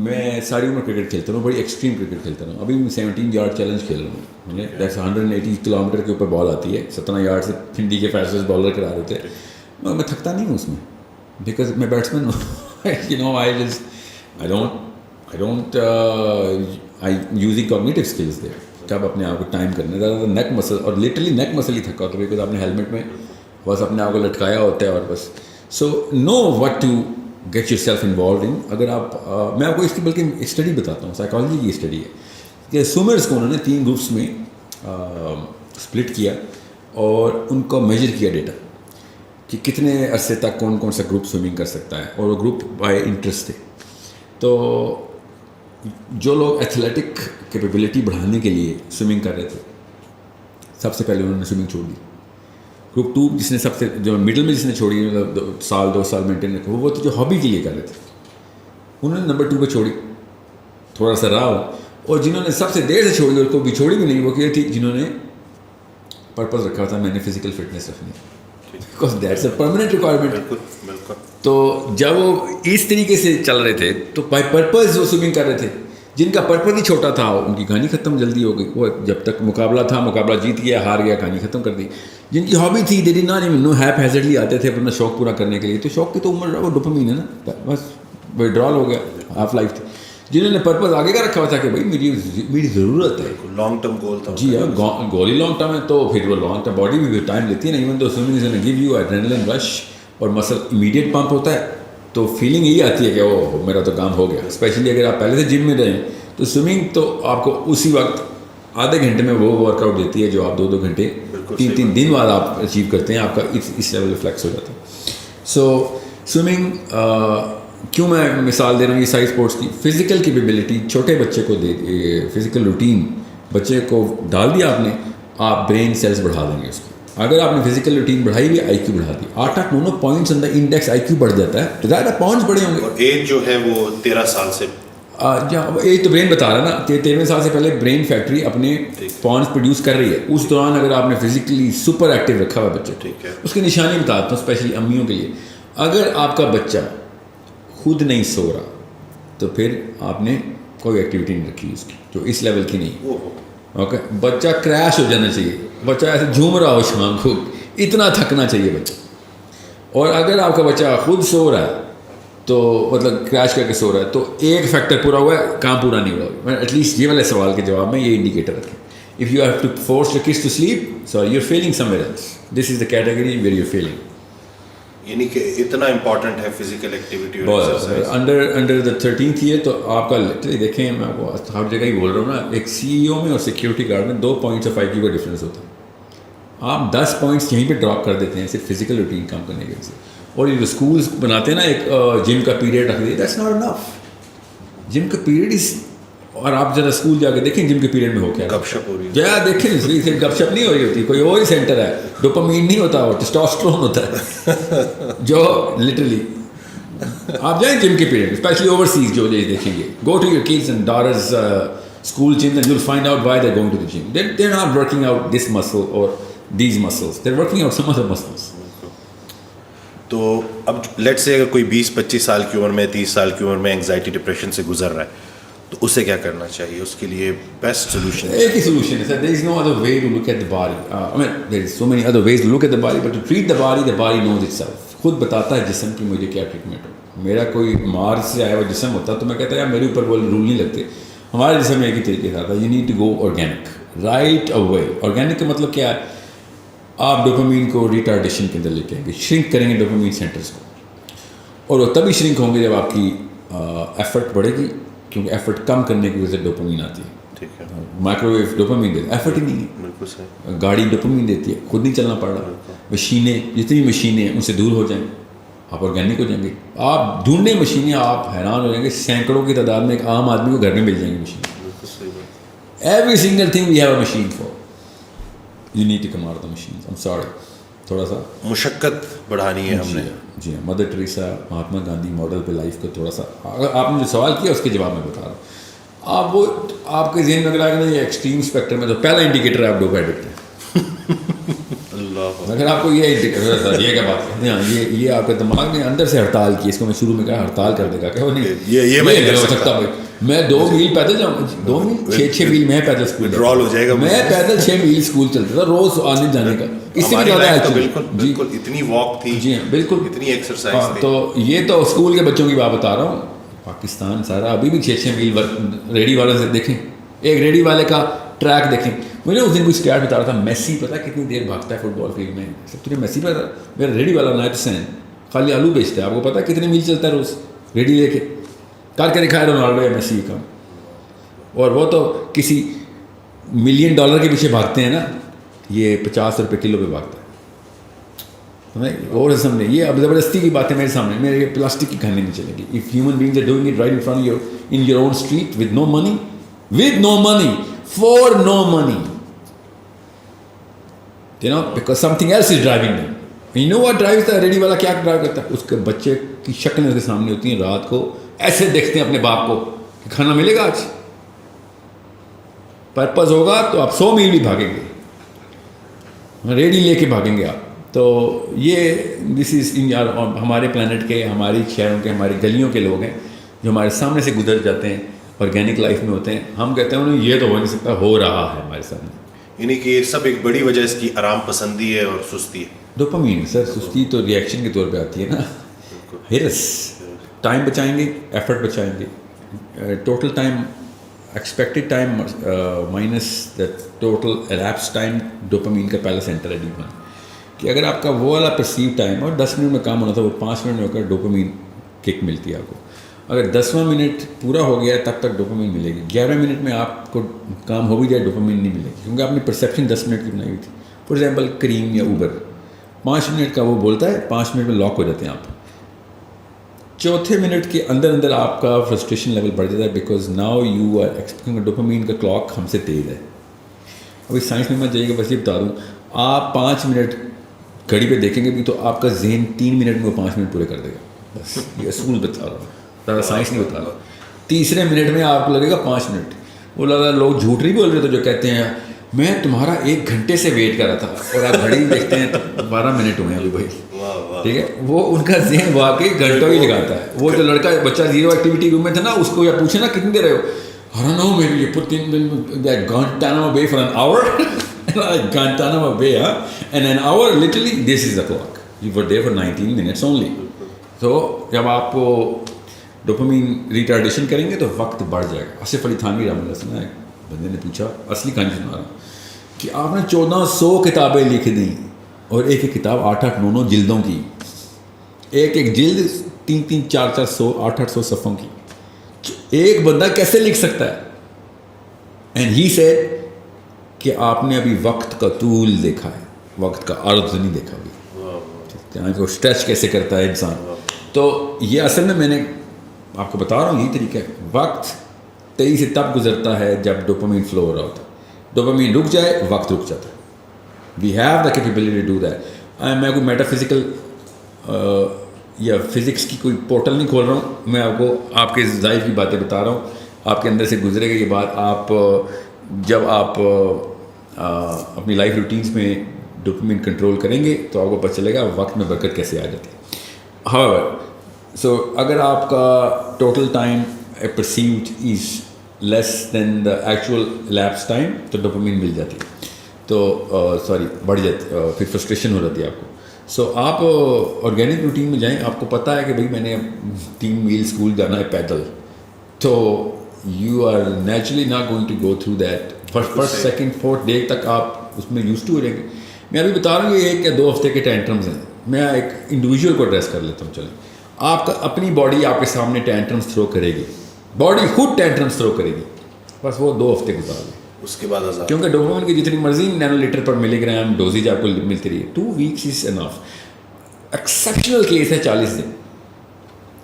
میں ساری عمر کرکٹ کھیلتا ہوں, بڑی ایکسٹریم کرکٹ کھیلتا ہوں. ابھی میں 17 یارڈ چیلنج کھیل رہا ہوں. جیسے 180 کلومیٹر کے اوپر بال آتی ہے, 17 یارڈ سے پھنڈی کے فیصلے بالر کرا دیتے ہیں. میں تھکتا نہیں ہوں اس میں, بیکاز میں بیٹسمین ہوں. You know I don't using cognitive skills there. کب اپنے آپ کو ٹائم کرنا, زیادہ نیک مسل, اور لٹرلی نیک مسل ہی تھکا ہوتا ہے بیکاز آپ نے ہیلمٹ میں بس اپنے آپ کو لٹکایا ہوتا ہے, اور بس so know what to get yourself involved in. اگر آپ میں آپ کو اس کی بلکہ اسٹڈی بتاتا ہوں, سائیکالوجی کی اسٹڈی ہے کہ سوئمرس کو انہوں نے 3 گروپس میں اسپلٹ کیا اور ان کو میجر کیا ڈیٹا کہ کتنے عرصے تک کون کون سا گروپ سوئمنگ کر سکتا ہے, اور وہ گروپ بائی انٹرسٹ تھے. تو جو لوگ ایتھلیٹک کیپیبلٹی بڑھانے کے لیے سوئمنگ کر رہے تھے, سب سے پہلے انہوں نے سوئمنگ چھوڑ دی. گروپ 2 جس نے سب سے جو مڈل میں جس نے چھوڑی, مطلب 2 سال مینٹین رکھا, وہ تو جو ہابی کے لیے کر رہے تھے, انہوں نے نمبر 2 پہ چھوڑی, تھوڑا سا رہا. اور جنہوں نے سب سے دیر سے چھوڑی اور کو بھی چھوڑی بھی نہیں, وہ کیا تھی جنہوں نے پرپز رکھا تھا میں نے فزیکل فٹنس رکھنی, because that's a permanent requirement. تو جب وہ اس طریقے سے چل رہے تھے تو بائی پرپز وہ سوئمنگ کر رہے تھے. جن کا پرپز ہی چھوٹا تھا ان کی کہانی ختم جلدی ہو گئی. وہ جب تک مقابلہ تھا, مقابلہ جیت گیا, ہار گیا, کہانی ختم کر دی. جن کی ہابی تھی they did not even know, haphazardly آتے تھے اپنا شوق پورا کرنے کے لیے, تو شوق کی تو عمر وہ ڈوپامین ہے نا, بس وڈرال ہو گیا, ہاف لائف تھی. جنہوں نے پرپز آگے کا رکھا ہوا تھا کہ بھائی میری ضرورت ہے, لانگ ٹرم گول تھا. جی ہاں, گول ہی لانگ ٹرم ہے, تو پھر وہ لانگ ٹرم باڈی بھی ٹائم لیتی ہے نا. Even though swimming is gonna give you adrenaline rush, اور مسل امیڈیٹ پمپ ہوتا ہے, تو فیلنگ یہی آتی ہے کہ وہ میرا تو کام ہو گیا. اسپیشلی اگر آپ پہلے سے جم میں رہیں تو سوئمنگ تو آپ کو اسی وقت آدھے گھنٹے میں وہ ورک آؤٹ دیتی ہے جو آپ 2-2 گھنٹے 3 دن بعد آپ اچیو کرتے ہیں. آپ کا اس لیول پہ فلیکس ہو جاتا ہے. سو سوئمنگ کیوں میں مثال دے رہا ہوں یہ ساری اسپورٹس کی, فزیکل کیپیبلٹی چھوٹے بچے کو دے, فزیکل روٹین بچے کو ڈال دیا آپ نے, آپ برین سیلس بڑھا دیں گے اس کی. اگر آپ نے فزیکل روٹین بڑھائی ہوئی, آئی کیو بڑھا دی, 8-9 پوائنٹس اندر انڈیکس آئی کیو بڑھ جاتا ہے, تو زیادہ پوائنٹس بڑے ہوں گے. اور ایج جو ہے وہ 13 سال سے, ایج تو برین بتا رہا ہے نا کہ 13 سال سے پہلے برین فیکٹری اپنے پوائنٹس پروڈیوس کر رہی ہے. اس دوران اگر آپ نے فزیکلی سپر ایکٹیو رکھا ہوا بچے, ٹھیک ہے, اس کی نشانی بتاتا ہوں اسپیشلی امیوں کے لیے. اگر آپ کا بچہ خود نہیں سو رہا تو پھر آپ نے کوئی ایکٹیویٹی نہیں رکھی اس کی جو اس لیول کی نہیں. اوکے, بچہ کریش ہو جانا چاہیے, بچہ ایسے جھوم رہا ہو شام کو, اتنا تھکنا چاہیے بچہ. اور اگر آپ کا بچہ خود سو رہا ہے تو مطلب کریش کر کے سو رہا ہے, تو ایک فیکٹر پورا ہوا ہے, کام پورا نہیں ہوا. ایٹ لیسٹ یہ والے سوال کے جواب میں یہ انڈیکیٹر رکھیں. If you have to force your kids to sleep, so you are feeling somewhere else. This is the category where you are feeling. یعنی کہ اتنا امپورٹنٹ ہے physical activity. Under the 13th year تو آپ کا literally دیکھیں, میں آپ کو ہر جگہ ہی بول رہا ہوں نا, ایک سی ای او میں اور سیکورٹی گارڈ میں 2 پوائنٹس آف آئی کیو کا ڈفرینس ہوتا ہے. آپ 10 پوائنٹس یہیں پہ ڈراپ کر دیتے ہیں صرف فزیکل روٹین کام کرنے کی وجہ سے. اور یہ جو اسکولس بناتے ہیں نا ایک جم کا پیریڈ رکھ دیتے, دیٹس ناٹ انف. جم کا پیریڈ از, اور آپ ذرا اسکول جا کے دیکھیں جم کے پیریڈ میں ہو کیا گپ شپ ہو رہی ہے. کیا دیکھیں, صرف گپ شپ نہیں ہو رہی ہوتی, کوئی اور ہی سینٹر ہے. ڈوپامین نہیں ہوتا, وہ ٹیسٹوسٹرون ہوتا ہے جو لٹرلی. آپ جائیں جم کے پیریڈ, اسپیشلی اوورسیز جو دیکھیں گے, go to your kids and daughters school gyms and you'll find out why they're going to the gym. They're not working out this muscle or these muscles. They're working out some other muscles. تو اب late سے اگر کوئی 20-25 سال کی عمر میں, 30 سال کی عمر میں انگزائٹی ڈپریشن سے گزر رہا ہے تو اسے کیا کرنا چاہیے؟ اس کے لیے بیسٹ سولوشن ایک ہی سولوشن ہے سر. there is no other way to look at the body. I mean there is so many other ways to look at the body, but to treat the body knows itself. خود بتاتا ہے جسم کی مجھے کیا treatment ہو. میرا کوئی مارس سے آیا ہوا جسم ہوتا تو میں کہتا یار میرے اوپر وہ رول نہیں لگتے. ہمارے جسم میں ایک ہی طریقے سے آتا ہے, you need to go organic right away. Organic کا مطلب کیا ہے؟ آپ ڈوپامین کو ریٹارڈیشن کے اندر لے کے آئیں گے, شرنک کریں گے ڈوپامین سینٹرز کو, اور وہ تبھی شرنک ہوں گے جب آپ کی ایفرٹ بڑھے گی, کیونکہ ایفرٹ کم کرنے کی وجہ سے ڈوپامین آتی ہے. ٹھیک ہے. مائکرو ویو ڈوپامین دیتی ہے, ایفرٹ ہی نہیں ہے. بالکل صحیح. گاڑی ڈوپامین دیتی ہے, خود نہیں چلنا پڑ رہا. مشینیں, جتنی مشینیں ان سے دور ہو جائیں, آپ آرگینک ہو جائیں گے. آپ ڈھونڈنے مشینیں, آپ حیران ہو جائیں گے, سینکڑوں کی تعداد میں ایک عام آدمی کو گھر میں مل جائیں گی machine. Every single thing we have a machine for. You need to come out of the machines. I'm sorry. تھوڑا سا مشقت بڑھانی ہے ہم نے. جی ہاں, mother Teresa, Mahatma Gandhi model پہ لائف کو تھوڑا سا, اگر آپ نے جو سوال کیا اس کے جواب میں بتا رہا ہوں. آپ وہ آپ کے ذہن میں اگر آئے گا نا یہ ایکسٹریم اسپیکٹرم میں, تو پہلا انڈیکیٹر ہے آپ ڈوپ ایڈکٹ ہیں. اگر آپ کو یہ انڈیکیٹر, یہ کیا بات ہے, یہ آپ کے دماغ نے اندر سے ہڑتال کی, اس کو میں شروع میں کہا ہڑتال کر دے گا کہ وہ نہیں, یہ میں نہیں ہو سکتا بھائی, میں 2 میل پیدل جاؤں, 2 میل 6 میل میں پیدل اسکول ڈرال ہو جائے گا. میں پیدل 6 میل اسکول چلتا تھا روز آنے جانے کا. اس سے زیادہ بالکل اتنی واک تھی. جی ہاں بالکل, اتنی ایکسرسائز تھی. تو یہ تو اسکول کے بچوں کی بات بتا رہا ہوں. پاکستان سارا ابھی بھی 6 میل ریڈی والے سے دیکھیں, ایک ریڈی والے کا ٹریک دیکھیں. مجھے اس دن کوئی اسٹیٹ بتا رہا تھا, میسی پتا کتنی دیر بھاگتا ہے فٹ بال فیلڈ میں. تجھے میسی پتا, میرا ریڈی والا نائب حسین خالی آلو بیچتا ہے, آپ کو پتا کتنے میل چلتا ہے روز ریڈی لے کے, کر کے دکھایا رونالڈو یا میسی کا. اور وہ تو کسی $1 ملین کے پیچھے بھاگتے ہیں نا, یہ 50 روپے کلو پہ بھاگتا ہے. اور سامنے یہ اب زبردستی کی بات ہے میرے سامنے, میرے پلاسٹک کی کہانی نہیں چلے گی. If human beings are doing it right in front your in your own street with no money for no money, you know, because something else is driving them. You know what drives the ready والا, کیا drive کرتا ہے؟ اس کے بچے کی شکلیں اس کے سامنے ہوتی ہیں, رات کو ایسے دیکھتے ہیں اپنے باپ کو کہ کھانا ملے گا آج. پرپز ہوگا تو آپ 100 میل بھی بھاگیں گے, ریڈی لے کے بھاگیں گے آپ. تو یہ دس از ہمارے پلانٹ کے, ہماری شہروں کے, ہماری گلیوں کے لوگ ہیں جو ہمارے سامنے سے گزر جاتے ہیں, آرگینک لائف میں ہوتے ہیں. ہم کہتے ہیں انہیں یہ تو ہو نہیں سکتا, ہو رہا ہے ہمارے سامنے. یعنی کہ یہ سب ایک بڑی وجہ اس کی آرام پسندی ہے اور سستی ہے. ڈوپامین سر, سستی تو ریئیکشن کے طور پہ آتی ہے نا. ہرس, ٹائم بچائیں گے, ایفرٹ بچائیں گے, total time expected time minus the total elapse time. Dopamine کا پہلا سینٹر ہے ڈیپ میں, کہ اگر آپ کا وہ والا پرسیو ٹائم اور 10 منٹ میں کام ہونا تھا, وہ 5 منٹ میں ہو کر ڈوپامین کک ملتی ہے آپ کو. اگر 10واں منٹ پورا ہو گیا تب تک ڈوپامین ملے گی. 11 منٹ میں آپ کو کام ہو بھی جائے ڈوپامین نہیں ملے گی, کیونکہ آپ نے پرسیپشن 10 منٹ کی بنائی ہوئی تھی. فار ایگزامپل کریم یا اوبر 5 منٹ کا وہ بولتا ہے, 5 منٹ میں لاک ہو جاتے ہیں آپ. چوتھے منٹ کے اندر آپ کا فرسٹریشن لیول بڑھ جاتا ہے, because now you are expecting. Dopamine کا کلاک ہم سے تیز ہے. ابھی سائنس میں میں چاہیے کہ بس یہ بتا دوں, آپ 5 منٹ گھڑی پہ دیکھیں گے بھی تو آپ کا ذہن 3 منٹ میں وہ 5 منٹ پورے کر دے گا. بس یہ اصول بتا رہا ہوں, زیادہ سائنس نہیں بتا رہا. تیسرے منٹ میں آپ کو لگے گا 5 منٹ. وہ لگا لوگ جھوٹ نہیں بول رہے تھے جو کہتے ہیں میں تمہارا 1 گھنٹے سے ویٹ کر رہا تھا, اور آپ گھڑی دیکھتے ہیں 12 منٹ ہوئے ہیں ابھی بھائی. ٹھیک ہے, وہ ان کا ذہن واقعی گھنٹوں ہی لگاتا ہے. وہ جو لڑکا بچہ زیرو ایکٹیویٹی روم میں تھا نا, اس کو یا پوچھے نا کتنی دیر رہے ہو, I don't know, maybe you put in Guantanamo Bay for an hour. Guantanamo Bay, huh? And an hour, literally, this is the clock. You were there for 19 minutes only. تو جب آپ کو ڈوپامین ریٹارڈیشن کریں گے تو وقت بڑھ جائے گا. آصف علی تھانوی رحمۃ اللہ علیہ, ایک بندے نے پوچھا, اصلی کہانی سنا رہا کہ آپ نے 1400 کتابیں لکھ دیں, اور ایک ایک کتاب 8-8 9 جلدوں کی, ایک جلد 3-3 400 800 صفحوں کی, ایک بندہ کیسے لکھ سکتا ہے؟ اینڈ ہی سیڈ کہ آپ نے ابھی وقت کا طول دیکھا ہے. وقت کا عرض نہیں دیکھا ابھی، ٹائم کو اسٹریچ کیسے کرتا ہے انسان. تو یہ اصل میں نے آپ کو بتا رہا ہوں یہی طریقہ ہے. وقت تیزی سے تب گزرتا ہے جب ڈوپامین فلو ہو رہا ہوتا ہے. ڈوپامین رک جائے وقت رک جاتا ہے. We have the capability to do that. میں کوئی میٹا فزیکل یا فزکس کی کوئی پورٹل نہیں کھول رہا ہوں. میں آپ کو آپ کے ظاہر کی باتیں بتا رہا ہوں. آپ کے اندر سے گزرے گا یہ بات. آپ جب آپ اپنی لائف روٹینس میں ڈوپامین کنٹرول کریں گے تو آپ کو پتہ چلے گا وقت میں برکت کیسے آ جاتی ہے. However, so اگر آپ کا total time perceived is less than the actual lapse time تو ڈوپامین مل جاتی ہے. تو بڑھ جاتی, پھر فرسٹریشن ہو جاتی ہے آپ کو. سو آپ آرگینک روٹین میں جائیں. آپ کو پتہ ہے کہ بھائی میں نے 3 میل اسکول جانا ہے پیدل, تو you are naturally not going to go through that. First second fourth day تک آپ اس میں یوز ٹو ہو جائیں گے. میں ابھی بتا رہا ہوں یہ 1 یا 2 ہفتے کے ٹینٹرمز ہیں. میں ایک انڈیویجول کو ایڈریس کر لیتا ہوں. چلیں, آپ کا اپنی باڈی آپ کے سامنے ٹینٹرمز تھرو کرے گی, باڈی خود ٹینٹرمز تھرو کرے گی, بس وہ 2 ہفتے گزار لیں. اس کے بعد کیونکہ ڈوپامین کی جتنی مرضی نینو لیٹر پر ملی گرام ڈوزیج آپ کو ملتی رہی ہے. 2 weeks از انف. ایکسیپشنل کیس ہے 40 دن.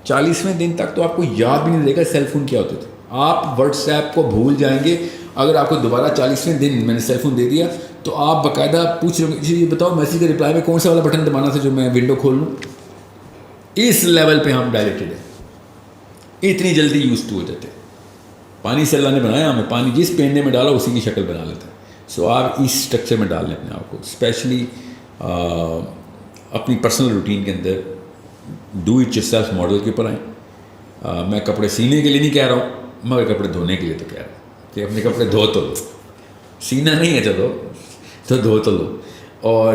40ویں دن تک تو آپ کو یاد بھی نہیں رہے گا سیل فون کیا ہوتے تھے. آپ واٹس ایپ کو بھول جائیں گے. اگر آپ کو دوبارہ 40ویں دن میں نے سیل فون دے دیا تو آپ باقاعدہ پوچھ رہے ہوں یہ بتاؤ میسیج کے رپلائی میں کون سا والا بٹن دبانا تھا جو میں ونڈو کھول لوں. اس لیول پہ ہم ڈائریکٹڈ ہیں, اتنی جلدی یوز ٹو ہو جاتے ہیں. پانی سے اللہ نے بنایا ہمیں, پانی جس پیندے میں ڈالا اسی کی شکل بنا لیتا ہے. سو آپ اس اسٹرکچر میں ڈال لیں اپنے آپ کو, اسپیشلی اپنی پرسنل روٹین کے اندر do it yourself model کے اوپر آئیں. میں کپڑے سینے کے لیے نہیں کہہ رہا ہوں, مگر کپڑے دھونے کے لیے تو کہہ رہا ہوں کہ اپنے کپڑے دھو تو لو. سینا نہیں ہے چلو تو دھو تو لو, اور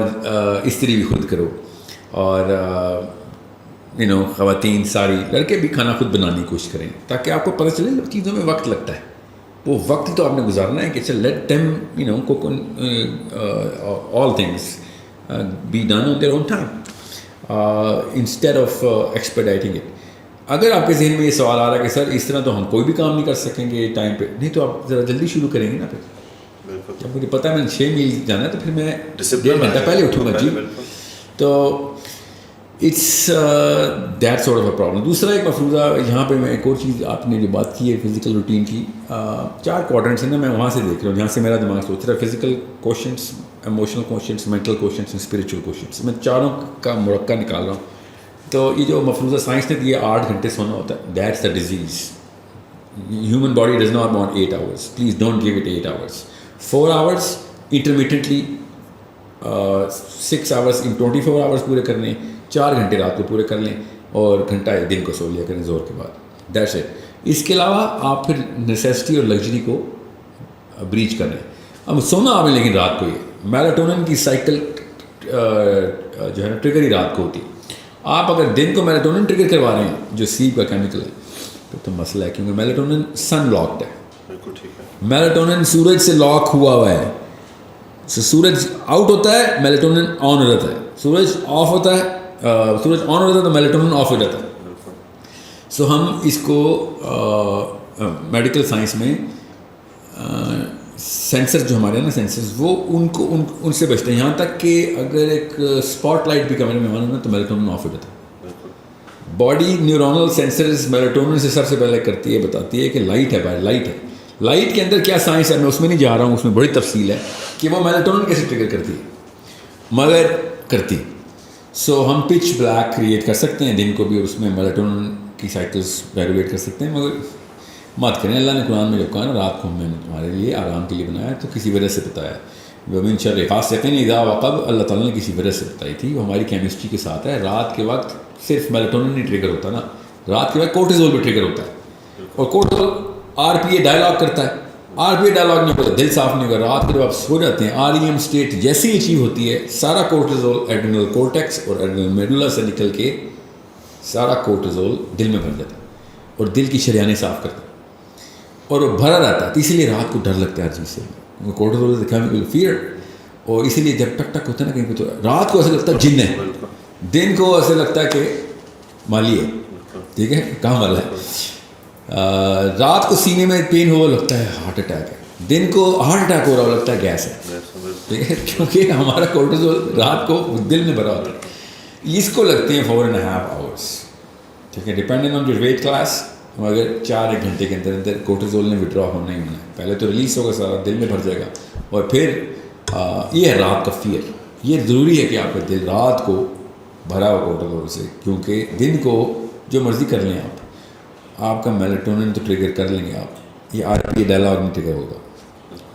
استری بھی خود کرو. اور خواتین ساری لڑکے بھی کھانا خود بنانے کی کوشش کریں تاکہ آپ کو پتہ چلے چیزوں میں وقت لگتا ہے. وہ وقت تو آپ نے گزارنا ہے کہ چل let team cook all things be done on their own time instead of expediting it. اگر آپ کے ذہن میں یہ سوال آ رہا ہے کہ سر اس طرح تو ہم کوئی بھی کام نہیں کر سکیں گے ٹائم پہ, نہیں تو آپ ذرا جلدی شروع کریں گے نا. پھر جب مجھے پتہ ہے میں 6 میل جانا ہے تو پھر میں 1.5 گھنٹہ پہلے اٹھوں گا. جی, تو it's that sort of a problem. دوسرا ایک مفروضہ یہاں پہ میں ایک اور چیز آپ نے جو بات کی ہے فزیکل روٹین کی, 4 کوارٹرنٹس ہیں نا, میں وہاں سے دیکھ رہا ہوں جہاں سے میرا دماغ سوچ رہا ہے. Physical questions, emotional questions, mental questions, spiritual questions. میں چاروں کا مرکب نکال رہا ہوں. تو یہ جو مفروضہ سائنس نے دیا 8 گھنٹے سونا ہوتا ہے, that's the disease. Human body does not want 8 hours. Please don't give it 8 hours. 4 hours انٹرمیٹنٹلی, 6 hours in 24 hours پورے کرنے, 4 گھنٹے رات کو پورے کر لیں, اور گھنٹہ دن کو سو لیا کریں زور کے بعد. That's it. اس کے علاوہ آپ پھر نیسیسٹی اور لگژری کو بریچ کر رہے ہیں. اب سونا آپ نے لیکن رات کو, یہ میلاٹونن کی سائیکل جو ہے نا ٹریگر ہی رات کو ہوتی ہے. آپ اگر دن کو میلاٹونن ٹریگر کروا رہے ہیں جو سلیپ کا کیمیکل ہے تو مسئلہ ہے, کیونکہ میلاٹونن سن لاکڈ ہے. میلاٹونن سورج سے لاک ہوا ہے. سورج آؤٹ ہوتا ہے میلاٹونن آن ہو جاتا ہے, سورج آف ہوتا ہے, سورج آن ہو جاتا ہے تو میلاٹونن آف ہو جاتا ہے. سو ہم اس کو میڈیکل سائنس میں سینسر جو ہمارے ہیں نا سینسرز, وہ ان سے بچتے ہیں. یہاں تک کہ اگر ایک اسپاٹ لائٹ بھی کمرے میں آنا نا تو میلاٹونن آف ہو جاتا ہے. باڈی نیورونل سینسرز میلاٹونن سے سب سے پہلے کرتی ہے, بتاتی ہے کہ لائٹ ہے, باہر لائٹ ہے. لائٹ کے اندر کیا سائنس ہے میں اس میں نہیں جا رہا ہوں, اس میں بڑی تفصیل ہے کہ وہ میلاٹونن کیسے ٹریگر کرتی ہے, مگر کرتی. سو ہم پچ بلیک کریٹ کر سکتے ہیں دن کو بھی, اور اس میں میلاٹونن کی سائیکلز ریگولیٹ کر سکتے ہیں, مگر مت کریں. اللہ نے قرآن میں جو کہا نا رات کو میں نے تمہارے لیے آرام کے لیے بنایا, تو کسی وجہ سے بتایا. ومن شر غاسق اذا وقب, اللہ تعالیٰ نے کسی وجہ سے بتائی تھی. وہ ہماری کیمسٹری کے ساتھ ہے. رات کے وقت صرف میلاٹونن نہیں ٹریگر ہوتا نا, رات کے وقت کورٹیزول بھی ٹریگر ہوتا ہے, اور کورٹیزول آر پی اے ڈائلاگ کرتا ہے. آر پی اے ڈائلاگ نہیں ہوتا, دل صاف نہیں ہوگا. رات کے جب آپ سو جاتے ہیں REM اسٹیٹ جیسی اچیو ہوتی ہے, سارا کورٹیزول ایڈرینل کورٹیکس اور ایڈرینل میڈولا سے نکل کے سارا کورٹیزول دل میں بھر جاتا ہے, اور دل کی شریانیں صاف کرتا ہے, اور وہ بھرا رہتا ہے. اسی لیے رات کو ڈر لگتا ہے ہر چیز سے. کورٹیزول دکھا میں فیئر, اور اسی لیے جب ٹک ٹک ہوتا ہے نا کہیں پہ, تو رات کو ایسا لگتا ہے جن ہے, دن کو ایسا لگتا ہے کہ مالی ہے, ٹھیک ہے, کام والا ہے. رات کو سینے میں پین ہوا لگتا ہے ہارٹ اٹیک ہے, دن کو ہارٹ اٹیک ہو رہا ہو لگتا ہے گیس ہے. ٹھیک ہے, کیونکہ ہمارا کورٹیزول رات کو دل میں بھرا ہوتا ہے, اس کو لگتے ہیں 4.5 hours. ٹھیک ہے, depending on your weight class, مگر 4-1 گھنٹے کے اندر اندر کورٹیزول نے وڈرا ہونا ہی ہونا ہے. پہلے تو ریلیز ہوگا سارا, دل میں بھر جائے گا, اور پھر یہ ہے رات کا فیئر. یہ ضروری ہے کہ آپ کا دل رات کو بھرا ہوا کورٹیزول سے, کیونکہ دن کو جو مرضی کر لیں آپ کا میلیٹونن تو ٹریگر کر لیں گے آپ, یہ RPA ڈائلاگ میں ٹریگر ہوگا,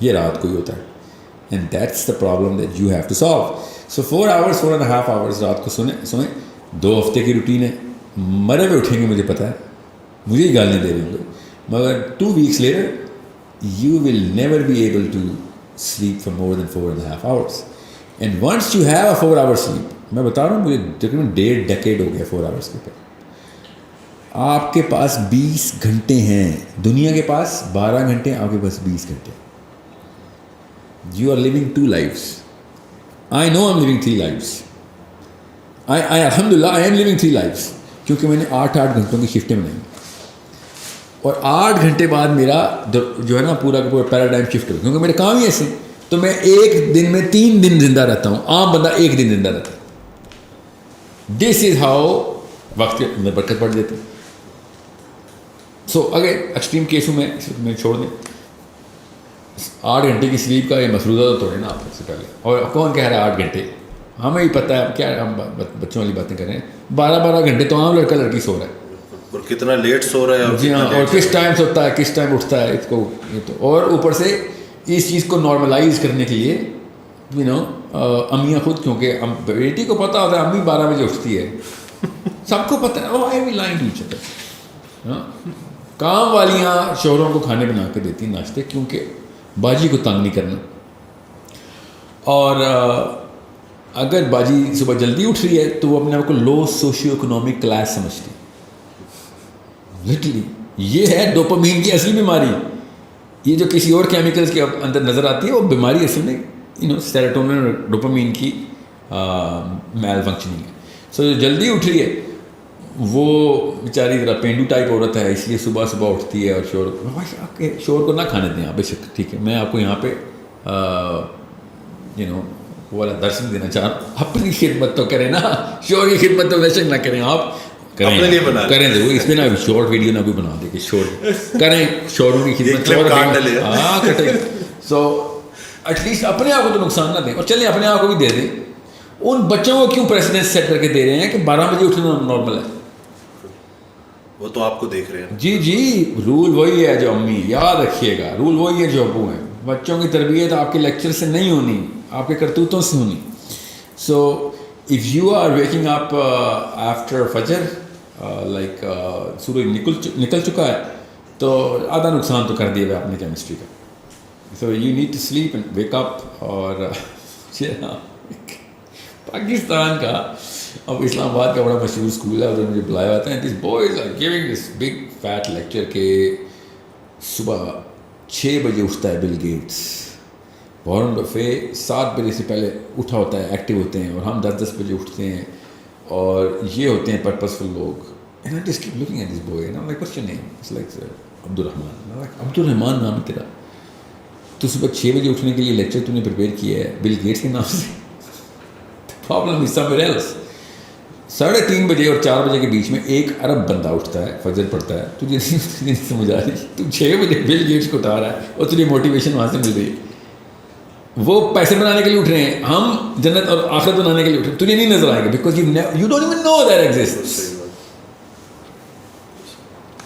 یہ رات کو ہی ہوتا ہے. And that's the problem that you have to solve. So 4 hours 4.5 hours رات کو سوئیں. 2 ہفتے کی روٹین ہے, مرے ہوئے اٹھیں گے, مجھے پتہ ہے, مجھے ہی گال نہیں دے رہے ہیں لوگ, مگر 2 weeks later you will never be able to sleep for more than 4.5 hours. And once you have a 4-hour sleep, میں بتا رہا ہوں مجھے تقریباً 1.5 decade ہو گیا 4 hours کے اوپر. آپ کے پاس 20 گھنٹے ہیں, دنیا کے پاس 12 گھنٹے, آپ کے پاس 20 گھنٹے. You are living 2 lives. I know I'm living 3 lives. الحمدللہ I am living 3 lives, کیونکہ میں نے 8 گھنٹوں کی شفٹیں بنائی, اور 8 گھنٹے بعد میرا جو ہے نا پورا کا پورا پیراڈائم شفٹ ہو, کیونکہ میرے کام ہی ایسے, تو میں ایک دن میں 3 دن زندہ رہتا ہوں, عام بندہ 1 دن زندہ رہتا ہے. دس از ہاؤ وقت میں برکت پڑ جاتی. سو اگر ایکسٹریم کیسوں میں چھوڑ دیں, 8 گھنٹے کی سلیپ کا یہ مفروضہ تو ہے نا آپ سے پہلے, اور کون کہہ رہا ہے 8 گھنٹے, ہمیں ہی پتہ ہے کیا, ہم بچوں والی باتیں کر رہے ہیں. 12 گھنٹے تو عام لڑکا لڑکی سو رہا ہے, اور کتنا لیٹ سو رہا ہے, جی ہاں, اور کس ٹائم سوتا ہے, کس ٹائم اٹھتا ہے, اس کو یہ تو, اور اوپر سے اس چیز کو نارملائز کرنے کے لیے امیاں خود, کیونکہ بیٹی کو پتہ ہوتا ہے امی 12 بجے اٹھتی ہے, سب کو پتہ ہے, آئی وی لائن ٹیچر. کام والیاں شوہروں کو کھانے بنا کے دیتی ہیں ناشتے, کیونکہ باجی کو تنگ نہیں کرنا. اور اگر باجی صبح جلدی اٹھ رہی ہے تو وہ اپنے آپ کو لو سوشیو اکنامک کلاس سمجھتی ہے. لٹرلی یہ ہے ڈوپامین کی اصلی بیماری. یہ جو کسی اور کیمیکلز کے اندر نظر آتی ہے وہ بیماری اصل میں سیروٹونن اور ڈوپامین کی میل فنکشننگ ہے. سو جو جلدی اٹھ رہی ہے وہ بیچاری ذرا پینڈو ٹائپ عورت ہے, اس لیے صبح اٹھتی ہے, اور شوہر کو نہ کھانے دیں آپ, بے شک ٹھیک ہے, میں آپ کو یہاں پہ وہ والا درس نہیں دینا چاہ رہا ہوں. اپنی خدمت تو کریں نا, شوہر کی خدمت تو بے شک نہ کریں آپ, کریں وہ اس میں نا شارٹ ویڈیو نہ بھی بنا دے کہ شوہر کریں, شوہروں کی خدمت, ہاں کٹے. سو ایٹ لیسٹ اپنے آپ کو تو نقصان نہ دیں, اور چلیں اپنے آپ کو بھی دے دیں. ان بچوں کو کیوں پریسیڈنس سیٹ کر کے دے رہے ہیں کہ 12 بجے اٹھنا نارمل ہے؟ وہ تو آپ کو دیکھ رہے ہیں. جی رول وہی ہے جو امی, یاد رکھیے گا, رول وہی ہے جو ابو ہیں. بچوں کی تربیت آپ کے لیکچر سے نہیں ہونی, آپ کے کرتوتوں سے ہونی. So if you are waking up after فجر, لائک سورج نکل چکا ہے, تو آدھا نقصان تو کر دیا ہے آپ نے کیمسٹری کا. So you need to sleep and wake up. اور پاکستان کا اب اسلام آباد کا بڑا مشہور اسکول ہے, ادھر مجھے بلایا جاتا ہے. This boys are giving this big fat lecture کہ صبح 6 بجے اٹھتا ہے بل گیٹس, وارن بفے 7 بجے سے پہلے اٹھا ہوتا ہے, ایکٹیو ہوتے ہیں, اور ہم 10 بجے اٹھتے ہیں, اور یہ ہوتے ہیں پرپسفل لوگ. And I just keep looking at this boy, and I am like what's your name? It's like Abdul Rahman. Abdul Rahman نام ہے تیرا, تو صبح 6 بجے اٹھنے کے لیے لیکچر تو نے پریپیئر کیا ہے بل گیٹس کے نام سے. Problem is somewhere else. 3:30 بجے اور 4 بجے کے بیچ میں 1 ارب بندہ اٹھتا ہے, فجر پڑتا ہے. تجھے نہیں سمجھ آ رہی, تو 6 بجے بل گیٹس کو اٹھا رہا ہے, اور تجھے موٹیویشن وہاں سے مل رہی ہے. وہ پیسے بنانے کے لیے اٹھ رہے ہیں, ہم جنت اور آخرت بنانے کے لیے اٹھ رہے ہیں. تجھے نہیں نظر آئے گا because you don't even know that exists.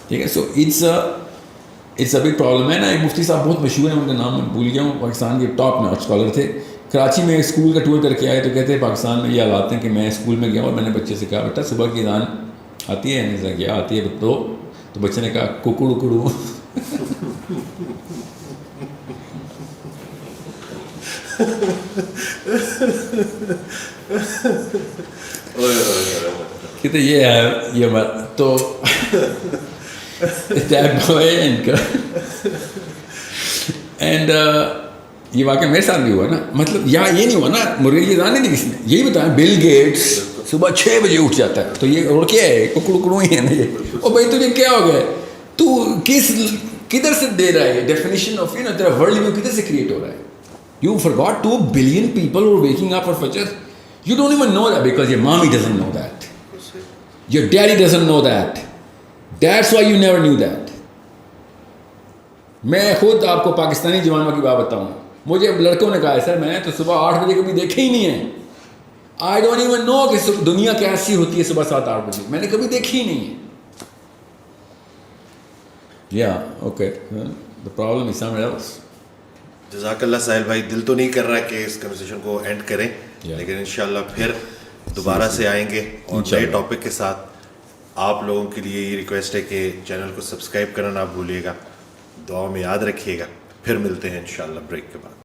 ٹھیک ہے, so it's a big problem ہے نا. ایک مفتی صاحب بہت مشہور ہیں, ان کا نام میں بھول گیا ہوں, پاکستان کے ٹاپ ناچ اسکالر تھے. کراچی میں اسکول کا ٹور کر کے آئے تو کہتے ہیں پاکستان میں یہ حالات ہیں کہ میں اسکول میں گیا اور میں نے بچے سے کہا بیٹا صبح کی اذان آتی ہے؟ نے کیا آتی ہے تو بچے نے کہا ککڑ اکڑو. کہتے یہ ہے یہ بات تو اینڈ یہ واقعہ میرے ساتھ بھی ہوا نا. مطلب یہاں یہ نہیں ہوا نا مرغے کی اذان نہیں دی کسی نے, یہی بتایا بل گیٹس صبح 6 بجے اٹھ جاتا ہے. تو یہ اور کیا ہے, ککڑ اکڑو ہی ہے نا یہ. اور بھائی تجھے کیا ہو گیا, تو کدھر سے دے رہا ہے ڈیفینیشن آف تیرا ورلڈ ویو کدھر سے کریٹ ہو رہا ہے؟ You forgot 2 billion people who are waking up for Fajr. You don't even know that because your mommy doesn't know that. Your daddy doesn't know that. That's why you never knew that. میں خود آپ کو پاکستانی جوانوں کی بات بتاؤں, مجھے لڑکوں نے کہا ہے سر میں نے تو صبح 8 بجے کبھی دیکھے ہی نہیں ہے. آئی ڈونٹ ایون نو کہ دنیا کیسی ہوتی ہے صبح 7-8 بجے, میں نے کبھی دیکھی ہی نہیں ہے. Okay the problem is somewhere else. جزاک اللہ ساحل بھائی. دل تو نہیں کر رہا کہ اس کنورسیشن کو اینڈ کریں, لیکن انشاءاللہ پھر دوبارہ سے آئیں گے اور نئے ٹاپک کے ساتھ. آپ لوگوں کے لیے یہ ریکویسٹ ہے کہ چینل کو سبسکرائب کرنا نہ بھولیے گا, دعاؤں میں یاد رکھیے گا. پھر ملتے ہیں انشاءاللہ بریک کے بعد.